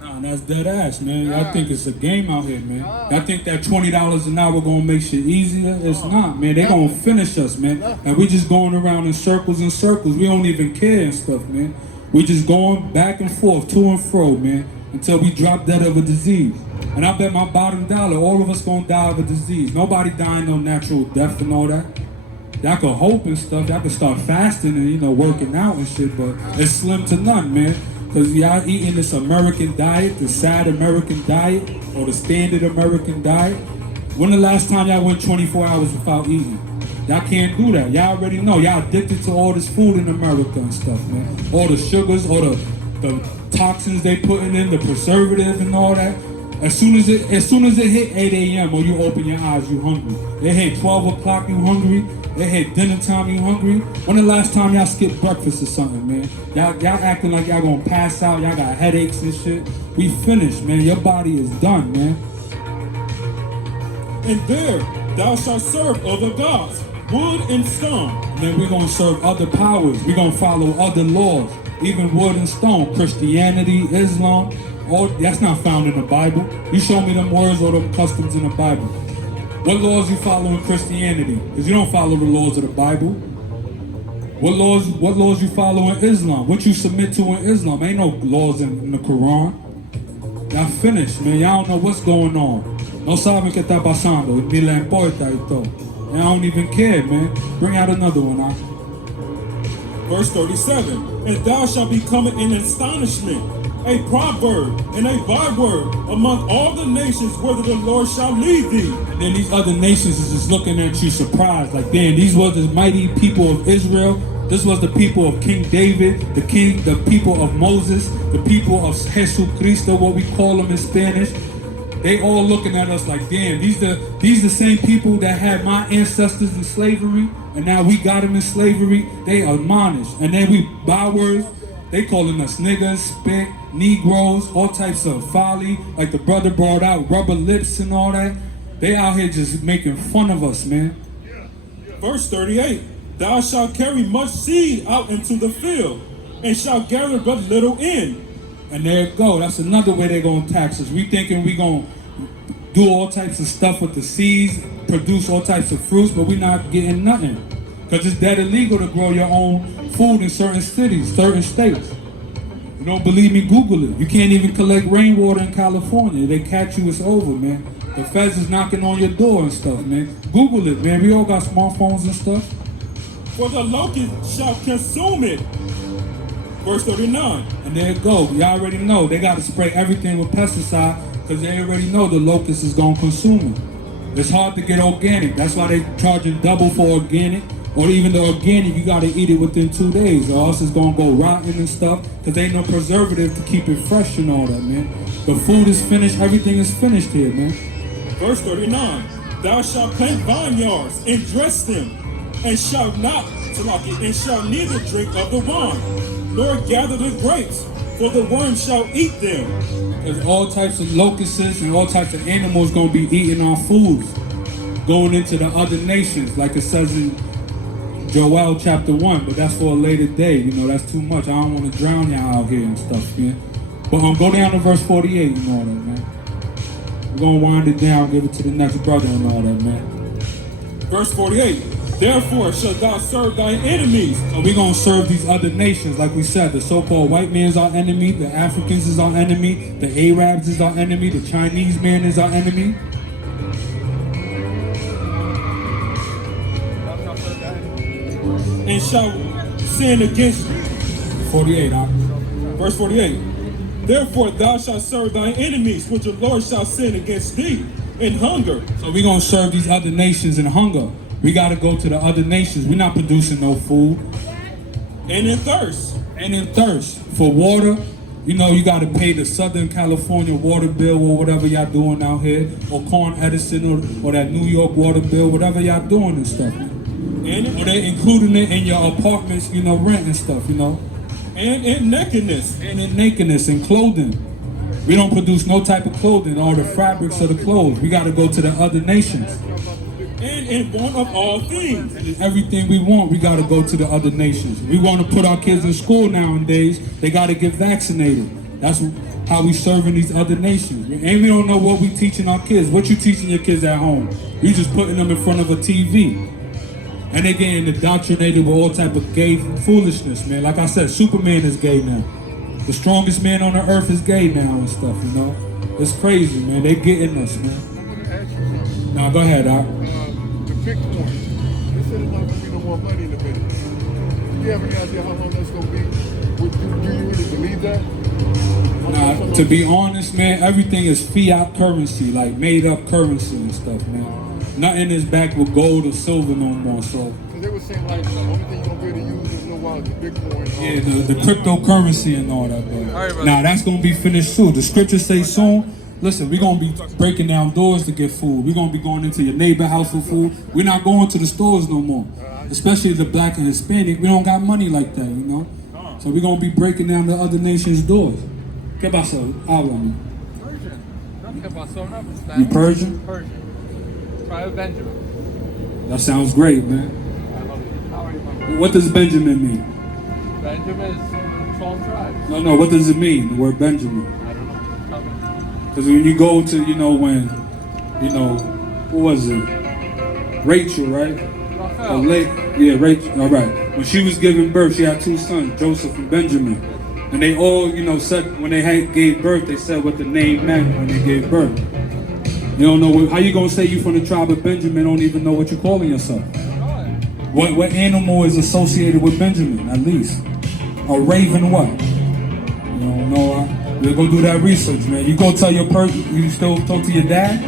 Nah, that's dead ass, man. I think it's a game out here, man. I think that $20 an hour gonna make shit easier. It's not, man. They gonna finish us, man. And we just going around in circles and circles. We don't even care and stuff, man. We just going back and forth, to and fro, man, until we drop dead of a disease. And I bet my bottom dollar, all of us gonna die of a disease. Nobody dying no natural death and all that. Y'all could hope and stuff. Y'all could start fasting and, you know, working out and shit, but it's slim to none, man. Because y'all eating this American diet, the sad American diet, or the standard American diet. When the last time y'all went 24 hours without eating? Y'all can't do that. Y'all already know. Y'all addicted to all this food in America and stuff, man. All the sugars, all the toxins they putting in, the preservative and all that. As soon as it hit 8 a.m. or you open your eyes, you hungry. It hit 12 o'clock, you hungry. It hit dinner time, you hungry. When the last time y'all skipped breakfast or something, man? Y'all acting like y'all gonna pass out. Y'all got headaches and shit. We finished, man. Your body is done, man. And there thou shalt serve other gods, wood and stone. And then we're gonna serve other powers. We're gonna follow other laws, even wood and stone. Christianity, Islam. All that's not found in the Bible. You show me them words or them customs in the Bible. What laws you follow in Christianity? Because you don't follow the laws of the Bible. What laws you follow in Islam? What you submit to in Islam? Ain't no laws in the Quran. Y'all finished, man. Y'all don't know what's going on. No saben qué está pasando. Ni le importa y todo. Y'all don't even care, man. Bring out another one, huh? Verse 37, and thou shalt become an astonishment, a proverb and a byword among all the nations whither the Lord shall lead thee. And then these other nations is just looking at you surprised, like, damn, these were the mighty people of Israel. This was the people of King David, the people of Moses, the people of Jesucristo, what we call them in Spanish. They all looking at us like, damn, these the same people that had my ancestors in slavery, and now we got them in slavery. They admonish, and then we bywords. They calling us niggas, spit, Negroes, all types of folly, like the brother brought out, rubber lips and all that. They out here just making fun of us, man. Verse 38, Thou shalt carry much seed out into the field, and shalt gather but little in. And there it go. That's another way they're going to tax us. We thinking we going to do all types of stuff with the seeds, produce all types of fruits, but we're not getting nothing. Because it's dead illegal to grow your own food in certain cities, certain states. You don't believe me, Google it. You can't even collect rainwater in California. They catch you, it's over, man. The feds is knocking on your door and stuff, man. Google it, man. We all got smartphones and stuff. For the locust shall consume it. Verse 39. And there it go. Y'all already know. They got to spray everything with pesticide because they already know the locust is going to consume it. It's hard to get organic. That's why they charging double for organic. Or even the organic, you got to eat it within 2 days or else it's going to go rotten and stuff because there ain't no preservative to keep it fresh and all that, man. The food is finished. Everything is finished here, man. Verse 39. Thou shalt plant vineyards and dress them, and shalt not and shall neither drink of the wine, nor gather the grapes, for the worm shall eat them. There's all types of locusts and all types of animals going to be eating our foods, going into the other nations, like it says in Joel chapter 1, but that's for a later day. You know, that's too much. I don't want to drown y'all out here and stuff, man. But go down to verse 48 and all that, man. We're going to wind it down, give it to the next brother and all that, man. Verse 48. Therefore shalt thou serve thy enemies. So we're going to serve these other nations, like we said. The so-called white man is our enemy. The Africans is our enemy. The Arabs is our enemy. The Chinese man is our enemy. And shall sin against 48, Verse 48. Therefore thou shalt serve thy enemies, which the Lord shall sin against thee in hunger. So we're going to serve these other nations in hunger. We got to go to the other nations. We're not producing no food. And in thirst. And in thirst. For water, you know, you got to pay the Southern California water bill or whatever y'all doing out here. Or Con Edison or that New York water bill, whatever y'all doing and stuff. Or they're including it in your apartments, you know, rent and stuff, you know. And in nakedness. And in nakedness and clothing. We don't produce no type of clothing or the fabrics of the clothes. We got to go to the other nations. And in want of all things. And everything we want, we got to go to the other nations. We want to put our kids in school nowadays. They got to get vaccinated. That's how we serving these other nations. And we don't know what we teaching our kids. What you teaching your kids at home? You just putting them in front of a TV. And they getting indoctrinated with all type of gay foolishness, man. Like I said, Superman is gay now. The strongest man on the earth is gay now and stuff, you know. It's crazy, man. They getting us, man. I'm going to ask you something. Now, go ahead, Doc. The Bitcoin. They said there's not going to be no more money in the Bitcoin. Do you have any idea how long that's going to be? Do you really believe that? Nah, to be honest, man, everything is fiat currency, like made up currency and stuff, man. Nothing is backed with gold or silver no more, so. Because they were saying like the only thing you're going to be able to use is no while the Bitcoin. Yeah, the cryptocurrency and all that, bro. Now, that's going to be finished soon. The scriptures say soon. Listen, we're going to be breaking down doors to get food. We're going to be going into your neighbor house for food. We're not going to the stores no more. Especially the black and Hispanic. We don't got money like that, you know? So we're going to be breaking down the other nations' doors. ¿Qué pasó? Háblame. Persian. No, ¿qué pasó? No, You Persian? Persian. Tribe of Benjamin. That sounds great, man. I love it. How are you, my brother? What does Benjamin mean? Benjamin is 12 tribes. No, what does it mean, the word Benjamin? I don't know. Tell me. Because when you go to, you know, when, you know, what was it? Rachel, right? Raphael. Yeah, Rachel, all right. When she was giving birth, she had 2 sons, Joseph and Benjamin. And they all, you know, said, when they gave birth, they said what the name meant when they gave birth. You don't know, how you gonna say you from the tribe of Benjamin, don't even know what you're calling yourself? What animal is associated with Benjamin, at least? A raven what? You don't know, we're gonna do that research, man. You go tell your person, you still talk to your dad?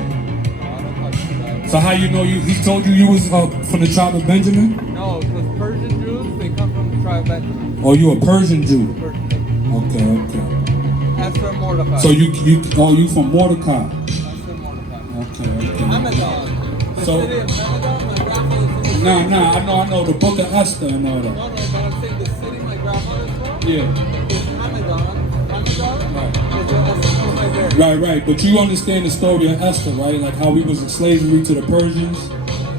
So how you know he told you was from the tribe of Benjamin? No, because Persian Jews, they come from the tribe of Benjamin. Oh, you a Persian Jew? Persian. Okay. Esther Mordecai. So you from Mordecai? Esther Mordecai. Okay. Hamadan. The So- city of Hamadan, my grandfather's from the Nah, I know the book of Esther and all that. No, but I'm saying the city my grandfather's from Yeah. is Hamadan. Hamadan Right. is a Esther. Right. But you understand the story of Esther, right? Like how we was in slavery to the Persians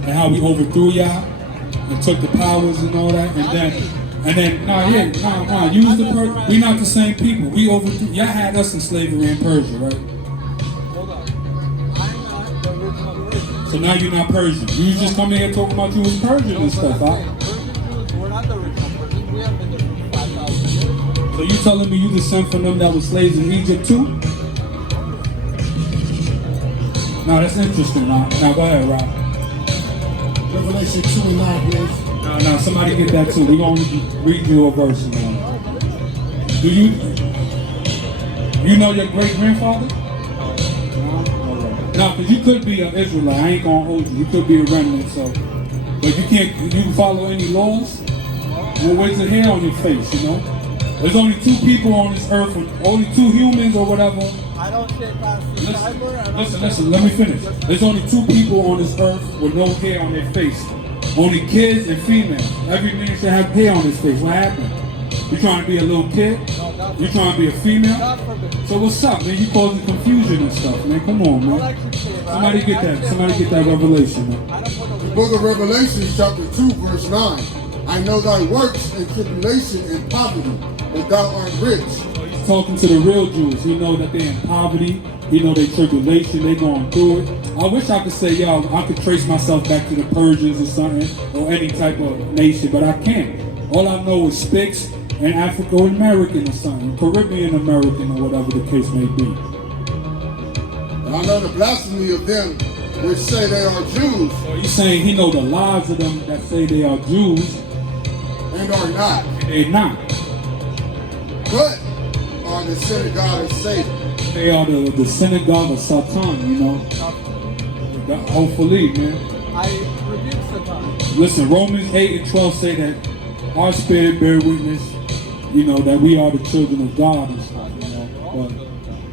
and how we overthrew y'all. and took the powers and all that, and then use the Persian. We not the same people. We overthrew. Y'all had us in slavery in Persia, right? Hold on. I'm not the original religion. So now you're not Persian. You just come in here talking about you was Persian and stuff, huh? Persian Jews were not the original Persians. We have been there for 5,000 years. So you telling me you descend from them that were slaves in Egypt too? No, that's interesting. Now go ahead, Rob. Revelation 2 and 9, please. No, somebody get that too. We're going to read you a verse now. Do you know your great-grandfather? No, because you could be an Israelite. I ain't going to hold you. You could be a remnant, so. But you can follow any laws? Well, where's the hair on your face, you know? There's only 2 people on this earth, only 2 humans or whatever. I don't say past the cyber. Listen, let me finish. There's only 2 people on this earth with no hair on their face. Only kids and females. Every man should have hair on his face. What happened? You trying to be a little kid? You trying to be a female? So what's up, man? You causing confusion and stuff, man. Come on, man. Somebody get that revelation, man. The book of Revelation, chapter 2, verse 9. I know thy works and tribulation and poverty, but thou art rich. He's talking to the real Jews. He know that they're in poverty. He know their tribulation. They going through it. I wish I could say, yo, I could trace myself back to the Persians or something, or any type of nation, but I can't. All I know is Spix and African-American or something, Caribbean-American or whatever the case may be. And I know the blasphemy of them which say they are Jews. So he's saying he know the lies of them that say they are Jews. And are not. And they're not. But are the synagogue of Satan. They are the synagogue of Satan, you know. Hopefully, man. I rebuke Satan. Listen, Romans 8 and 12 say that our spirit bear witness, you know, that we are the children of God and stuff, you know.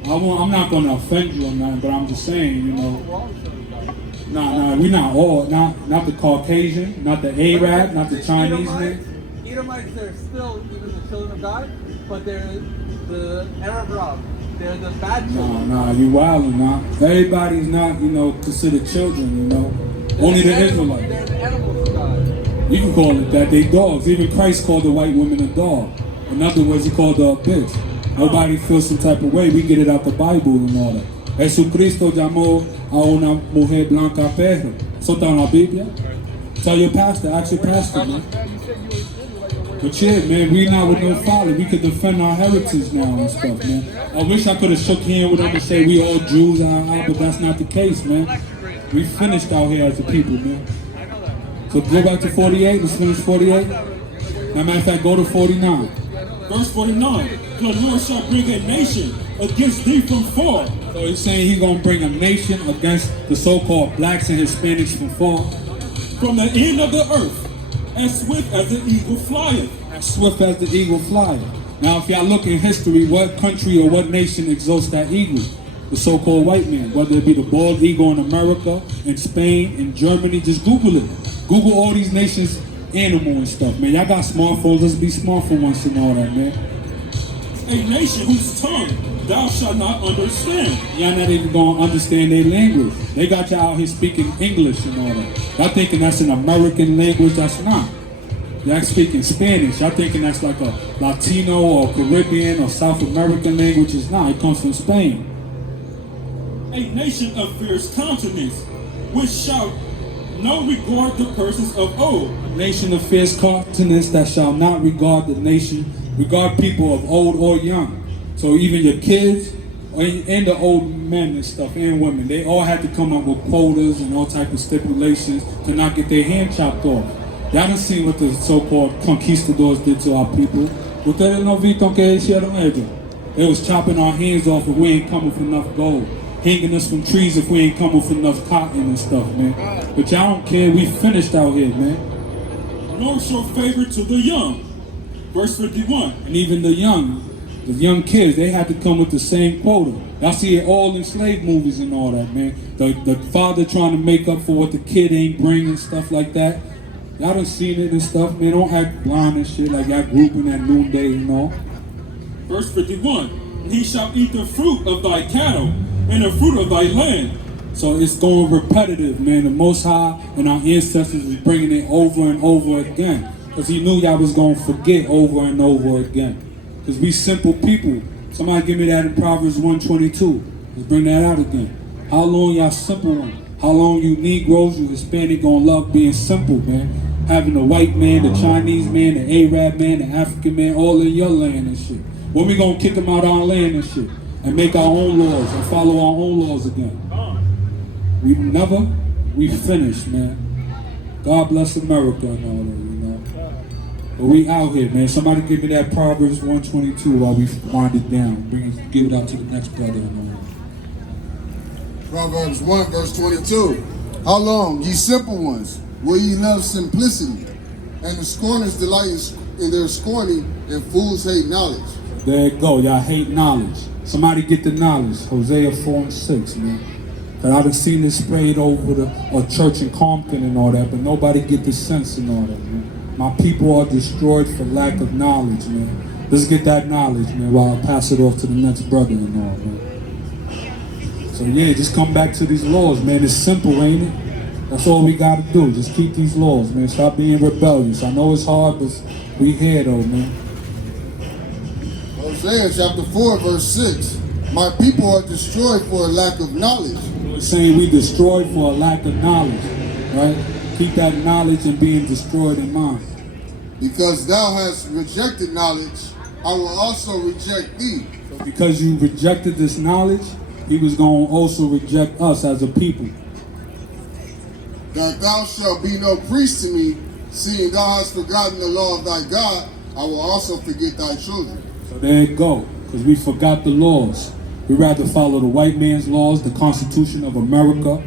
But I'm not going to offend you on that, but I'm just saying, you know. Nah, we're not all, not the Caucasian, not the Arab, not the Chinese man. Edomites, they're still even the children of God, but they're the Arab rob. They're the bad children. Nah, you wildin' now. Everybody's not, you know, considered children, you know. Only the Israelites. They're the animals of God. You can call it that. They dogs. Even Christ called the white woman a dog. In other words, he called her a bitch. Nobody feels some type of way. We get it out the Bible and all that. Jesucristo llamó a una mujer blanca perro. Eso está en la Biblia. Tell your pastor, ask your pastor, man. But yeah, man, we not with no folly. We could defend our heritage now and stuff, man. I wish I could have shook hands with them and say we all Jews, but that's not the case, man. We finished out here as a people, man. So go back to 48. Let's finish 48. As a matter of fact, go to 49. Verse 49. The Lord shall bring a nation against thee from far. So he's saying he's going to bring a nation against the so-called blacks and Hispanics from far. From the end of the earth, as swift as the eagle flieth. As swift as the eagle flieth. Now, if y'all look in history, what country or what nation exalts that eagle? The so-called white man. Whether it be the bald eagle in America, in Spain, in Germany, just Google it. Google all these nations' animal and stuff, man. Y'all got smartphones. Let's be smart for once and all that, man. A nation whose tongue thou shalt not understand. Y'all not even gonna understand their language. They got y'all out here speaking English and all that. Y'all thinking that's an American language, that's not. Y'all speaking Spanish. Y'all thinking that's like a Latino or Caribbean or South American language. It's not. It comes from Spain. A nation of fierce countenance, which shall not regard the persons of old. A nation of fierce countenance that shall not regard people of old or young. So even your kids and the old men and stuff and women, they all had to come up with quotas and all type of stipulations to not get their hand chopped off. Y'all done seen what the so-called conquistadors did to our people. Ustedes no vieron que hicieron ellos. They was chopping our hands off if we ain't coming with enough gold. Hanging us from trees if we ain't coming with enough cotton and stuff, man. But y'all don't care. We finished out here, man. Nor show favor to the young. Verse 51. And even the young kids, they had to come with the same quota. Y'all see it all in slave movies and all that, man. The father trying to make up for what the kid ain't bringing, stuff like that. Y'all done seen it and stuff, man. Don't act blind and shit like y'all grouping at noonday and all. Verse 51. And he shall eat the fruit of thy cattle and the fruit of thy land, So it's going repetitive, man. The Most High and our ancestors was bringing it over and over again. Because he knew y'all was going to forget over and over again. Because we simple people. Somebody give me that in Proverbs 122. Let's bring that out again. How long y'all simple one? How long you Negroes, you Hispanic gonna love being simple, man? Having the white man, the Chinese man, the Arab man, the African man, all in your land and shit. When we gonna kick them out our land and shit? And make our own laws and follow our own laws again? We never, we finished, man. God bless America and all that, you know. But we out here, man. Somebody give me that Proverbs 122 while we wind it down. Give it out to the next brother and all that. Proverbs 1 verse 22. How long, ye simple ones, will ye love simplicity? And the scorners delight in their scorning, and fools hate knowledge. There you go, y'all hate knowledge. Somebody get the knowledge. Hosea 4:6, man. But I done seen this sprayed over a church in Compton and all that, but nobody get the sense and all that, man. My people are destroyed for lack of knowledge, man. Let's get that knowledge, man, while I pass it off to the next brother and all, man. So yeah, just come back to these laws, man. It's simple, ain't it? That's all we gotta do. Just keep these laws, man. Stop being rebellious. I know it's hard, but we here though, man. Hosea chapter 4 verse 6. My people are destroyed for a lack of knowledge. It's saying we destroyed for a lack of knowledge, right? Keep that knowledge and being destroyed in mind. Because thou hast rejected knowledge, I will also reject thee. So because you rejected this knowledge, he was going to also reject us as a people. That thou shalt be no priest to me, seeing thou hast forgotten the law of thy God, I will also forget thy children. So there you go, because we forgot the laws. We rather follow the white man's laws, the Constitution of America.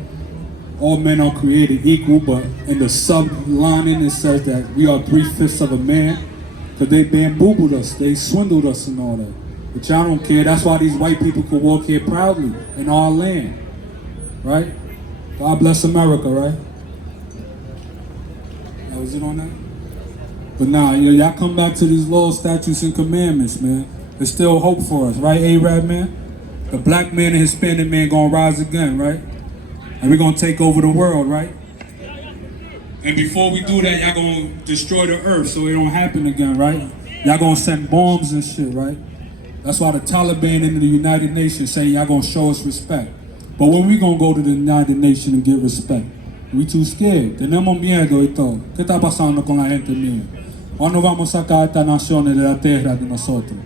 All men are created equal, but in the sublining it says that we are 3/5 of a man, because they bamboozled us, they swindled us and all that. But y'all don't care. That's why these white people can walk here proudly in our land, right? God bless America, right? That was it on that? But nah, y'all come back to these laws, statutes, and commandments, man. There's still hope for us, right, Arab man? The black man and Hispanic man gonna rise again, right? And we're gonna take over the world, right? And before we do that, y'all gonna destroy the earth so it don't happen again, right? Y'all gonna send bombs and shit, right? That's why the Taliban and the United Nations say y'all gonna show us respect. But when we gonna go to the United Nations and get respect? We too scared. Tenemos miedo y todo. ¿Qué está pasando con la gente mía? ¿Cuándo vamos a sacar estas naciones de la tierra de nosotros?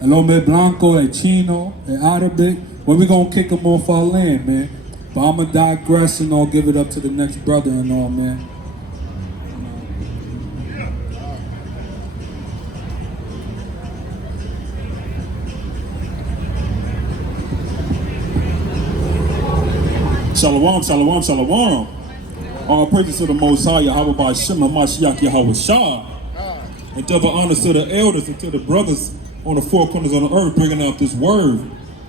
El hombre blanco, el chino, el Arabic. When we gonna kick them off our land, man? But I'ma digress and I'll give it up to the next brother and all, man. Shalom, shalom, shalom. All praises to the Most High, Yahweh by Shema, Mashiach, Yahweh Shah. And double honors to the elders and to the brothers on the four corners of the earth bringing out this word,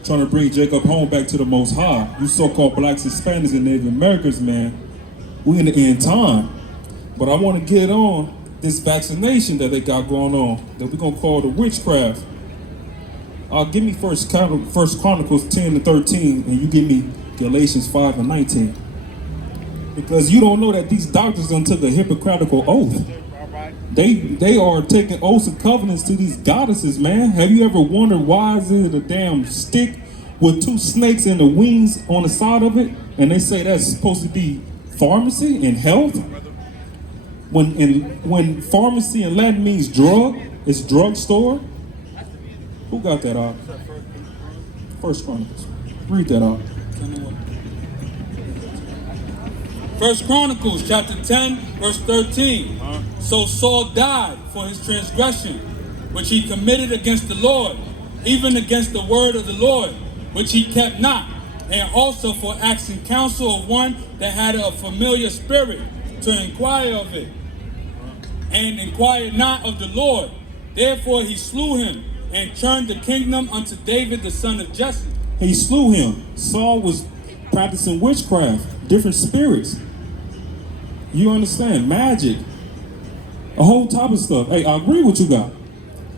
trying to bring Jacob home back to the Most High. You so-called blacks, Hispanics, and Native Americans, man, we in the end time. But I want to get on this vaccination that they got going on, that we're going to call the witchcraft. Give me First Chronicles 10 and 13, and you give me Galatians 5 and 19. Because you don't know that these doctors done took a Hippocratical oath. They are taking oaths and covenants to these goddesses, man. Have you ever wondered why is it a damn stick with two snakes and the wings on the side of it? And they say that's supposed to be pharmacy and health? When pharmacy in Latin means drug, it's drugstore. Who got that out? First Chronicles. Read that out. First Chronicles chapter 10, verse 13. So Saul died for his transgression, which he committed against the Lord, even against the word of the Lord, which he kept not, and also for asking counsel of one that had a familiar spirit to inquire of it, and inquired not of the Lord. Therefore he slew him, and turned the kingdom unto David the son of Jesse. He slew him. Saul was practicing witchcraft, different spirits. You understand? Magic. A whole type of stuff. Hey, I agree with you got.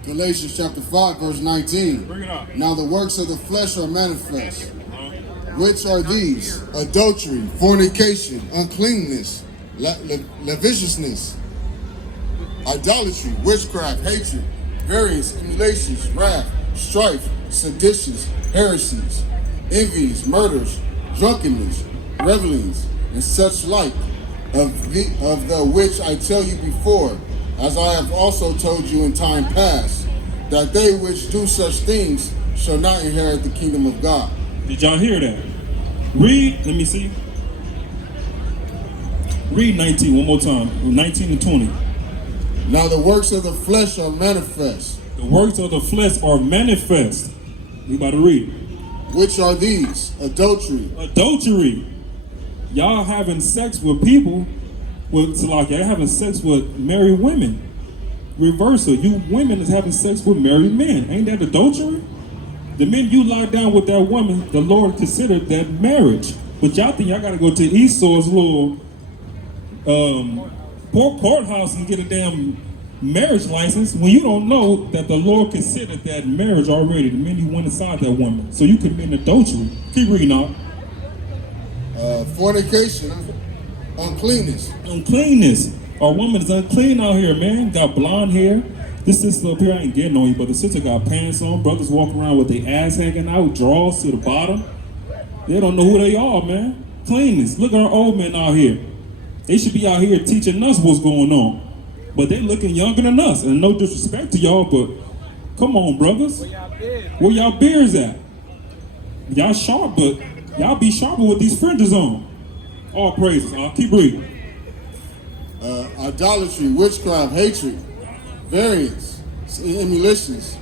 Galatians chapter 5 verse 19. Bring it up. Now the works of the flesh are manifest, Which are these? Adultery, fornication, uncleanness, lasciviousness, idolatry, witchcraft, hatred, variance, emulations, wrath, strife, seditions, heresies, envies, murders, drunkenness, revelings, and such like, of the which I tell you before, as I have also told you in time past, that they which do such things shall not inherit the kingdom of God. Did y'all hear that? Read, let me see. Read 19 one more time, 19 and 20. Now the works of the flesh are manifest. The works of the flesh are manifest. We about to read. Which are these? Adultery. Adultery. Y'all having sex with people, y'all having sex with married women. Reversal, you women is having sex with married men. Ain't that adultery? The minute you lie down with that woman, the Lord considered that marriage. But y'all think y'all gotta go to Esau's little courthouse and get a damn marriage license when you don't know that the Lord considered that marriage already the minute you went inside that woman. So you commit adultery. Keep reading on. Fornication, uncleanness. Uncleanness. Our woman is unclean out here, man. Got blonde hair. This sister up here, I ain't getting on you, but the sister got pants on. Brothers walking around with their ass hanging out, drawers to the bottom. They don't know who they are, man. Cleanness. Look at our old men out here. They should be out here teaching us what's going on. But they looking younger than us. And no disrespect to y'all, but come on, brothers. Where y'all beards at? Y'all sharp, but y'all be sharper with these fringes on. All praises. I'll keep reading. Idolatry, witchcraft, hatred, variance, emulations,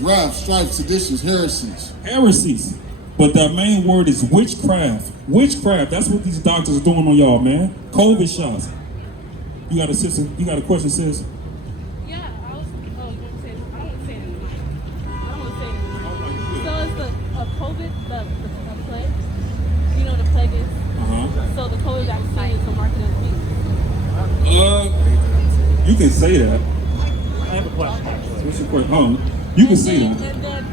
wrath, strife, seditions, heresies. Heresies. But that main word is witchcraft. Witchcraft. That's what these doctors are doing on y'all, man. COVID shots. You got a sister? You got a question, sis? Yeah, I was going to say, I don't want to say it anymore. I don't want to say it anymore. So it's the COVID, the plague. You know what the plague is? So the COVID vaccine is the market of the beast. You can say that. I have a question. What's your question? Oh, you can say that. And then,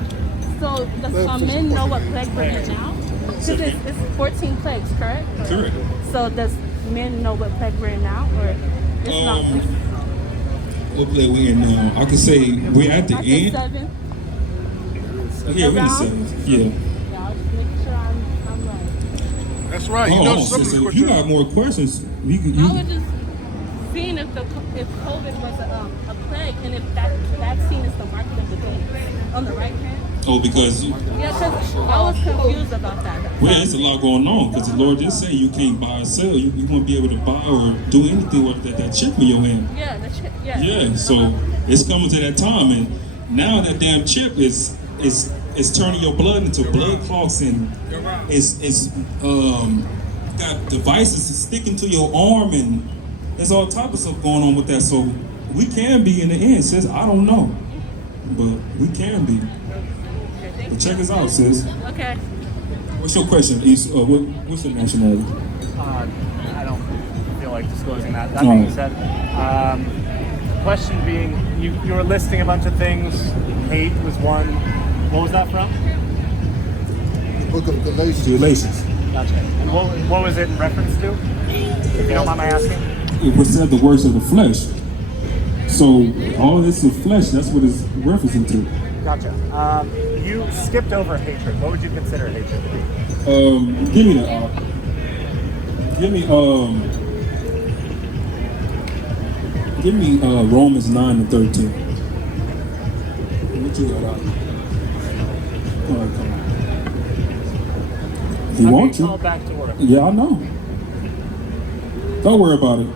so does men know what plague we're in now? Because it's 14 plagues, correct? Correct. So does men know what plague we're in now, or it's not? What plague we in now? I could say we're at the I end. said 7. Yeah, we're in the 7th. Yeah. Yeah, I'll just make sure I'm right. That's right. You know some of the If you got more questions, you can. I was just seeing if COVID was a plague, and if that vaccine is the market of the beast on the right hand. Oh, because Yeah, because I was confused about that. well, there's a lot going on. Because the Lord did say you can't buy or sell. You won't be able to buy or do anything with that chip in your hand. Yeah, the chip. Yeah. Yeah. So it's coming to that time, and now that damn chip is turning your blood into blood clots, and it's got devices sticking to your arm, and there's all type of stuff going on with that. So we can be in the end, sis. I don't know, but we can be. But check us out, sis. Okay. What's your question? What's your nationality? I don't feel like disclosing that. That All being right. said, question being, you were listing a bunch of things. Hate was one. What was that from? The book of Galatians. Galatians. Gotcha. And what was it in reference to? If you don't mind my asking. It was said the works of the flesh. So all this is flesh. That's what it's referencing to. Gotcha. You skipped over hatred. What would you consider hatred to be? Give me that. Give me Romans 9 and 13. What you got out? All right, come on. If you want to. Call back to work. Yeah, I know. Don't worry about it.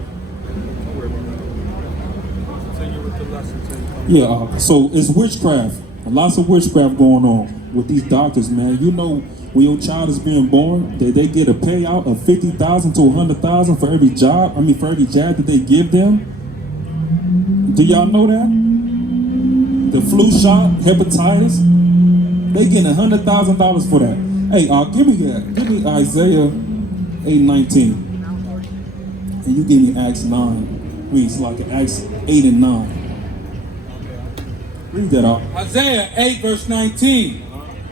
Yeah, so it's witchcraft. Lots of witchcraft going on with these doctors, man. You know, when your child is being born, they get a payout of $50,000 to $100,000 for every job. I mean, for every jab that they give them. Do y'all know that? The flu shot, hepatitis, they getting $100,000 for that. Hey, give me that. Give me Isaiah 8:19, and you give me Acts 9. I mean, it's like Acts 8 and 9. Read that out. Isaiah 8 verse 19.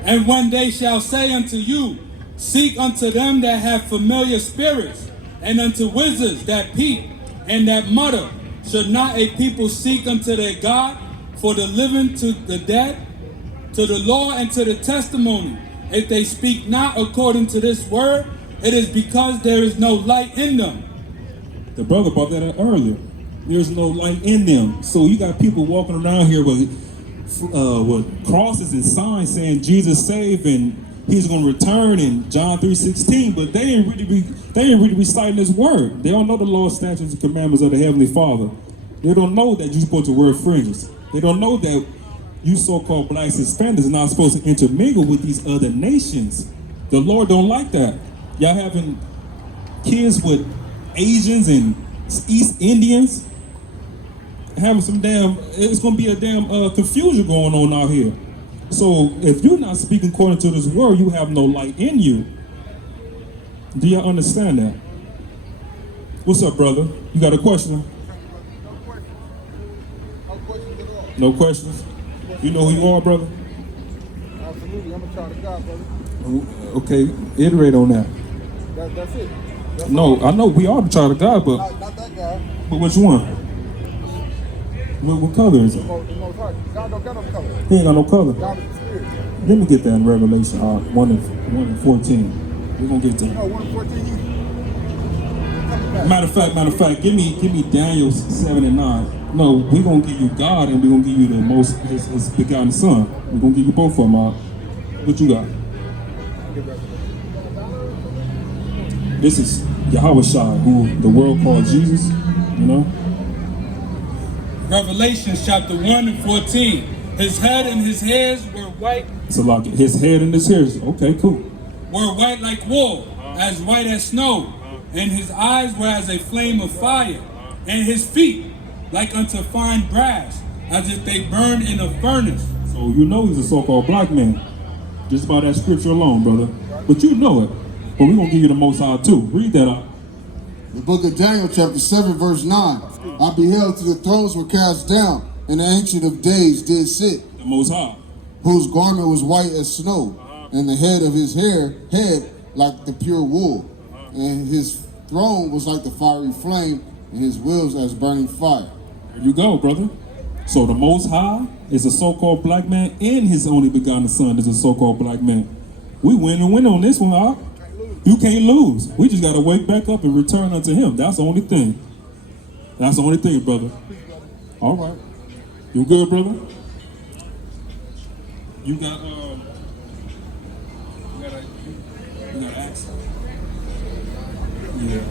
And one day shall say unto you, Seek unto them that have familiar spirits, and unto wizards that peep and that mutter. Should not a people seek unto their God, for the living to the dead, to the law and to the testimony? If they speak not according to this word, it is because there is no light in them. The brother brought that up earlier. There's no light in them. So you got people walking around here with crosses and signs saying Jesus saved and he's going to return in John 3:16, but they ain't really reciting his word. They don't know the law, statutes, and commandments of the Heavenly Father. They don't know that you're supposed to wear fringes. They don't know that you so-called blacks and Hispanics are not supposed to intermingle with these other nations. The Lord don't like that. Y'all having kids with Asians and East Indians, having some it's going to be a damn confusion going on out here. So if you're not speaking according to this word, you have no light in you. Do you understand that? What's up, brother? You got a question? No questions? You know who you are, brother? Absolutely, I'm a child of God, brother. Okay, iterate on that. That's it. No, I know we are the child of God, but Not that guy. but which one? What color is it? The most high. God don't got no color. He ain't got no color. God is the spirit. Let me get that in Revelation 1 and 14. We're gonna get to No, it. 1:14. Matter of fact, give me Daniel 7 and 9. No, we're gonna give you God and we're gonna give you his begotten son. We're gonna give you both of them out. What you got? This is H.O.I, who the world calls Jesus, you know? Revelation chapter 1 and 14. His head and his hairs were white. So like his head and his hairs. Okay, cool. Were white like wool, as white as snow. And his eyes were as a flame of fire. And his feet like unto fine brass, as if they burned in a furnace. So you know he's a so-called black man. Just by that scripture alone, brother. But you know it. But we're going to give you the Most High too. Read that out. The book of Daniel, chapter 7, verse 9. I beheld till the thrones were cast down, and the Ancient of Days did sit, The Most High. whose garment was white as snow, and the head of his head like the pure wool. And his throne was like the fiery flame, and his wheels as burning fire. There you go, brother. So the Most High is a so-called black man, and his only begotten son is a so-called black man. We win on this one, Hawk. You can't lose. We just got to wake back up and return unto him. That's the only thing. That's the only thing, brother. All right. You good, brother? You got an accent. Yeah.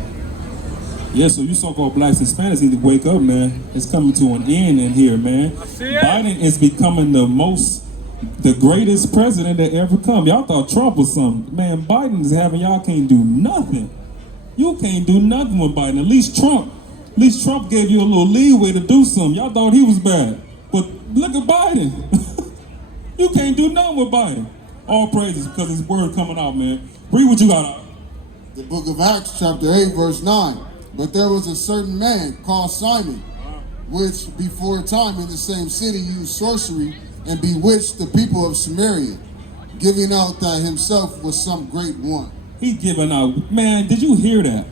Yeah, so you so-called blacks and Hispanics need to wake up, man. It's coming to an end in here, man. Biden is becoming the greatest president that ever come. Y'all thought Trump was something. Man, Biden is having y'all can't do nothing. You can't do nothing with Biden. At least Trump gave you a little leeway to do something. Y'all thought he was bad. But look at Biden. You can't do nothing with Biden. All praises because his word coming out, man. Read what you got out. The book of Acts, chapter 8, verse 9. But there was a certain man called Simon, which before a time in the same city used sorcery and bewitched the people of Samaria, giving out that himself was some great one. He giving out. Man, did you hear that?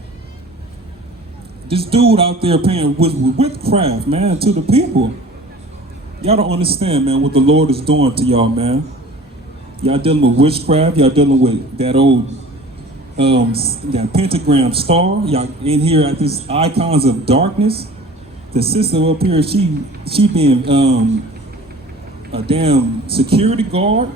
This dude out there paying witchcraft, man, to the people. Y'all don't understand, man, what the Lord is doing to y'all, man. Y'all dealing with witchcraft. Y'all dealing with that old that pentagram star. Y'all in here at this icons of darkness. The sister up here, she being a damn security guard.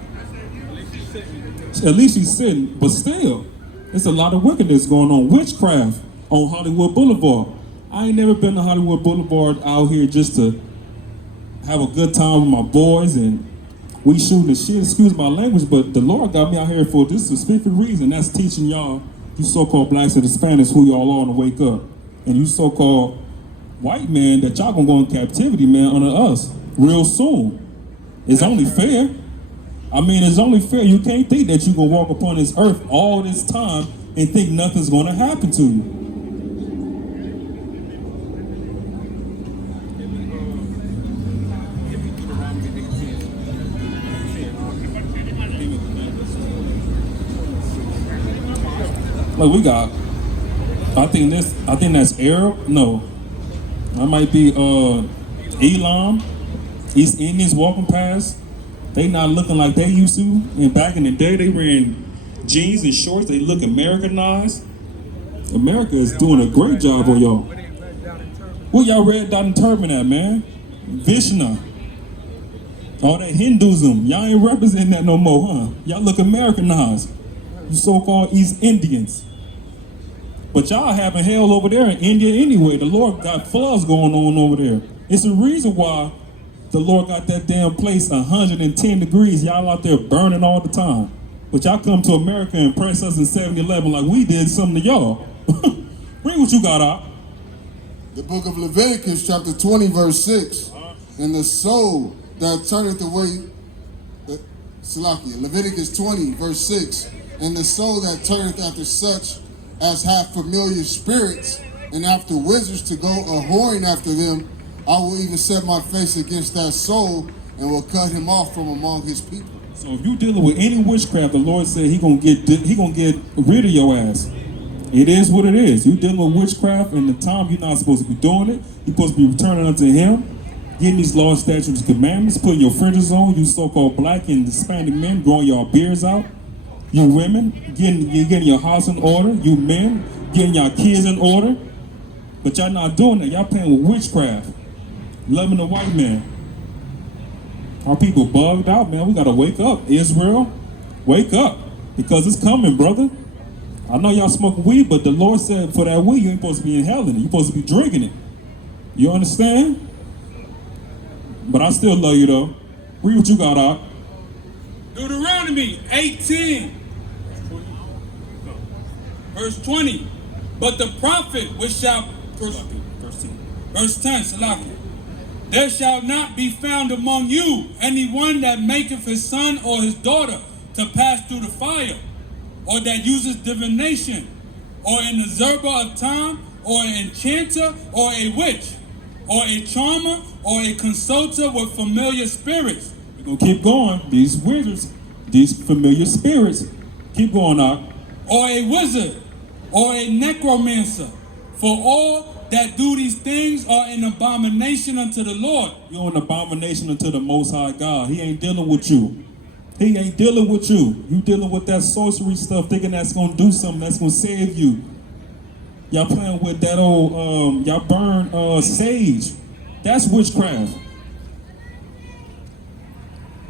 At least she's sitting, but still, it's a lot of wickedness going on. Witchcraft on Hollywood Boulevard. I ain't never been to Hollywood Boulevard out here just to have a good time with my boys and we shooting the shit, excuse my language, but the Lord got me out here for this specific reason. That's teaching y'all, you so-called blacks and Hispanics, who y'all are to wake up. And you so-called white men that y'all gonna go in captivity, man, under us real soon. It's only fair. I mean, it's only fair. You can't think that you gonna walk upon this earth all this time and think nothing's gonna happen to you. Look, we got. I think that's Arab. No, that might be Elam. East Indians walking past. They not looking like they used to. And back in the day, they were in jeans and shorts. They look Americanized. America is doing a great job on y'all. Where y'all red dot and turban at, man? Vishnu. All that Hinduism. Y'all ain't representing that no more, huh? Y'all look Americanized. You so-called East Indians. But y'all having hell over there in India anyway. The Lord got floods going on over there. It's the reason why the Lord got that damn place 110 degrees. Y'all out there burning all the time. But y'all come to America and press us in 7-Eleven like we did something to y'all. Bring what you got out. The book of Leviticus, chapter 20, verse 6. And the soul that turneth away, Leviticus 20, verse 6. And the soul that turneth after such as have familiar spirits, and after wizards to go a-whoring after them, I will even set my face against that soul and will cut him off from among his people. So if you dealing with any witchcraft, the Lord said he gonna get rid of your ass. It is what it is. You dealing with witchcraft, and the time you're not supposed to be doing it. You're supposed to be returning unto him, getting these laws, statutes, and commandments, putting your fringes on. You so-called black and Hispanic men growing your beards out. You women getting your house in order. You men getting your kids in order. But y'all not doing that. Y'all playing with witchcraft. Loving the white man. Our people bugged out, man. We gotta wake up. Israel, wake up. Because it's coming, brother. I know y'all smoking weed, but the Lord said for that weed, you ain't supposed to be inhaling it. You're supposed to be drinking it. You understand? But I still love you, though. Read what you got out. Deuteronomy 18, verse 20. But the prophet which shall... Verse 10, Salaki. There shall not be found among you anyone that maketh his son or his daughter to pass through the fire, or that uses divination, or an observer of time, or an enchanter, or a witch, or a charmer, or a consulter with familiar spirits. We're going to keep going. These wizards, these familiar spirits. Keep going out. Or a wizard, or a necromancer. For all that do these things are an abomination unto the Lord. You're an abomination unto the Most High God. He ain't dealing with you. He ain't dealing with you. You dealing with that sorcery stuff, thinking that's going to do something, that's going to save you. Y'all playing with that old, y'all burn sage. That's witchcraft.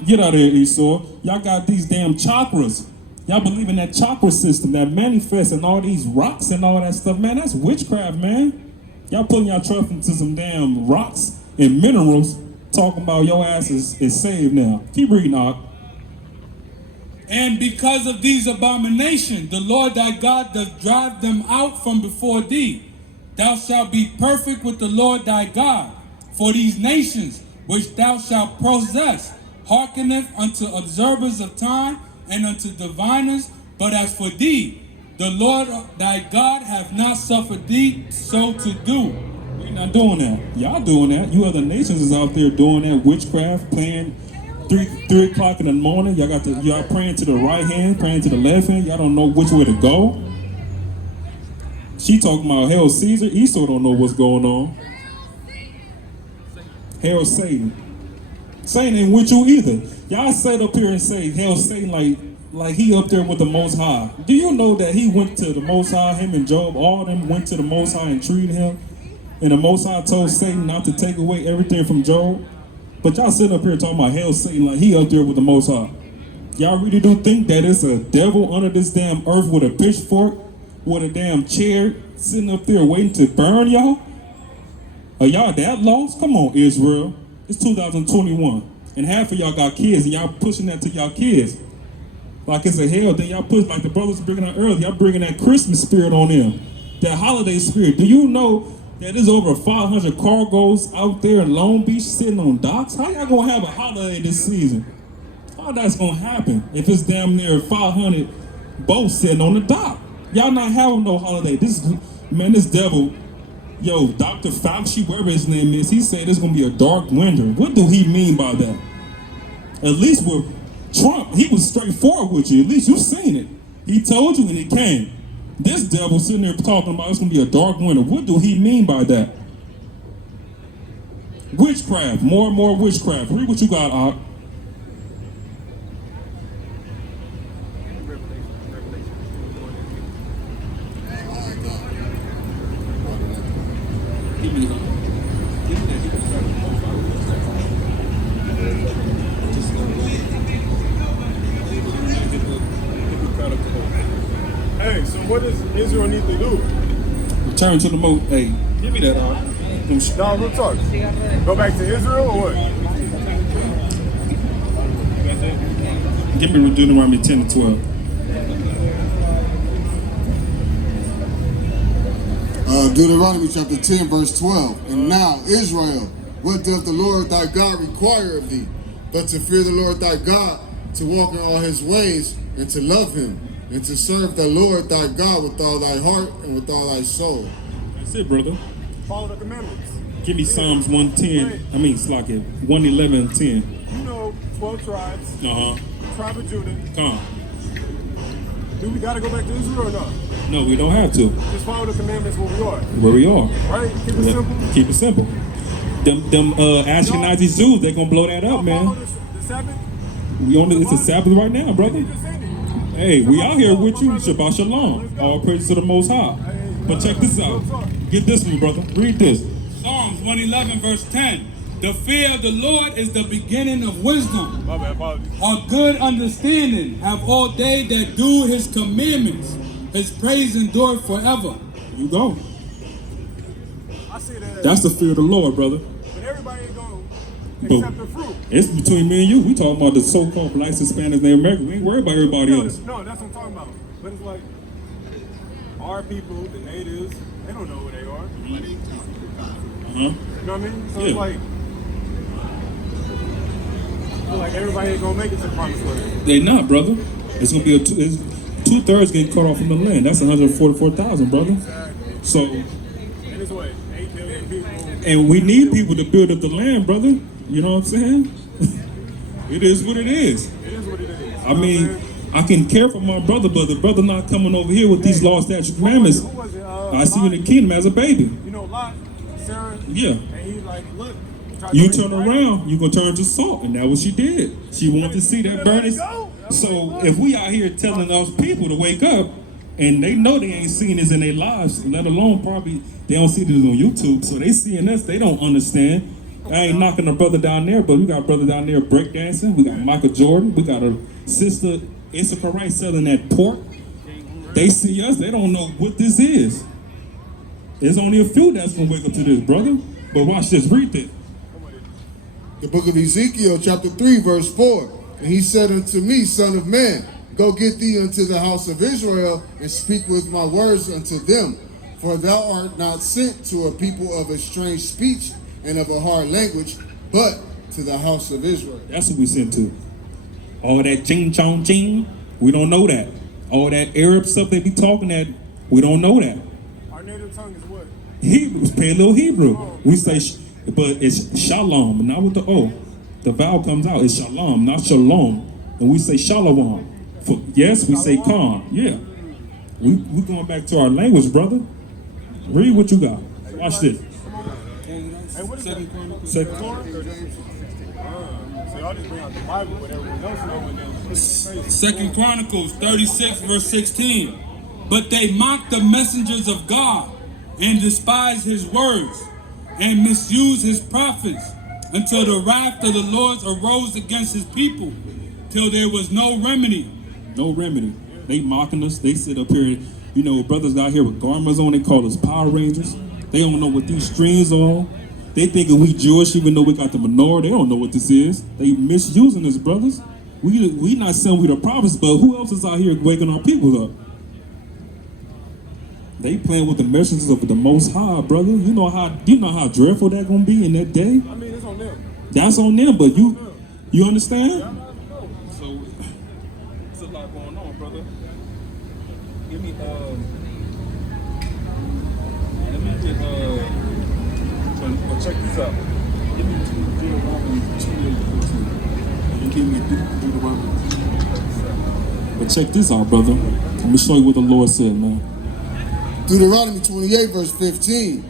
Get out of here, Esau. Y'all got these damn chakras. Y'all believe in that chakra system that manifests and all these rocks and all that stuff. Man, that's witchcraft, man. Y'all putting y'all trust into some damn rocks and minerals, talking about your ass is saved now. Keep reading, Ark. And because of these abominations, the Lord thy God doth drive them out from before thee. Thou shalt be perfect with the Lord thy God. For these nations which thou shalt possess hearkeneth unto observers of time and unto diviners. But as for thee, the Lord thy God hath not suffered thee so to do. We're not doing that. Y'all doing that. You other nations is out there doing that witchcraft, playing 3 o'clock in the morning. Y'all praying to the right hand, praying to the left hand. Y'all don't know which way to go. She talking about Hail Caesar. Esau don't know what's going on. Hail Satan. Satan ain't with you either. Y'all sit up here and say Hail Satan like he up there with the Most High. Do you know that he went to the Most High, him and Job, all of them went to the Most High and treated him? And the Most High told Satan not to take away everything from Job? But y'all sitting up here talking about Hail Satan like he up there with the Most High. Y'all really do think that it's a devil under this damn earth with a pitchfork, with a damn chair, sitting up there waiting to burn y'all? Are y'all that lost? Come on, Israel. It's 2021. And half of y'all got kids and y'all pushing that to y'all kids. Like it's a hell. Then y'all push, like the brothers bringing out earlier, y'all bringing that Christmas spirit on them. That holiday spirit. Do you know that there's over 500 cargoes out there in Long Beach sitting on docks? How y'all gonna have a holiday this season? How that's gonna happen if it's damn near 500 boats sitting on the dock? Y'all not having no holiday. This devil, yo, Dr. Fauci, whatever his name is, he said it's gonna be a dark winter. What do he mean by that? At least with Trump, he was straightforward with you. At least you seen it. He told you and it came. This devil sitting there talking about it's gonna be a dark winter. What do he mean by that? Witchcraft, more and more witchcraft. Read what you got, Op. Hey, so what does Israel need to do? Return to the most. Hey, give me that, Op. No, real talk. Go back to Israel or what? Give me Deuteronomy 10 and 12. Deuteronomy chapter 10, verse 12. And now, Israel, what doth the Lord thy God require of thee? But to fear the Lord thy God, to walk in all his ways, and to love him, and to serve the Lord thy God with all thy heart and with all thy soul. That's it, brother. Follow the commandments. Give me Psalms 110. I mean, Slack it. 111 and 10. You know, 12 tribes. Tribe of Judah. Come on. Do we got to go back to Israel or not? No, we don't have to. Just follow the commandments where we are. Where we are. Right? Keep it simple. Keep it simple. Them Ashkenazi Jews, they gonna blow that up, man. Follow the Sabbath. It's a Sabbath right now, brother. Hey, we out here with you. Shabbat Shalom. All praise to the Most High. But check this out. Get this one, brother. Read this. Psalms 111 verse 10. The fear of the Lord is the beginning of wisdom. My bad, apologies. A good understanding have all they that do his commandments. His praise endureth forever. You go. I see that. That's the fear of the Lord, brother. But everybody ain't going to accept the fruit. It's between me and you. We talking about the so-called blacks, Hispanics, Native Americans. We ain't worried about everybody else. No, that's what I'm talking about. But it's like, our people, the natives, they don't know who they are. You know what I mean? So it's like, I feel like everybody ain't gonna make it to the promised land. They not, brother. It's gonna be it's 2/3 getting cut off from the land. That's 144,000, brother. So, And it's what, 8 million people. and we need people to build up the land, brother. You know what I'm saying? It is what it is. It is what it is. I mean, I can care for my brother, but the brother not coming over here with these law, statute, commandments. Who was it? I see you in the kingdom as a baby. You know, Lot, Sarah. Yeah. And he's like, look. You turn around, you gonna turn to salt, and that's what she did. She wanted to see that burning. So if we out here telling those people to wake up, and they know they ain't seen this in their lives, let alone probably they don't see this on YouTube, so they seeing this, they don't understand. I ain't knocking a brother down there, but we got a brother down there breakdancing. We got Michael Jordan. We got a sister, Issachar Rice, selling that pork. They see us, they don't know what this is. There's only a few that's gonna wake up to this, brother. But watch this, read this. The book of Ezekiel, chapter 3, verse 4. And he said unto me, Son of man, go get thee unto the house of Israel, and speak with my words unto them. For thou art not sent to a people of a strange speech and of a hard language, but to the house of Israel. That's what we sent to. All that ching chong ching, we don't know that. All that Arab stuff they be talking that, we don't know that. Our native tongue is what? Hebrew, Paleo Hebrew. We say, but it's shalom, not with the O. The vowel comes out. It's shalom, not shalom. And we say shalom. Yes, we say calm. Yeah. We going back to our language, brother. Read what you got. Watch this. Hey, what is Second Chronicles. So y'all just bring out the Bible with everyone else knowing that. Second Chronicles 36 verse 16. But they mocked the messengers of God and despised his words and misused his prophets until the wrath of the Lord arose against his people till there was no remedy. No remedy. They mocking us. They sit up here. You know, brothers out here with garments on. They call us Power Rangers. They don't know what these strings are. They thinking we Jewish even though we got the menorah. They don't know what this is. They misusing us, brothers. We not saying we the prophets, but who else is out here waking our people up? They playing with the messengers of the Most High, brother. You know how dreadful that gonna be in that day. I mean, it's on them. That's on them, but you understand? So it's a lot going on, brother. Give me let me get check this out. Give me Deuteronomy 28:14. You give me Deuteronomy. But check this out, brother. Let me show you what the Lord said, man. Deuteronomy 28, verse 15.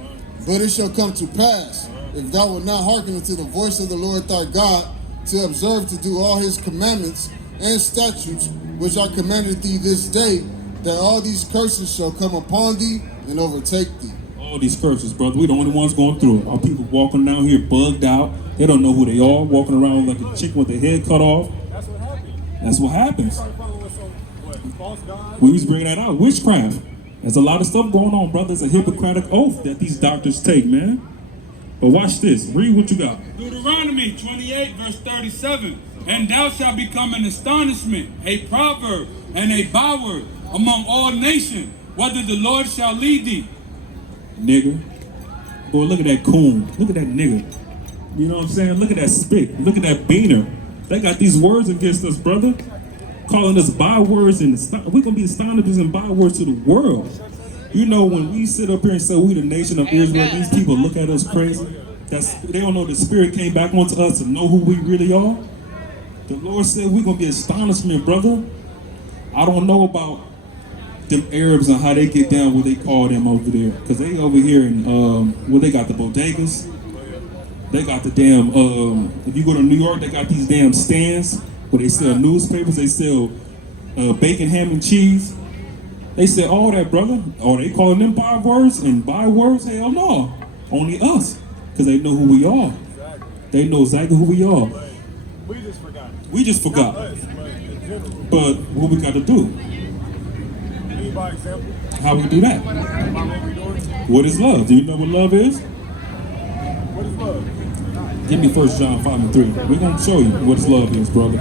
But it shall come to pass, if thou wilt not hearken unto the voice of the Lord thy God, to observe to do all his commandments and statutes, which I commanded thee this day, that all these curses shall come upon thee and overtake thee. All these curses, brother. We the only ones going through it. Our people walking down here bugged out. They don't know who they are, walking around like a chicken with their head cut off. That's what happens. That's what happens. False gods. We was bringing that out. Witchcraft. There's a lot of stuff going on, brother. It's a Hippocratic oath that these doctors take, man. But watch this. Read what you got. Deuteronomy 28, verse 37. And thou shalt become an astonishment, a proverb, and a byword among all nations, whether the Lord shall lead thee. Nigger. Boy, look at that coon. Look at that nigger. You know what I'm saying? Look at that spick. Look at that beaner. They got these words against us, brother. Calling us bywords, and we're going to be astonishers and bywords to the world. You know, when we sit up here and say we the nation of Israel, these people look at us crazy. They don't know the spirit came back onto us to know who we really are. The Lord said we're going to be astonishment, brother. I don't know about them Arabs and how they get down what they call them over there. Because they over here in, where they got the bodegas. They got the damn, if you go to New York, they got these damn stands where they sell newspapers, they sell bacon, ham, and cheese. They sell all that, brother. Are they calling them bywords and bywords? Hell no. Only us. Because they know who we are. They know exactly who we are. We just forgot. We just forgot. But what we got to do? Lead by example. How we do that? What is love? Do you know what love is? What is love? Give me 1 John 5 and 3. We're going to show you what this love is, brother.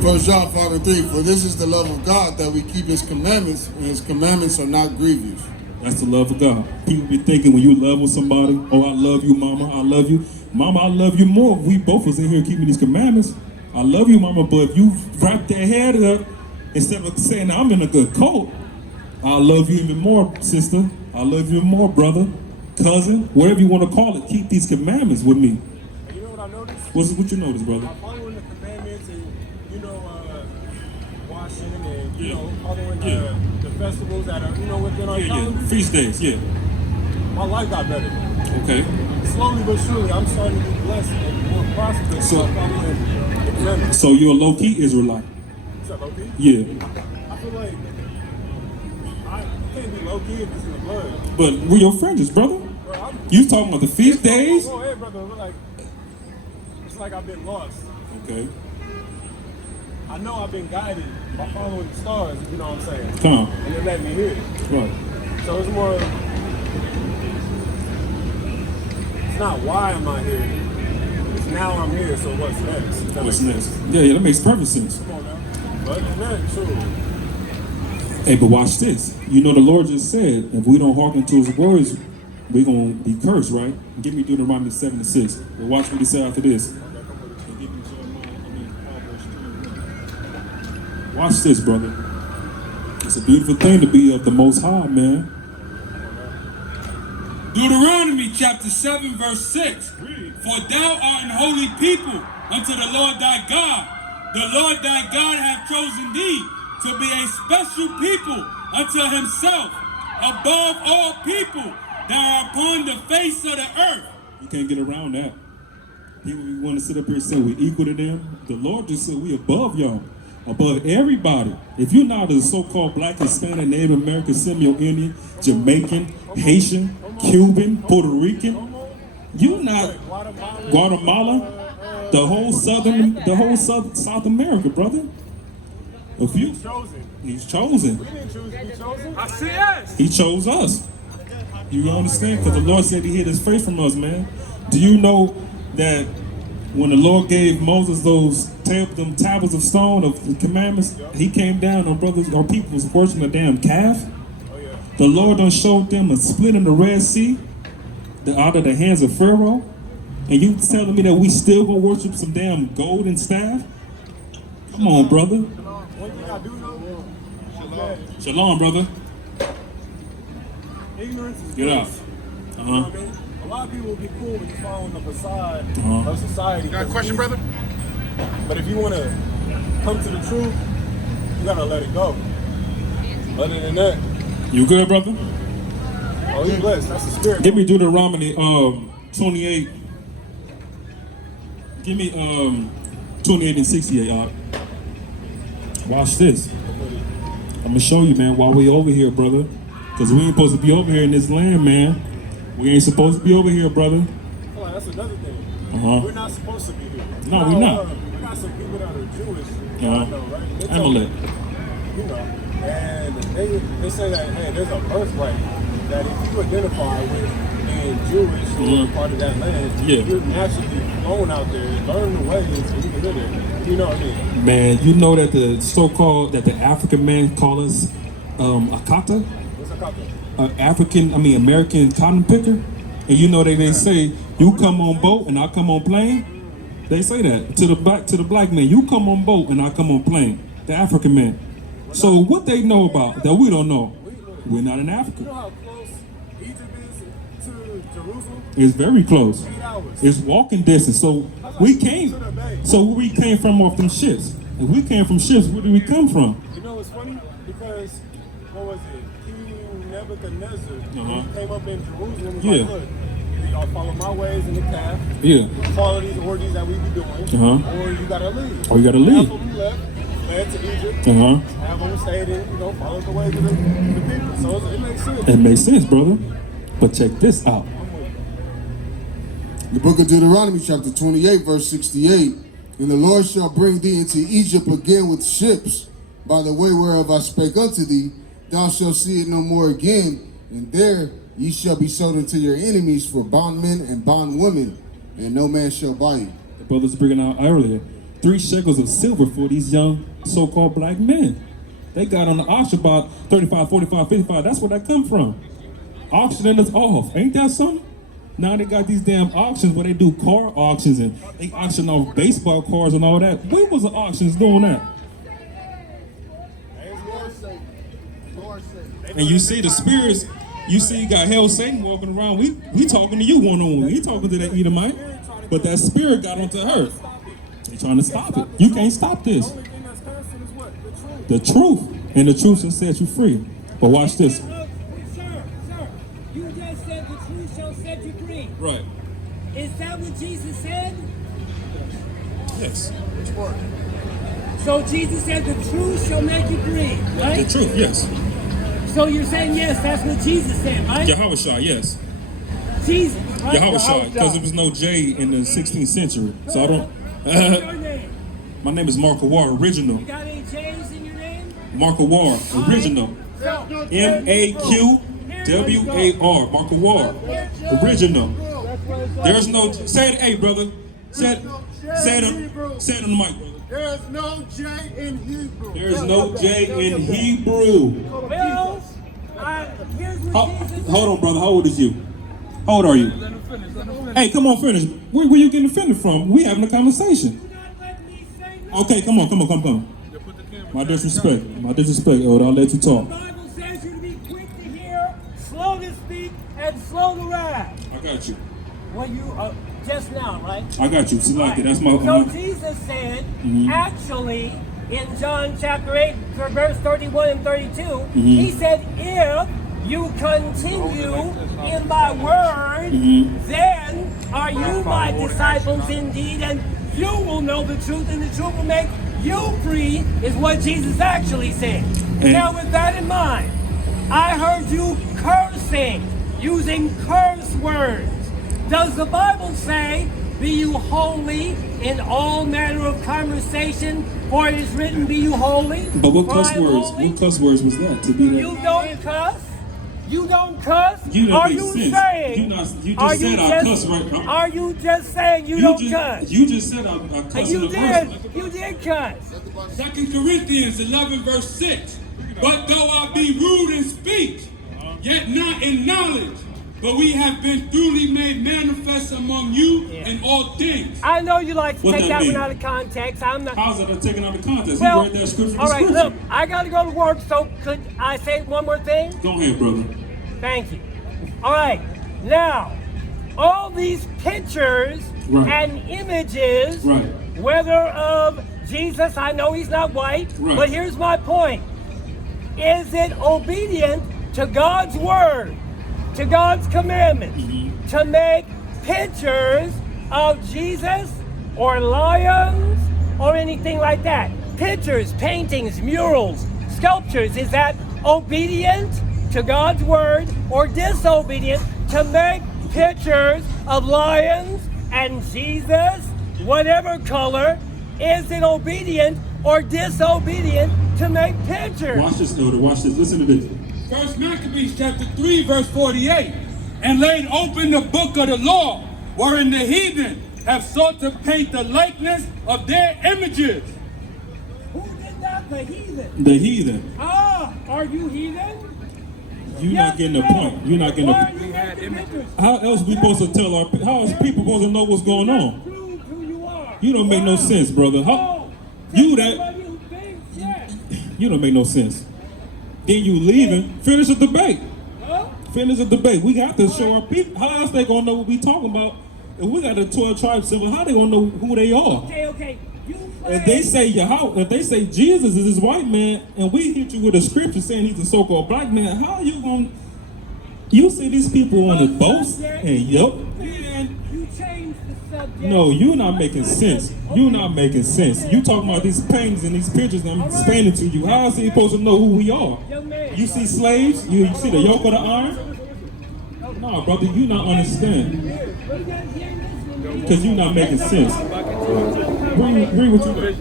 First John 5 and 3. For this is the love of God, that we keep his commandments, and his commandments are not grievous. That's the love of God. People be thinking when you love with somebody, oh, I love you, mama, I love you. Mama, I love you more. We both was in here keeping these commandments. I love you, mama, but if you wrap that head up, instead of saying I'm in a good coat, I love you even more, sister. I love you even more, brother, cousin, whatever you want to call it. Keep these commandments with me. You know what I noticed? What you notice, brother? I'm following the commandments and, washing and, following the festivals that are, within our calendar. Feast days, yeah. My life got better. Okay. Slowly but surely, I'm starting to be blessed and more prosperous. So you're a low-key Israelite? Is that low-key? Yeah. I feel like I can't be low-key if it's in the blood. But we're your friends, brother. Bro, you talking about the feast days? Oh, hey, brother, it's like I've been lost. Okay. I know I've been guided by following the stars, you know what I'm saying? Come on. And they let me hear it. Right. So it's more, it's not why am I here, it's now I'm here, so what's next? What's next? Yeah, that makes perfect sense. Come on now. But next, sure. Hey, but watch this. You know the Lord just said, if we don't hearken to his words, we're going to be cursed, right? Give me Deuteronomy 7 and 6. But watch what he said after this. Watch this, brother. It's a beautiful thing to be of the Most High, man. Deuteronomy chapter 7, verse 6. For thou art an holy people unto the Lord thy God. The Lord thy God hath chosen thee to be a special people unto himself, above all people that are upon the face of the earth. You can't get around that. People want to sit up here and say we're equal to them. The Lord just said we above y'all. Above everybody. If you're not a so-called black, Hispanic, Native American, Seminole Indian, Jamaican, Haitian, Cuban, Puerto Rican, you're not Guatemala, the whole South America, brother. If you, he's chosen. We didn't choose, he chose I see us. He chose us. You understand? Because the Lord said he hid his face from us, man. Do you know that when the Lord gave Moses them tablets of stone of the commandments, he came down on our people was worshiping a damn calf. The Lord done showed them a split in the Red Sea out of the hands of Pharaoh. And you telling me that we still gonna worship some damn golden staff? Come on, brother. One thing I do know, Shalom, brother. ignorance is Get out. You know what I mean? a lot of people will be cool with just following the facade Uh-huh. of society. Got a question, brother? But if you want to come to the truth, you gotta let it go. Other than that, You good, brother? oh, you blessed. That's the spirit. Give me Deuteronomy 28. Give me 28 and 68, y'all. Watch this. I'm gonna show you, man, why we over here, brother. Cause we ain't supposed to be over here in this land, man. We ain't supposed to be over here, brother. I feel like that's another thing. Uh-huh. We're not supposed to be here. No, we're not. We got some people that are Jewish. Uh-huh. I know, right? They tell Handle me, it. You know, and they say that, hey, there's a birthright that if you identify with being Jewish or part of that land, you're naturally going out there, learn the ways, and you can live there. You know what I mean? Man, you know that the so-called, that the African man call us a kata? What's a kata? American cotton picker. And you know that they say, you come on boat and I come on plane. They say that to the black man, you come on boat and I come on plane. The African man. So what they know about that we don't know? We're not in Africa. You know how close Egypt is to Jerusalem? It's very close. 8 hours. It's walking distance. So we came from off them ships. If we came from ships, where did we come from? You know what's funny? Because, what was it? King Nebuchadnezzar came up in Jerusalem and was like, look, y'all follow my ways in the calf. Yeah. Follow these orgies that we be doing. Or you gotta leave. Or you gotta leave. Half of them left, fled to Egypt. Half of them stayed in, followed the ways of the people. So it makes sense. It makes sense, brother. But check this out. The book of Deuteronomy, chapter 28, verse 68. And the Lord shall bring thee into Egypt again with ships, by the way whereof I spake unto thee. Thou shalt see it no more again, and there ye shall be sold unto your enemies for bondmen and bondwomen, and no man shall buy you. The brothers bringing out earlier, 3 shekels of silver for these young so-called black men. They got on the auction about 35, 45, 55. That's where that come from. Auctioning us off. Ain't that something? Now they got these damn auctions where they do car auctions and they auction off baseball cards and all that. When was the auctions doing that? And you see the spirits, you see you got hell Satan walking around. We talking to you one-on-one. We talking to that Edomite. But that spirit got onto her. They trying to stop it. You can't stop this. The truth. And the truth shall set you free. But watch this. Sir, you just said the truth shall set you free. Right. Is that what Jesus said? Yes. Which part? So Jesus said the truth shall make you free, right? The truth, yes. So you're saying yes, that's what Jesus said, right? H.O.I, yes. Jesus, right? H.O.I, because there was no J in the 16th century. So I don't... What's your name? My name is Marco War, original. You got any J's in your name? Marco War, original. M-A-Q-W-A-R, Marco War, original. There's no... Say it, hey, brother. Say it on the mic, brother. There's no J in Hebrew. There's no J in Hebrew. Well, here's what Jesus Hold on, brother. How old is you? How old are you? Hey, come on, finish. Where you getting offended from? We having a conversation. Okay, come on. My disrespect, Elder. I'll let you talk. The Bible says you to be quick to hear, slow to speak, and slow to wrath. I got you. Well, you just now, right? I got you. See, like it. That's my. So Jesus said, actually, in John chapter 8, verse 31 and 32, he said, if you continue in my word, then are you my disciples indeed, and you will know the truth, and the truth will make you free, is what Jesus actually said. Now, with that in mind, I heard you cursing, using curse words. Does the Bible say, be you holy in all manner of conversation, for it is written, be you holy? But what cuss words? What cuss words was that? To be that? You don't cuss? You don't cuss? You are you saying? You just said I cuss right. Are you just saying you don't cuss? You just said I cuss. And you did. You did cuss. 2 Corinthians 11 verse 6. But though I be rude in speech, yet not in knowledge, but we have been duly made manifest among you in all things. I know you like to What take that that mean? one out of context. I'm not. How's that taken out of context? Well, You read that scripture. all right, look, I got to go to work, so could I say one more thing? Go ahead, brother. Thank you. All right, now, all these pictures and images, whether of Jesus, I know he's not white, but here's my point. Is it obedient to God's word, to God's commandments, to make pictures of Jesus or lions or anything like that? Pictures, paintings, murals, sculptures, is that obedient to God's word or disobedient to make pictures of lions and Jesus, whatever color? Is it obedient or disobedient to make pictures? Watch this, Elder. Watch this. Listen to this. First Maccabees chapter 3, verse 48. And laid open the book of the law, wherein the heathen have sought to paint the likeness of their images. Who did that? The heathen. The heathen. Ah, are you heathen? You're not getting the point. You're not getting the point. How else we supposed to tell our? How is people supposed to know what's going on? Prove who you are. You don't make no sense, brother. You that? You don't make no sense. Then you leaving. Finish the debate. Finish the debate. We got to show our people. How else they gonna know what we talking about? If we got the 12 tribes symbol, how they gonna know who they are? Okay. If they say if they say Jesus is this white man, and we hit you with a scripture saying he's a so-called black man, how are you gonna? You see these people on the boats and You changed the subject. No, you're not making sense. You're not making sense. You talking about these paintings and these pictures, and I'm explaining to you. How is he supposed to know who we are? You see slaves? You see the yoke of the iron? No, brother, you not understand. Because you're not making sense. Agree with you.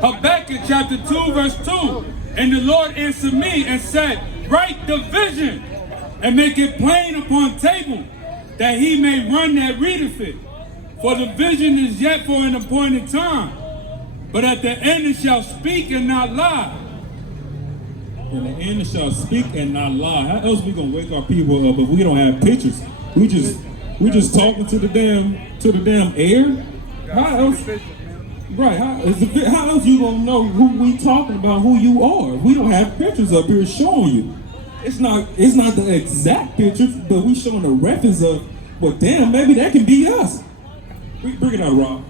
Habakkuk chapter 2, verse 2. And the Lord answered me and said, write the vision and make it plain upon table, that he may run that readeth it. For the vision is yet for an appointed time, but at the end it shall speak and not lie. In the end it shall speak and not lie. How else we gonna wake our people up if we don't have pictures? We just talking to the damn air. How else? Right? How else you gonna know who we talking about? Who you are? We don't have pictures up here showing you. It's not the exact pictures, but we showing a reference of. Well, damn, maybe that can be us. Bring it out, Rob.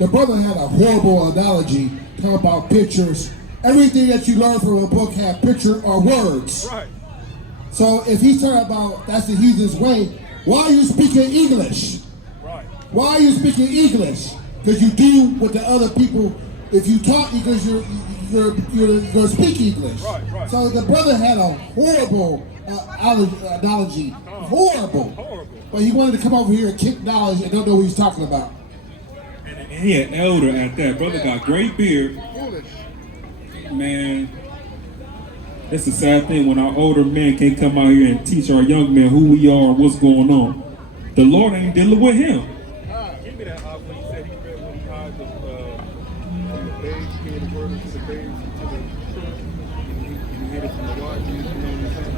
The brother had a horrible analogy talking about pictures. Everything that you learn from a book had picture or words. Right. So if he's talking about that's the heathen's way, why are you speaking English? Right. Why are you speaking English? Because you do what the other people. If you talk English, you're going to speak English. Right. So the brother had a horrible analogy. Horrible. But he wanted to come over here and kick knowledge and don't know what he's talking about. And he an elder at that. Brother got great beard. Man, that's the sad thing when our older men can't come out here and teach our young men who we are and what's going on. The Lord ain't dealing with him. Give me that when he said he read when he hides from the babes, he gave the word to the babes, to the children, and he hid it from the wise. You know what I'm saying?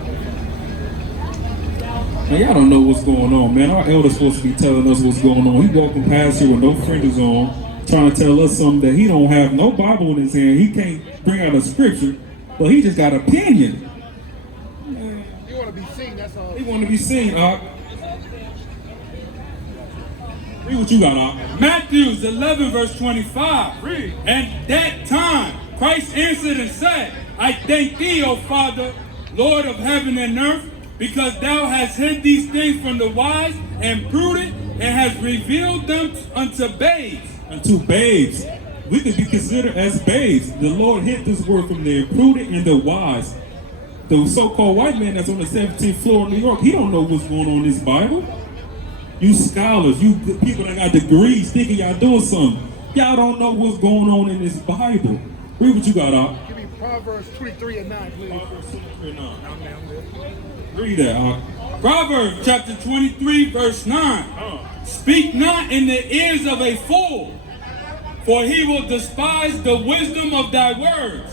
Man, y'all don't know what's going on, man. Our elder's supposed to be telling us what's going on. He walking past here with no fringes on, trying to tell us something that he don't have no Bible in his hand. He can't bring out a scripture, but he just got an opinion. Man. He want to be seen, that's all. He want to be seen, Read what you got, Matthew 11, verse 25. Read. And that time, Christ answered and said, I thank thee, O Father, Lord of heaven and earth, because thou hast hid these things from the wise and prudent, and hast revealed them unto babes. Unto babes. We could be considered as babes. The Lord hid this word from the prudent and the wise. The so-called white man that's on the 17th floor of New York, he don't know what's going on in this Bible. You scholars, you people that got degrees thinking y'all doing something. Y'all don't know what's going on in this Bible. Read what you got, Op. Give me Proverbs 23 and 9, please. Proverbs 23 and 9. Read that, Op. Proverbs chapter 23, verse 9. Speak not in the ears of a fool, for he will despise the wisdom of thy words.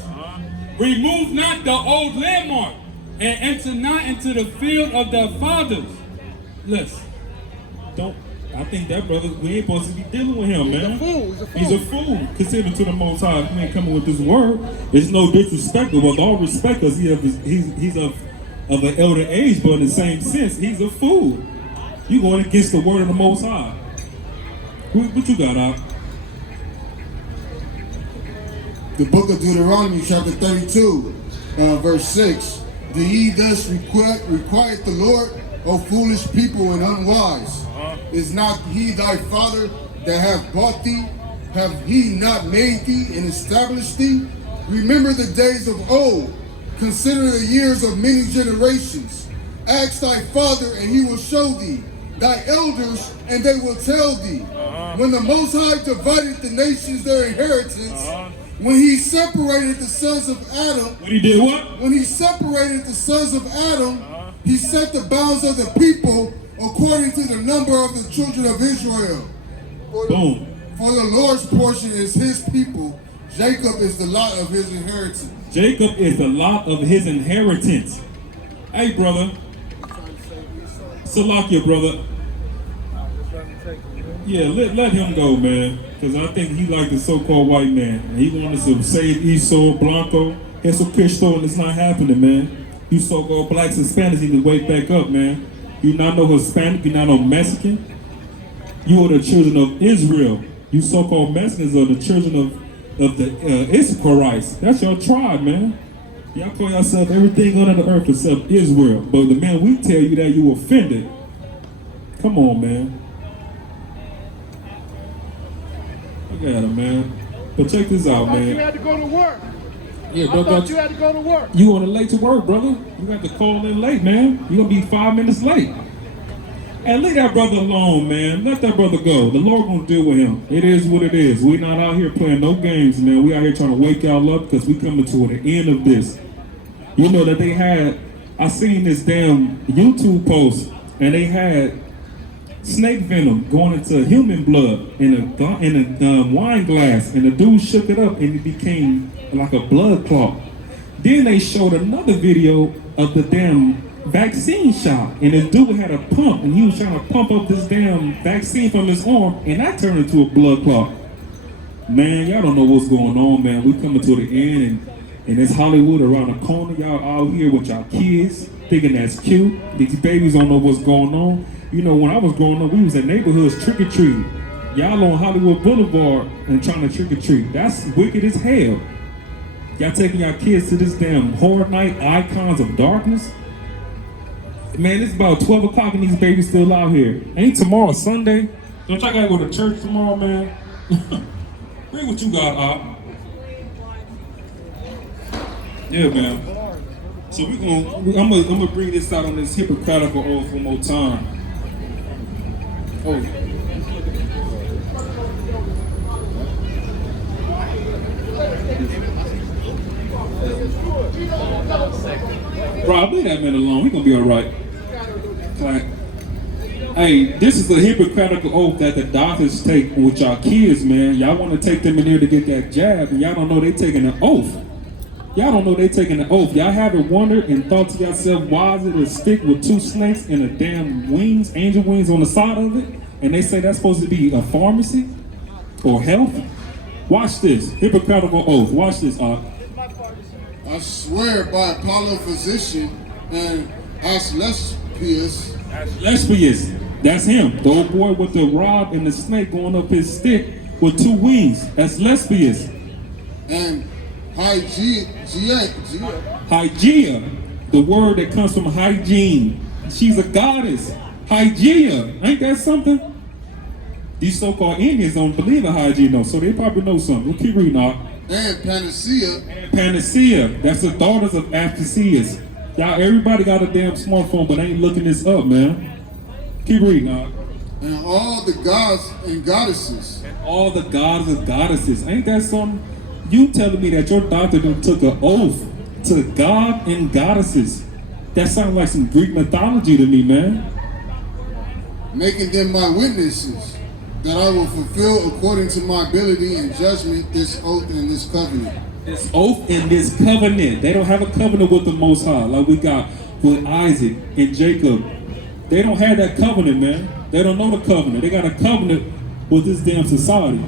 Remove not the old landmark, and enter not into the field of thy fathers. Listen. I think that brother, we ain't supposed to be dealing with him, man. He's a fool. Considering to the Most High, if he ain't coming with this word. It's no disrespect, but with all respect, because he's of an elder age, but in the same sense, he's a fool. You going against the word of the Most High. What you got, Op? The book of Deuteronomy, chapter 32, verse 6. Do ye thus requite the Lord, O foolish people and unwise? Is not he thy father that hath bought thee? Have he not made thee and established thee? Remember the days of old. Consider the years of many generations. Ask thy father, and he will show thee. Thy elders, and they will tell thee. When the Most High divided the nations their inheritance, when he separated the sons of Adam, when he did what? When he separated the sons of Adam, he set the bounds of the people according to the number of the children of Israel. Boom. For the Lord's portion is his people. Jacob is the lot of his inheritance. Jacob is the lot of his inheritance. Hey, brother. Salakia, brother. Yeah, let him go, man. Because I think he like the so-called white man. And he wanted to save Esau, Blanco, Jesucristo, and it's not happening, man. You so-called blacks and Hispanics need to wake back up, man. You not no Hispanic, you not no Mexican. You are the children of Israel. You so-called Mexicans are the children of the Issacharites. That's your tribe, man. Y'all call yourself everything under the earth except Israel. But the man, we tell you that you offended. Come on, man. Look at him, man. But check this out, man. You had to go to work. Yeah, I thought you had to go to work. You on late to work, brother. You got to call in late, man. You're going to be 5 minutes late. And leave that brother alone, man. Let that brother go. The Lord gonna deal with him. It is what it is. We not out here playing no games, man. We out here trying to wake y'all up because we coming to the end of this. You know that they had, I seen this damn YouTube post, and they had snake venom going into human blood in a wine glass, and the dude shook it up, and it became like a blood clot. Then they showed another video of the damn vaccine shot, and this dude had a pump, and he was trying to pump up this damn vaccine from his arm, and that turned into a blood clot. Man, y'all don't know what's going on, man. We coming to the end, and it's Hollywood around the corner. Y'all out here with y'all kids, thinking that's cute. These babies don't know what's going on. You know, when I was growing up, we was in neighborhoods trick-or-treating. Y'all on Hollywood Boulevard and trying to trick-or-treat. That's wicked as hell. Y'all taking y'all kids to this damn horror night, Icons of Darkness. Man, it's about 12 o'clock and these babies still out here. Ain't tomorrow Sunday? Don't y'all gotta go to church tomorrow, man? Bring what you got, Op. Yeah, man. So I'm gonna bring this out on this Hippocratical oath one more time. Oh. Bro, leave that man alone. We gonna be all right. Like, hey, this is a Hippocratical oath that the doctors take with y'all kids, man. Y'all want to take them in there to get that jab, and y'all don't know they taking an oath. Y'all don't know they taking an oath. Y'all haven't wondered and thought to yourself, why is it a stick with 2 snakes and a damn wings, angel wings on the side of it? And they say that's supposed to be a pharmacy or health? Watch this. Hippocratical oath. Watch this, I swear by Apollo physician and Asclepius. That's him. The old boy with the rod and the snake going up his stick with 2 wings. That's Asclepius. And Hygeia, the word that comes from hygiene. She's a goddess. Hygeia. Ain't that something? These so-called Indians don't believe in hygiene though, so they probably know something. We'll keep reading out. And Panacea. That's the daughters of Aphthiseus. Y'all, everybody got a damn smartphone, but ain't looking this up, man. Keep reading, And all the gods and goddesses. And all the gods and goddesses. Ain't that something? You telling me that your doctor done took an oath to God and goddesses. That sounds like some Greek mythology to me, man. Making them my witnesses, that I will fulfill according to my ability and judgment this oath and this covenant. This oath and this covenant. They don't have a covenant with the Most High like we got with Isaac and Jacob. They don't have that covenant, man. They don't know the covenant. They got a covenant with this damn society.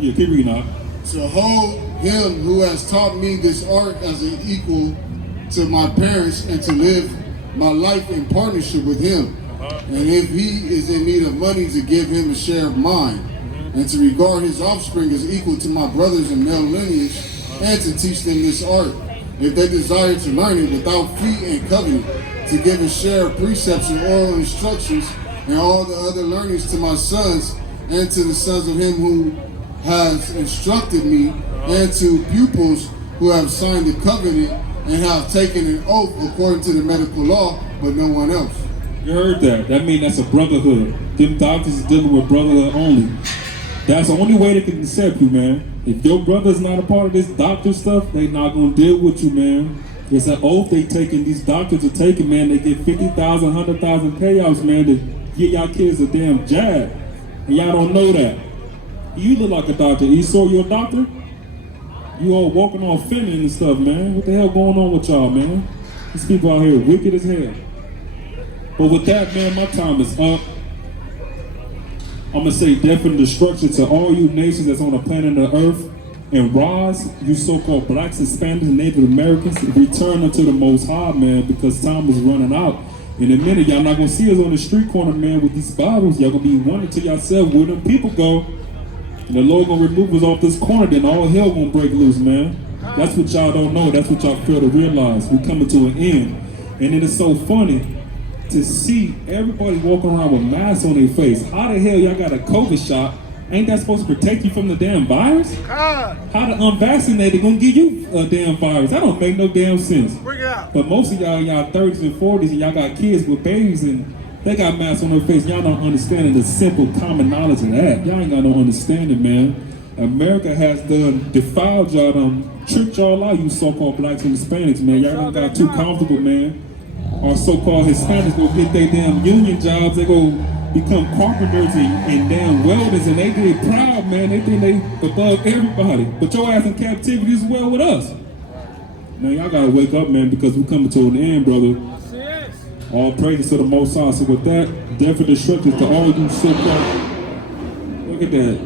Yeah, keep reading out. To hold him who has taught me this art as an equal to my parents and to live my life in partnership with him. And if he is in need of money, to give him a share of mine. And to regard his offspring as equal to my brothers in male lineage, and to teach them this art, if they desire to learn it without fee and covenant, to give a share of precepts and oral instructions and all the other learnings to my sons and to the sons of him who has instructed me, and to pupils who have signed the covenant and have taken an oath according to the medical law, but no one else. You heard that. That means that's a brotherhood. Them doctors is dealing with brotherhood only. That's the only way they can accept you, man. If your brother's not a part of this doctor stuff, they not gonna deal with you, man. It's an oath they taking, these doctors are taking, man. They get 50,000, 100,000 payouts, man, to get y'all kids a damn jab. And y'all don't know that. You look like a doctor. Esau, you a doctor? You all walking on fentanyl and stuff, man. What the hell going on with y'all, man? These people out here wicked as hell. But with that, man, my time is up. I'm gonna say death and destruction to all you nations that's on the planet of Earth. And rise, you so-called blacks, Hispanics, and Native Americans, return unto the Most High, man, because time is running out. In a minute, y'all not gonna see us on the street corner, man, with these Bibles. Y'all gonna be wondering to yourself where them people go. And the Lord gonna remove us off this corner, then all hell gonna break loose, man. That's what y'all don't know. That's what y'all fail to realize. We're coming to an end. And it is so funny to see everybody walking around with masks on their face. How the hell y'all got a COVID shot? Ain't that supposed to protect you from the damn virus? How the unvaccinated gonna give you a damn virus? That don't make no damn sense. Bring it out. But most of y'all in y'all 30s and 40s, and y'all got kids with babies, and they got masks on their face. Y'all don't understand the simple common knowledge of that. Y'all ain't got no understanding, man. America has done defiled y'all, tricked y'all out, you so-called blacks and Hispanics, man. Y'all done got too comfortable, man. Our so-called Hispanics go get their damn union jobs. They go become carpenters and damn welders, and they get proud, man. They think they above everybody. But your ass in captivity as well with us. Man, y'all gotta wake up, man, because we're coming to an end, brother. All praises to the Most High. So with that, death and destruction to all you so-called, look at that.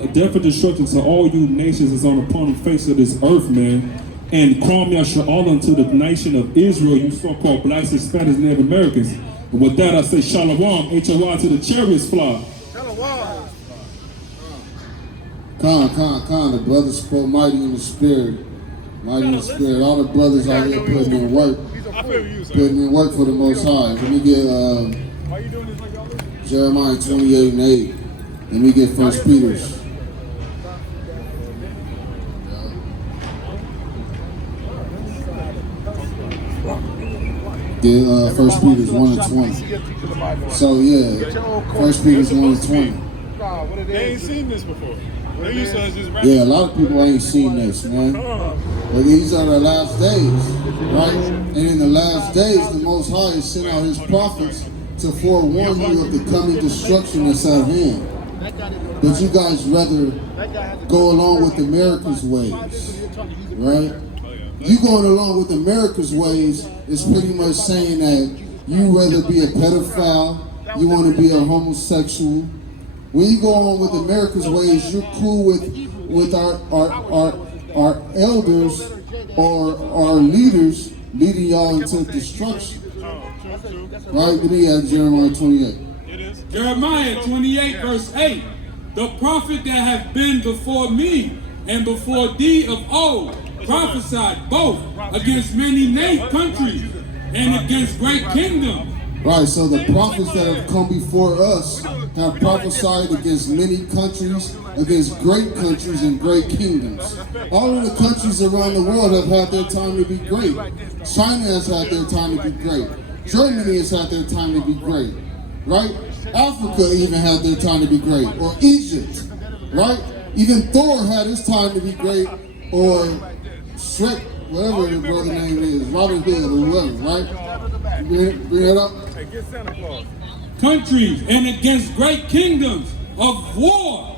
A death and destruction to all you nations is on upon the face of this earth, man. And Kram Yasha'Allah unto the nation of Israel, you so-called blacks, Hispanics, Native Americans. And with that, I say Shalom, H.O.I to the chariots fly. Shalom. Khan, the brothers spoke mighty in the spirit. Mighty in the spirit. All the brothers out here putting in work. Putting in work for the Most High. Let me get Jeremiah 28:8. Let me get 1 Peter's. Get 1 Peter's 1:20. So yeah, 1 Peter's 1:20. They ain't seen this before. They used to just Yeah, a lot of people ain't seen this, man. But these are the last days, right? And in the last days, the Most High has sent out his prophets to forewarn you of the coming destruction that's at hand. But you guys rather go along with America's ways, right? You going along with America's ways is pretty much saying that you rather be a pedophile, you want to be a homosexual. When you go on with America's ways, you're cool with our elders or our leaders leading y'all into destruction. Right? Let me add Jeremiah 28. Jeremiah 28 verse 8. The prophet that has been before me and before thee of old prophesied both against many countries and against great kingdoms. Right, so the prophets that have come before us have prophesied against many countries, against great countries and great kingdoms. All of the countries around the world have had their time to be great. China has had their time to be great. Germany has had their time to be great, right? Africa even had their time to be great, or Egypt, right? Even Thor had his time to be great, or Shrek, whatever the brother name is, Robin Hood or whoever, right? Bring that up. Countries and against great kingdoms of war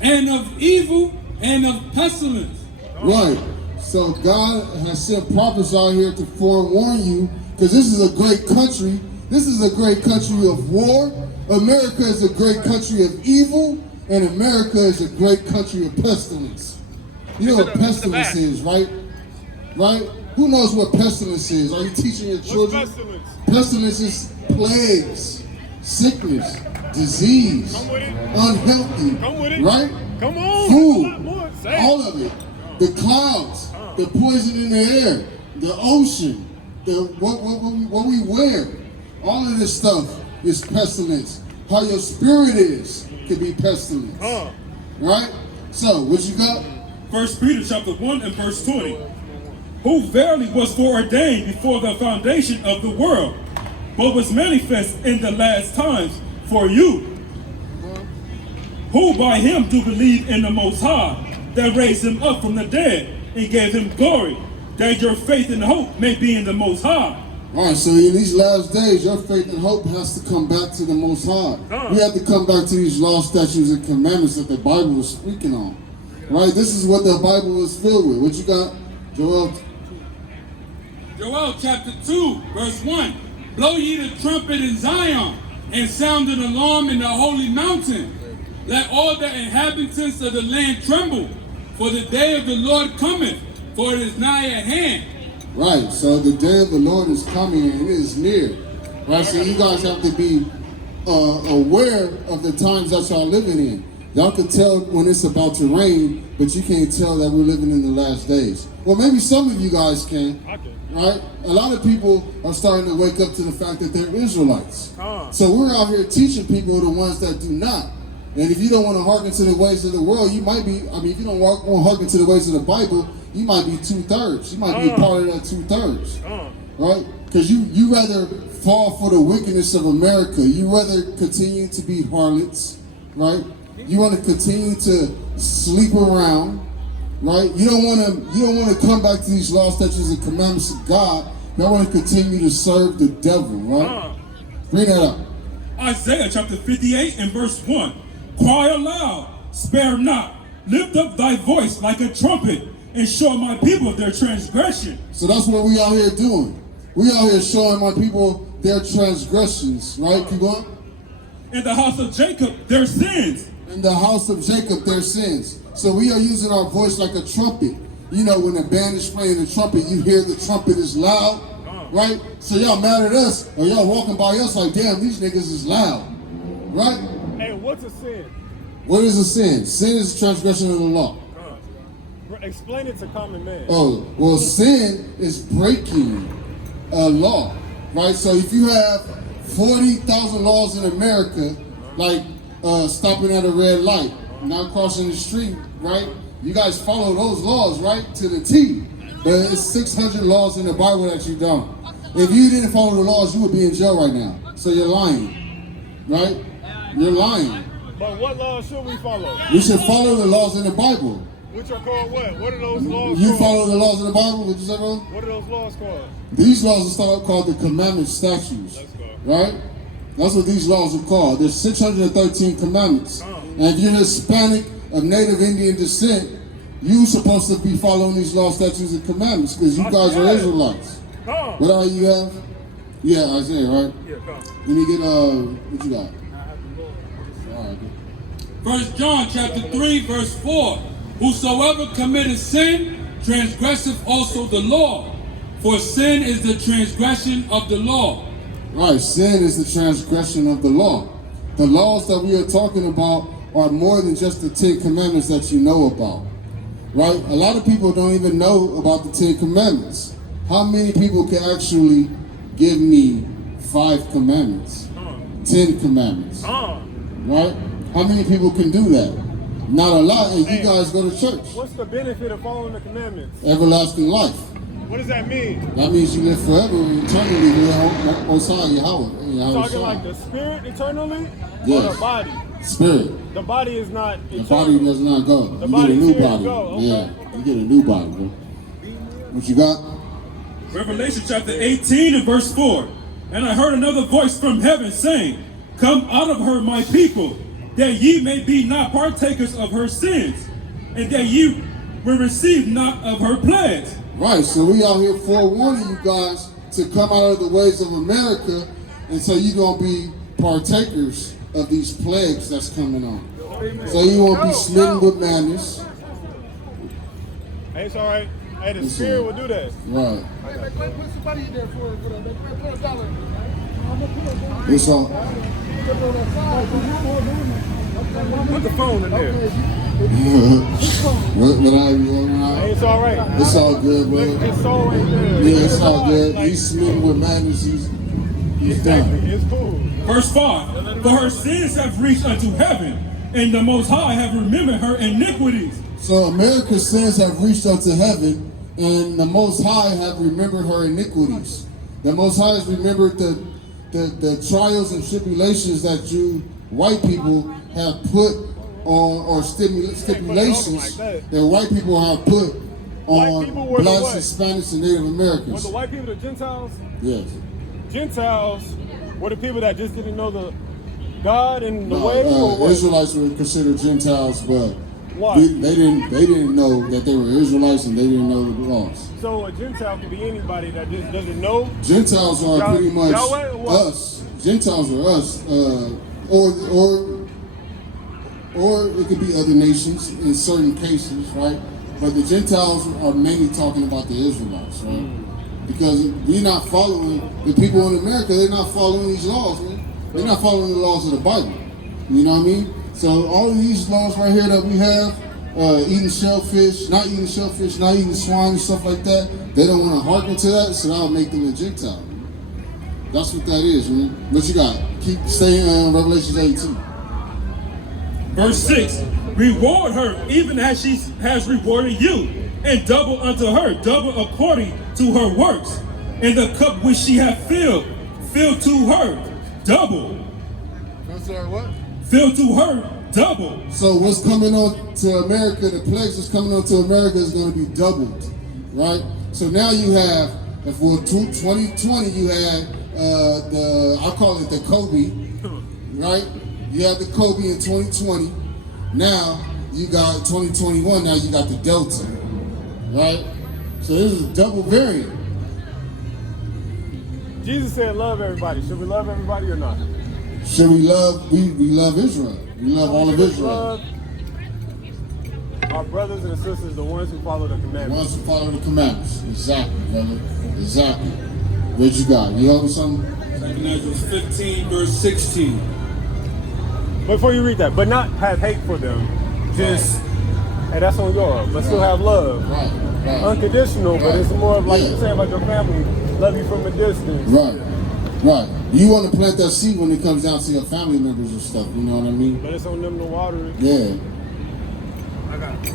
and of evil and of pestilence. Right. So God has sent prophets out here to forewarn you, because this is a great country. This is a great country of war. America is a great country of evil, and America is a great country of pestilence. You know what pestilence is, right? Right? Who knows what pestilence is? Are you teaching your children? What's pestilence? Pestilence is plagues, sickness, disease, Come with it. unhealthy, Come with it. right? Come on. Food, A lot more. Say all it. of it. The clouds, the poison in the air, the ocean, what we wear. All of this stuff is pestilence. How your spirit is could be pestilence. Right? So, what you got? 1 Peter chapter 1 and verse 20. Who verily was foreordained before the foundation of the world, but was manifest in the last times for you, who by him do believe in the Most High, that raised him up from the dead and gave him glory, that your faith and hope may be in the Most High. All right, so in these last days, your faith and hope has to come back to the Most High. We have to come back to these laws, statutes, and commandments that the Bible is speaking on. Right? This is what the Bible is filled with. What you got, Joel? Joel chapter 2, verse 1. Blow ye the trumpet in Zion, and sound an alarm in the holy mountain. Let all the inhabitants of the land tremble, for the day of the Lord cometh, for it is nigh at hand. Right, so the day of the Lord is coming and it is near. Right, so you guys have to be aware of the times that y'all living in. Y'all can tell when it's about to rain, but you can't tell that we're living in the last days. Well, maybe some of you guys can. Right? A lot of people are starting to wake up to the fact that they're Israelites. So we're out here teaching people, the ones that do not. And if you don't want to hearken to the ways of the world, you might be, if you don't want to hearken to the ways of the Bible, you might be 2/3. You might be a part of that 2/3. Right? Because you rather fall for the wickedness of America. You rather continue to be harlots. Right? You want to continue to sleep around. Right? You don't want to come back to these laws, statutes, and commandments of God. You want to continue to serve the devil. Right? Bring that up. Isaiah chapter 58 and verse 1. Cry aloud, spare not, lift up thy voice like a trumpet, and show my people their transgression. So that's what we out here doing. We out here showing my people their transgressions, right? Keep going. In the house of Jacob, their sins. In the house of Jacob, their sins. So we are using our voice like a trumpet. You know, when the band is playing the trumpet, you hear the trumpet is loud, right? So y'all mad at us, or y'all walking by us like, damn, these niggas is loud, right? Hey, what's a sin? What is a sin? Sin is a transgression of the law. Explain it to common man. Oh, well, sin is breaking a law, right? So if you have 40,000 laws in America, like stopping at a red light, not crossing the street, right? You guys follow those laws, right? To the T. But it's 600 laws in the Bible that you don't. If you didn't follow the laws, you would be in jail right now. So you're lying, right? You're lying. But what laws should we follow? We should follow the laws in the Bible. Which are called what? What are those laws You called? follow the laws in the Bible? What you say, bro? What are those laws called? These laws are called the commandment statutes, right? That's what these laws are called. There's 613 commandments. And if you're Hispanic of Native Indian descent, you're supposed to be following these laws, statutes, and commandments because you guys are Israelites. What all you have? Yeah, Isaiah, right? Yeah, come. Let me get, what you got? All right, good. 1 John chapter 3, verse 4. Whosoever committeth sin, transgresseth also the law. For sin is the transgression of the law. Right, sin is the transgression of the law. The laws that we are talking about are more than just the 10 commandments that you know about. Right? A lot of people don't even know about the 10 commandments. How many people can actually give me 5 commandments? 10 commandments. Right? How many people can do that? Not a lot, and you guys go to church. What's the benefit of following the commandments? Everlasting life. What does that mean? That means you live forever and eternally with Osai Yahweh. You talking like the spirit eternally? Yes. Or the body? Spirit. The body is not eternal. The body does not go. The You get a new body. Okay. Yeah, you get a new body, bro. What you got? Revelation chapter 18 and verse 4. And I heard another voice from heaven saying, Come out of her, my people, that ye may be not partakers of her sins, and that ye will receive not of her plagues. Right, so we out here forewarning you guys to come out of the ways of America, and so you're going to be partakers of these plagues that's coming on. So you won't be smitten with madness. Hey, it's all right. Hey, the spirit will do that. Right. Hey, man, go put somebody in there for that. Put $1. It's all. Put the phone in there. Hey, it's all right. It's all good, brother. It's always good. Yeah, it's all good. He's smitten with madness. He's Exactly. done. It's cool. Verse 5, for her sins have reached unto heaven, and the Most High have remembered her iniquities. So America's sins have reached unto heaven, and the Most High have remembered her iniquities. The Most High has remembered the trials and tribulations that you white people have put on, or stipulations that white people have put on blacks, Hispanics, and Native Americans. Were the white people the Gentiles? Yes. Gentiles were the people that just didn't know the God and the way. Or what? Israelites were considered Gentiles, but why? They didn't know that they were Israelites, and they didn't know the laws. So a Gentile can be anybody that just doesn't know. Gentiles are pretty much us. Gentiles are us, or it could be other nations in certain cases, right? But the Gentiles are mainly talking about the Israelites, right? Because we're not following, the people in America, they're not following these laws, man. They're not following the laws of the Bible. You know what I mean? So all of these laws right here that we have, eating shellfish, not eating swine and stuff like that, they don't want to hearken to that, so that'll make them a Gentile. That's what that is, man. What you got? Keep staying on Revelation 18. Verse 6, reward her even as she has rewarded you, and double unto her, double according to her works. And the cup which she hath filled, fill to her double. I'm sorry, what? Fill to her double. So what's coming on to America, the plagues that's coming on to America is going to be doubled, right? So now you have, for 2020, you had I call it the Kobe, right? You had the Kobe in 2020. Now you got 2021, now you got the Delta, right? So this is a double variant. Jesus said love everybody. Should we love everybody or not? Should we love, we love Israel. We love all of Israel. Love our brothers and sisters, the ones who follow the commandments. The ones who follow the commandments. Exactly, brother. Exactly. What you got? You holding something? 2 Ezra 15, verse 16. Before you read that, but not have hate for them. Just, hey, that's on yours. But still have love. Right. Unconditional, but it's more of like you saying about your family, love you from a distance. Right. You want to plant that seed when it comes down to your family members and stuff, you know what I mean? But it's on them to water it. Yeah. I got it.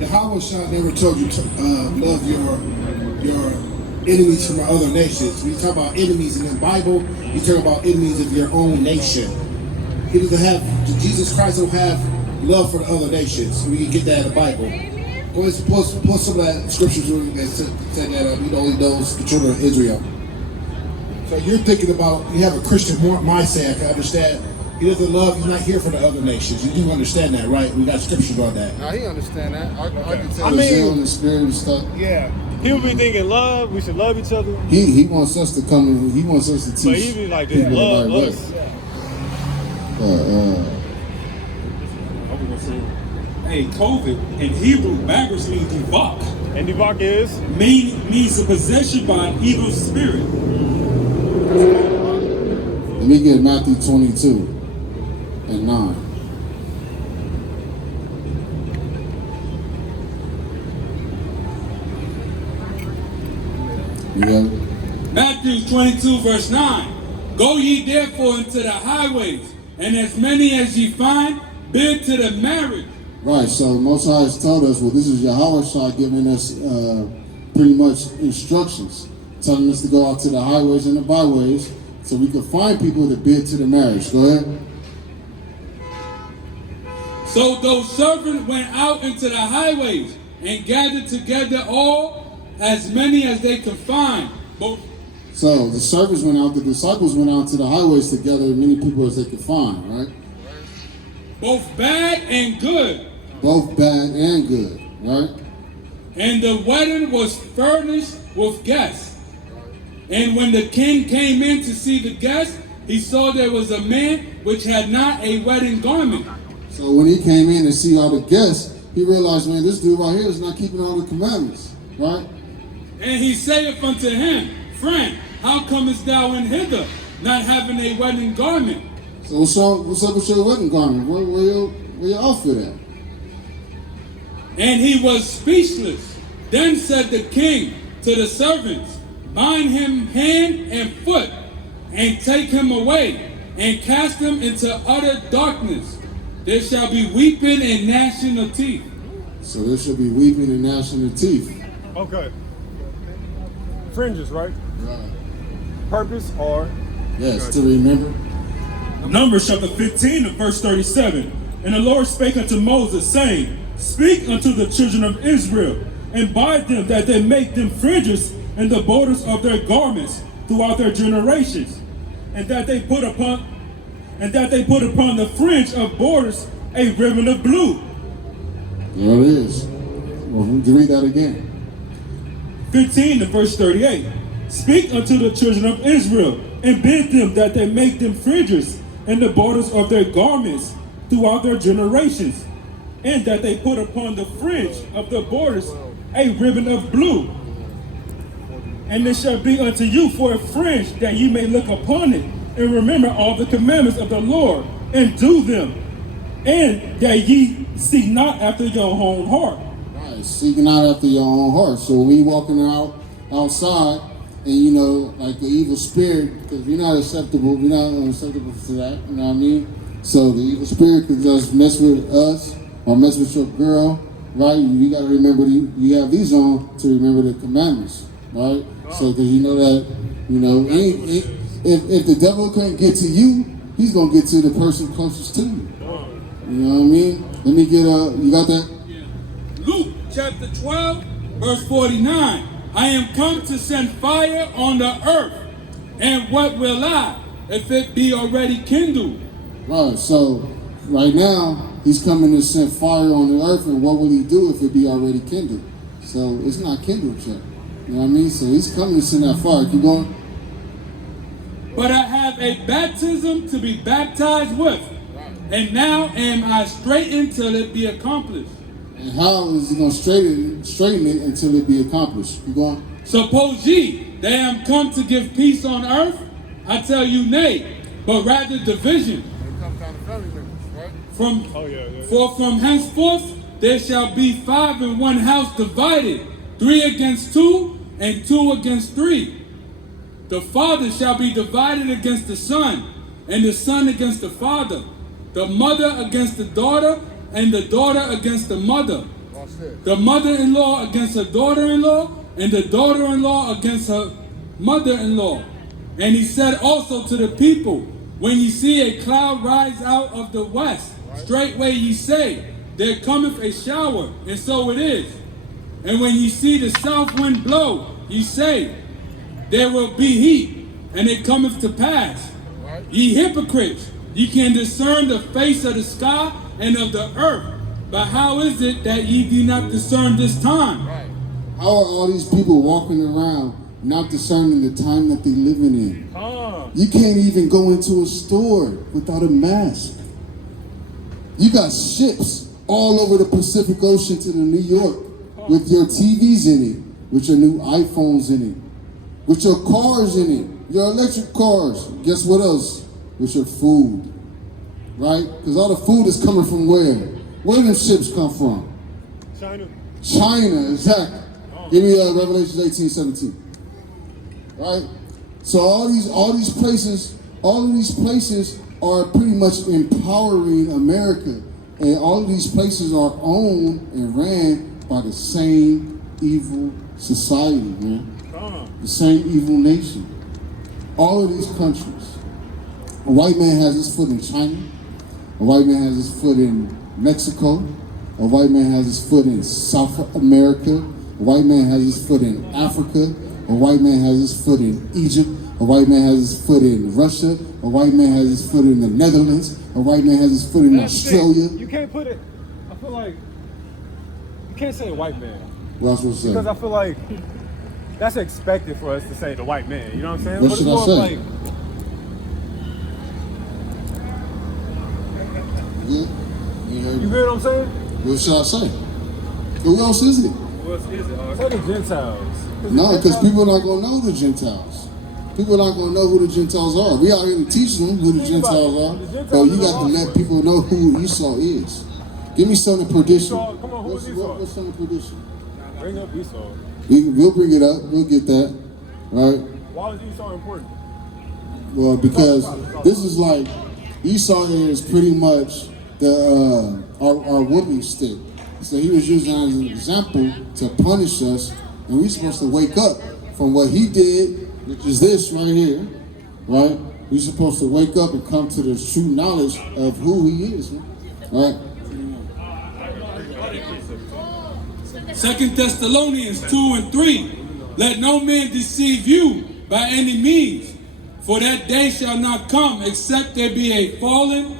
The H.O.I never told you to love your enemies from other nations. When you talk about enemies in the Bible, you talk about enemies of your own nation. He doesn't have, Jesus Christ don't have love for the other nations. We can get that in the Bible. Go ahead, pull some of that scriptures that said that he only knows the children of Israel. So you're thinking about, you have a Christian mindset, I can understand. He doesn't love, he's not here for the other nations. You do understand that, right? We got scriptures on that. Nah, he understand that. I can tell. I mean, the spirit and stuff. Yeah. He would be thinking love, we should love each other. He wants us to come in, he wants us to teach. But he be like, just love us. Hey, COVID in Hebrew backwards means divak. And divak is? Means a possession by an evil spirit. Let me get Matthew 22 and 9. You got it? Matthew 22, verse 9. Go ye therefore into the highways, and as many as ye find, bid to the marriage. Right, so Most High has told us, well, this is H.O.I giving us pretty much instructions, telling us to go out to the highways and the byways so we can find people to bid to the marriage. Go ahead. So those servants went out into the highways and gathered together all, as many as they could find. So the servants went out, the disciples went out to the highways to gather as many people as they could find, right? Both bad and good. Both bad and good, right? And the wedding was furnished with guests. And when the king came in to see the guests, he saw there was a man which had not a wedding garment. So when he came in to see all the guests, he realized, man, this dude right here is not keeping all the commandments. Right? And he saith unto him, Friend, how comest thou in hither, not having a wedding garment? So what's up with your wedding garment? Where your outfit at? And he was speechless. Then said the king to the servants, Bind him hand and foot, and take him away, and cast him into utter darkness. There shall be weeping and gnashing of teeth. So there should be weeping and gnashing of teeth. Okay. Fringes, right? Right. Purpose or? Yes, to remember. Numbers chapter 15 and verse 37. And the Lord spake unto Moses, saying, Speak unto the children of Israel, and bind them that they make them fringes in the borders of their garments throughout their generations, and that they put upon the fringe of borders a ribbon of blue. There it is. Well, would you read that again? 15 and verse 38. Speak unto the children of Israel, and bid them that they make them fringes in the borders of their garments throughout their generations, and that they put upon the fringe of the borders a ribbon of blue. And it shall be unto you for a fringe, that ye may look upon it, and remember all the commandments of the Lord, and do them, and that ye seek not after your own heart. Right, seeking out after your own heart. So we walking outside, and you know, like the evil spirit, because we're not acceptable to that, you know what I mean? So the evil spirit could just mess with us, or mess with your girl, right? You gotta remember, you have these on to remember the commandments, right? So because you know that, you know, if the devil couldn't get to you, he's gonna get to the person closest to you. You know what I mean? Let me get you got that? Yeah. Luke chapter 12, verse 49. I am come to send fire on the earth, and what will I, if it be already kindled? Right, so right now, he's coming to send fire on the earth, and what will he do if it be already kindled? So it's not kindled yet. You know what I mean? So he's coming to send that fire. Keep going. But I have a baptism to be baptized with, and now am I straitened till it be accomplished. And how is he going to straighten it until it be accomplished? Keep going. Suppose ye that I am come to give peace on earth? I tell you nay, but rather division. It comes down to family members, right? For from henceforth there shall be 5 in one house divided, 3 against 2, and 2 against 3. The father shall be divided against the son, and the son against the father, the mother against the daughter, and the daughter against the mother, the mother-in-law against her daughter-in-law, and the daughter-in-law against her mother-in-law. And he said also to the people, when ye see a cloud rise out of the west, straightway ye say, there cometh a shower, and so it is. And when ye see the south wind blow, ye say, there will be heat, and it cometh to pass. Ye hypocrites, ye can discern the face of the sky and of the earth, but how is it that ye do not discern this time? How are all these people walking around not discerning the time that they're living in? You can't even go into a store without a mask. You got ships all over the Pacific Ocean to the New York with your TVs in it, with your new iPhones in it, with your cars in it, your electric cars. Guess what else? With your food, right? Because all the food is coming from where? Where do them ships come from? China, exactly. Give me Revelation 18:17. Right? So all these places are pretty much empowering America, and all of these places are owned and ran by the same evil society, man. The same evil nation. All of these countries. A white man has his foot in China. A white man has his foot in Mexico. A white man has his foot in South America. A white man has his foot in Africa. A white man has his foot in Egypt. A white man has his foot in Russia. A white man has his foot in the Netherlands. A white man has his foot in Australia. You can't put it, I feel like, you can't say white man. What else was I saying? Because I feel like that's expected for us to say the white man, you know what I'm saying? What should I say? Like, you hear what I'm saying? What should I say? Who else is it? Who else is it? So the Gentiles. No, because people are not going to know the Gentiles. People are not going to know who the Gentiles are. We are here to teach them who the Gentiles are, but you got to let people know who Esau is. Give me some of perdition. Esau, come on, who is Esau? What's some of perdition? Bring up Esau. We'll bring it up. We'll get that. Right? Why is Esau important? Well, because this is like, Esau is pretty much the our whooping stick. So he was using as an example to punish us, and we're supposed to wake up from what he did, which is this right here, right? We're supposed to wake up and come to the true knowledge of who he is, right? 2 Thessalonians 2 and 3. Let no man deceive you by any means, for that day shall not come except there be a falling,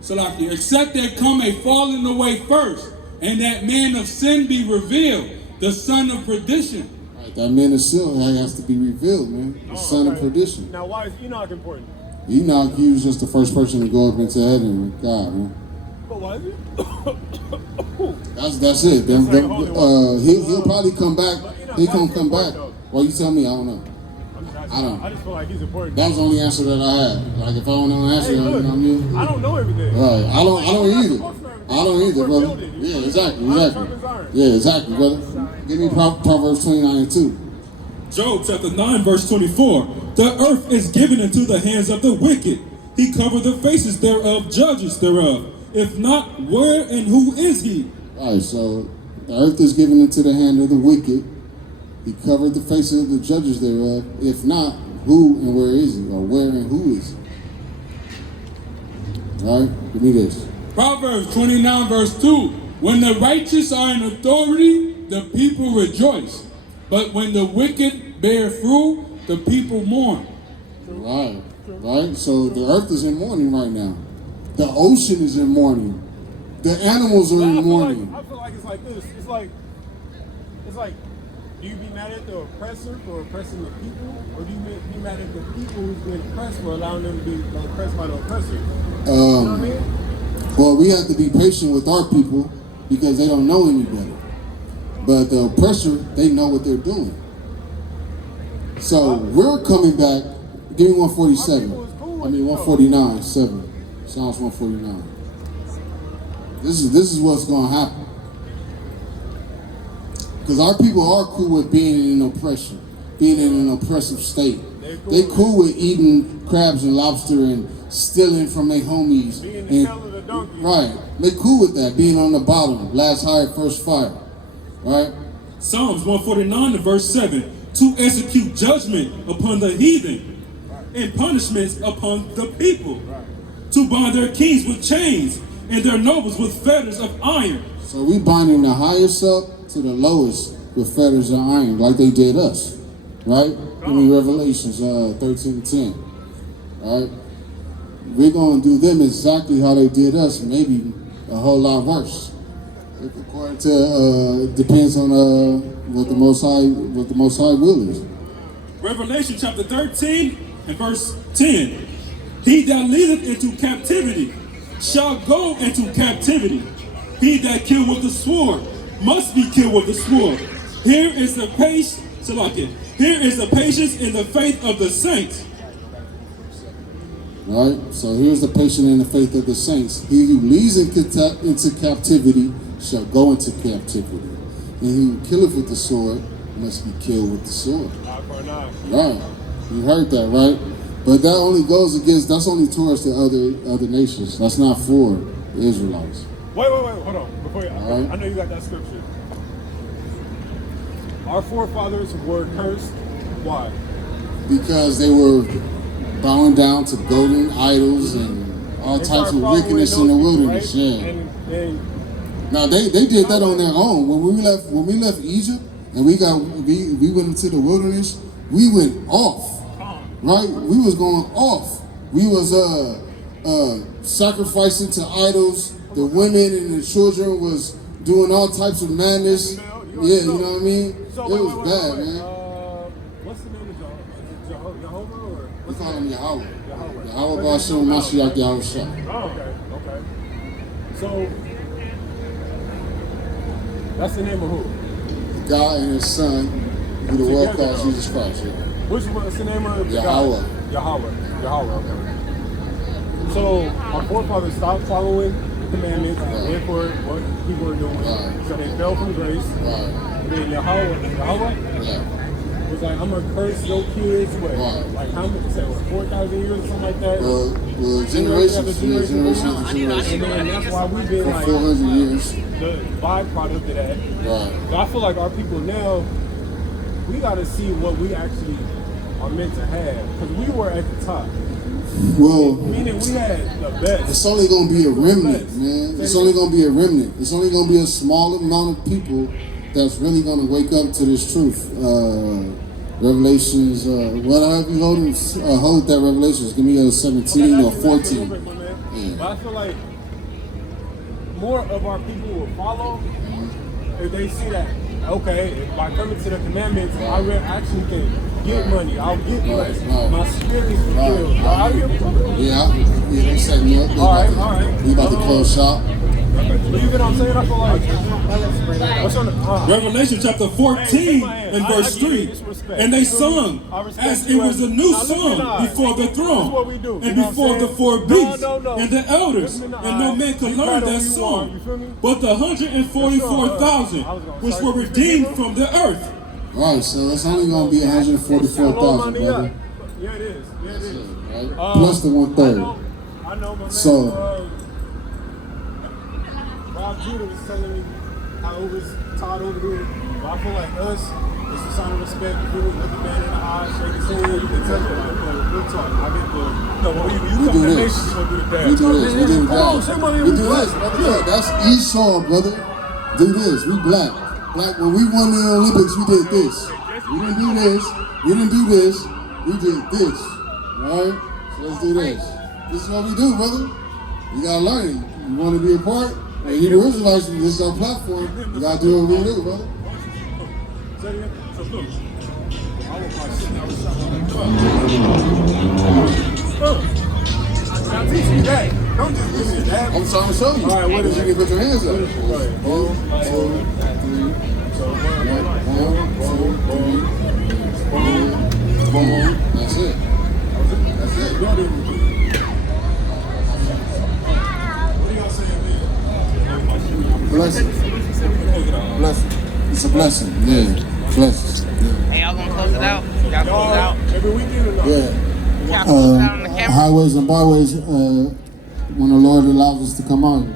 except there come a falling away first, and that man of sin be revealed, the son of perdition. Right, that man of sin has to be revealed, man. The son of perdition. Now, why is Enoch important? Enoch, he was just the first person to go up into heaven with God, man. But why is it? That's it. He'll probably come back. He gonna come back. Well, you tell me. I don't know. I just feel like he's important. That was the only answer that I had. Like if I don't know the answer, Hey, look, I don't know everything. Right. I don't either, brother. Yeah, exactly. Yeah, exactly, brother. Give me Proverbs 29 and 2. Job chapter 9, verse 24. The earth is given into the hands of the wicked. He covered the faces thereof, judges thereof. If not, where and who is he? Right, so the earth is given into the hand of the wicked. He covered the faces of the judges thereof. If not, who and where is he? Or where and who is he? All right, give me this. Proverbs 29 verse 2. When the righteous are in authority, the people rejoice. But when the wicked bear fruit, the people mourn. Right. So the earth is in mourning right now. The ocean is in mourning. The animals are in mourning. I feel like it's like this. It's like, do you be mad at the oppressor for oppressing the people? Or do you be mad at the people who's been oppressed for allowing them to be oppressed by the oppressor? You know what I mean? Well, we have to be patient with our people because they don't know any better. But the oppressor, they know what they're doing. So we're coming back. Give me 147. 149, 7. Psalms 149. This is what's going to happen. Because our people are cool with being in oppression, being in an oppressive state. They cool with eating crabs and lobster and stealing from their homies. Being the tail of the donkey. Right. They cool with that, being on the bottom, last hired, first fire. Right? Psalms 149 and verse 7. To execute judgment upon the heathen and punishments upon the people. To bind their kings with chains and their nobles with fetters of iron. So we binding the highest up to the lowest with fetters of iron, like they did us, right? In Revelations 13:10, right? We're gonna do them exactly how they did us, maybe a whole lot worse. According to depends on what the Most High will is. Revelation chapter 13 and verse 10. He that leadeth into captivity shall go into captivity. He that killed with the sword must be killed with the sword. Here is the patience in the faith of the saints. Right? So here's the patience in the faith of the saints. He who leads into captivity shall go into captivity. And he who killeth with the sword must be killed with the sword. Right. You heard that, right? But that only goes against, that's only towards the other nations. That's not for the Israelites. Wait, hold on. Before I know you got that scripture. Our forefathers were cursed. Why? Because they were bowing down to golden idols and all types of wickedness in the wilderness. Right? Yeah. Now they did that on their own. When we left Egypt and we went into the wilderness, we went off. Right? We was going off. We was sacrificing to idols. The women and the children was doing all types of madness. Yeah, you know what I mean? It was bad, man. What's the name of Jehovah? Or We call him Yahweh. Yahweh B'Ashem Mashiach Yahweh Shah. Oh, okay. So that's the name of who? God and His Son, who the world calls Jesus Christ. Yeah. Which was the name of Yahweh. Yahweh, okay. So our forefathers stopped following the commandments and did for what people were doing. Right. So they fell from grace. Right. And then Yahweh was like, I'm gonna curse your kids. What? Right. Like how much? You said what? 4,000 years or something like that. Generations after generation. And then that's why we've been like 400 years. the byproduct of that. Right. So I feel like our people now, we gotta see what we actually are meant to have, because we were at the top. Well, Meaning we had the best. it's only going to be a remnant, man. It's only going to be a remnant. It's only going to be a small amount of people that's really going to wake up to this truth. Revelations, what have you hold that Revelations? Give me a 17 or 14. But I feel like more of our people will follow if they see that, okay, by coming to the commandments, I actually can get money, I'll get blessed, my spirit is fulfilled. Yeah, they set me up. All right. We about to close shop. But you know what I'm saying? I feel like what's on the Revelation chapter 14 and verse 3. And they sung as it was a new song before the throne and before the four beasts and the elders. And no man could learn that song but the 144,000 which were redeemed from the earth. Right, so it's only going to be 144,000, brother. Yeah, it is. Right? Plus the 1/3. I know, my man. So, Rob Judah was telling me how it was taught over here. But I feel like us, it's a sign of respect. If you look the man in the eye, shake his hand, you can tell him, we'll talk. I get the, you come to the nation, you gonna do the dance. We do this, we do that. We do this, brother. Yeah, that's Esau, brother. Do this, we black. Like when we won the Olympics, we did this. We didn't do this. We didn't do this. We did this. Alright? So let's do this. This is what we do, brother. You gotta learn it. You wanna be a part? Hey, Hebrew Israelites, this is our platform. You gotta do what we do, brother. So look, I want my shit now. Now teach me that. Don't just give me that. I'm trying to show you. Alright, what is you it? can put your hands up. Boom, 1, 2, 3. Boom. That's it. That's it. What do y'all say? Blessing. Blessing. It's a blessing. Yeah. Blessings. Hey, y'all gonna close it out? Y'all close it out? Every weekend or not? Yeah. Y'all close it out on the camera? Highways and byways, when the Lord allows us to come out.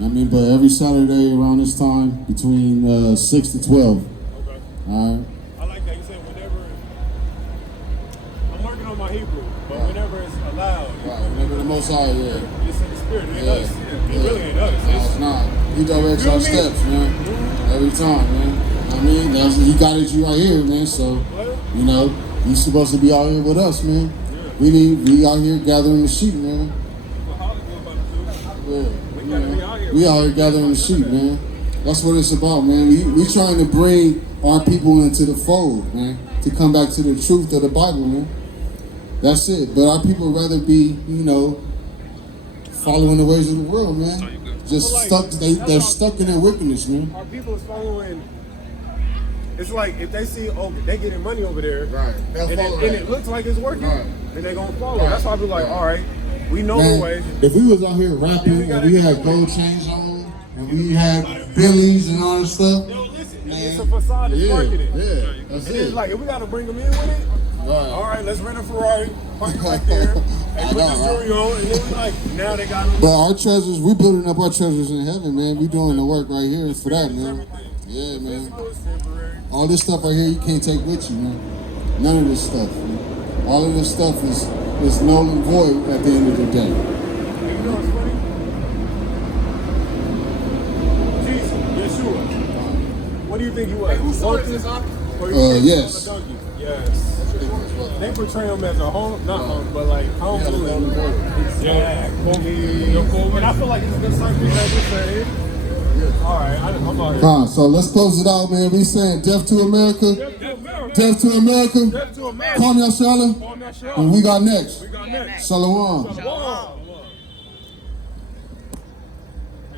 I mean, but every Saturday around this time, between 6 to 12. Okay. All right. I like that. You said whenever. I'm working on my Hebrew, but whenever it's allowed. Right. Whenever the Most High, yeah. It's in the spirit. It ain't us. It really ain't us. No, it's not. He directs our steps, man. Every time, man. I mean, he guided you right here, man. So, you know, he's supposed to be out here with us, man. We out here gathering the sheep, man. Yeah. We out here gathering the sheep, man. That's what it's about, man. We trying to bring our people into the fold, man. To come back to the truth of the Bible, man. That's it. But our people rather be, you know, following the ways of the world, man. Just stuck. They're stuck in their wickedness, man. Our people is following. It's like if they see, oh, they getting money over there, right? And it looks like it's working, then they gonna follow. That's why I be like, all right, we know man, the way. If we was out here rapping and we had gold chains on and we had Billies and all that stuff, it's a facade. It's marketing. Yeah, that's and it. It's like if we gotta bring them in with it. Right. All right, let's rent a Ferrari, park it right there, and put the jewelry on, and then we like, now they got them. But our treasures, we building up our treasures in heaven, man. We doing the work right here for that, man. Yeah, man. All this stuff right here, you can't take with you, man. None of this stuff, man. All of this stuff is null and void at the end of the day. You know what's funny? Jesus, Yeshua. What do you think he was? Who saw this? Yes. Yes. They portray him as a home, not home, but like humble and and I feel like it's been something that we say. All right, I'm out here. So let's close it out, man. We saying death to America. Death to America. Death to America. Kwame Ashala. Kwame Ashala. And we got next. We got next. Shalom. Shalom.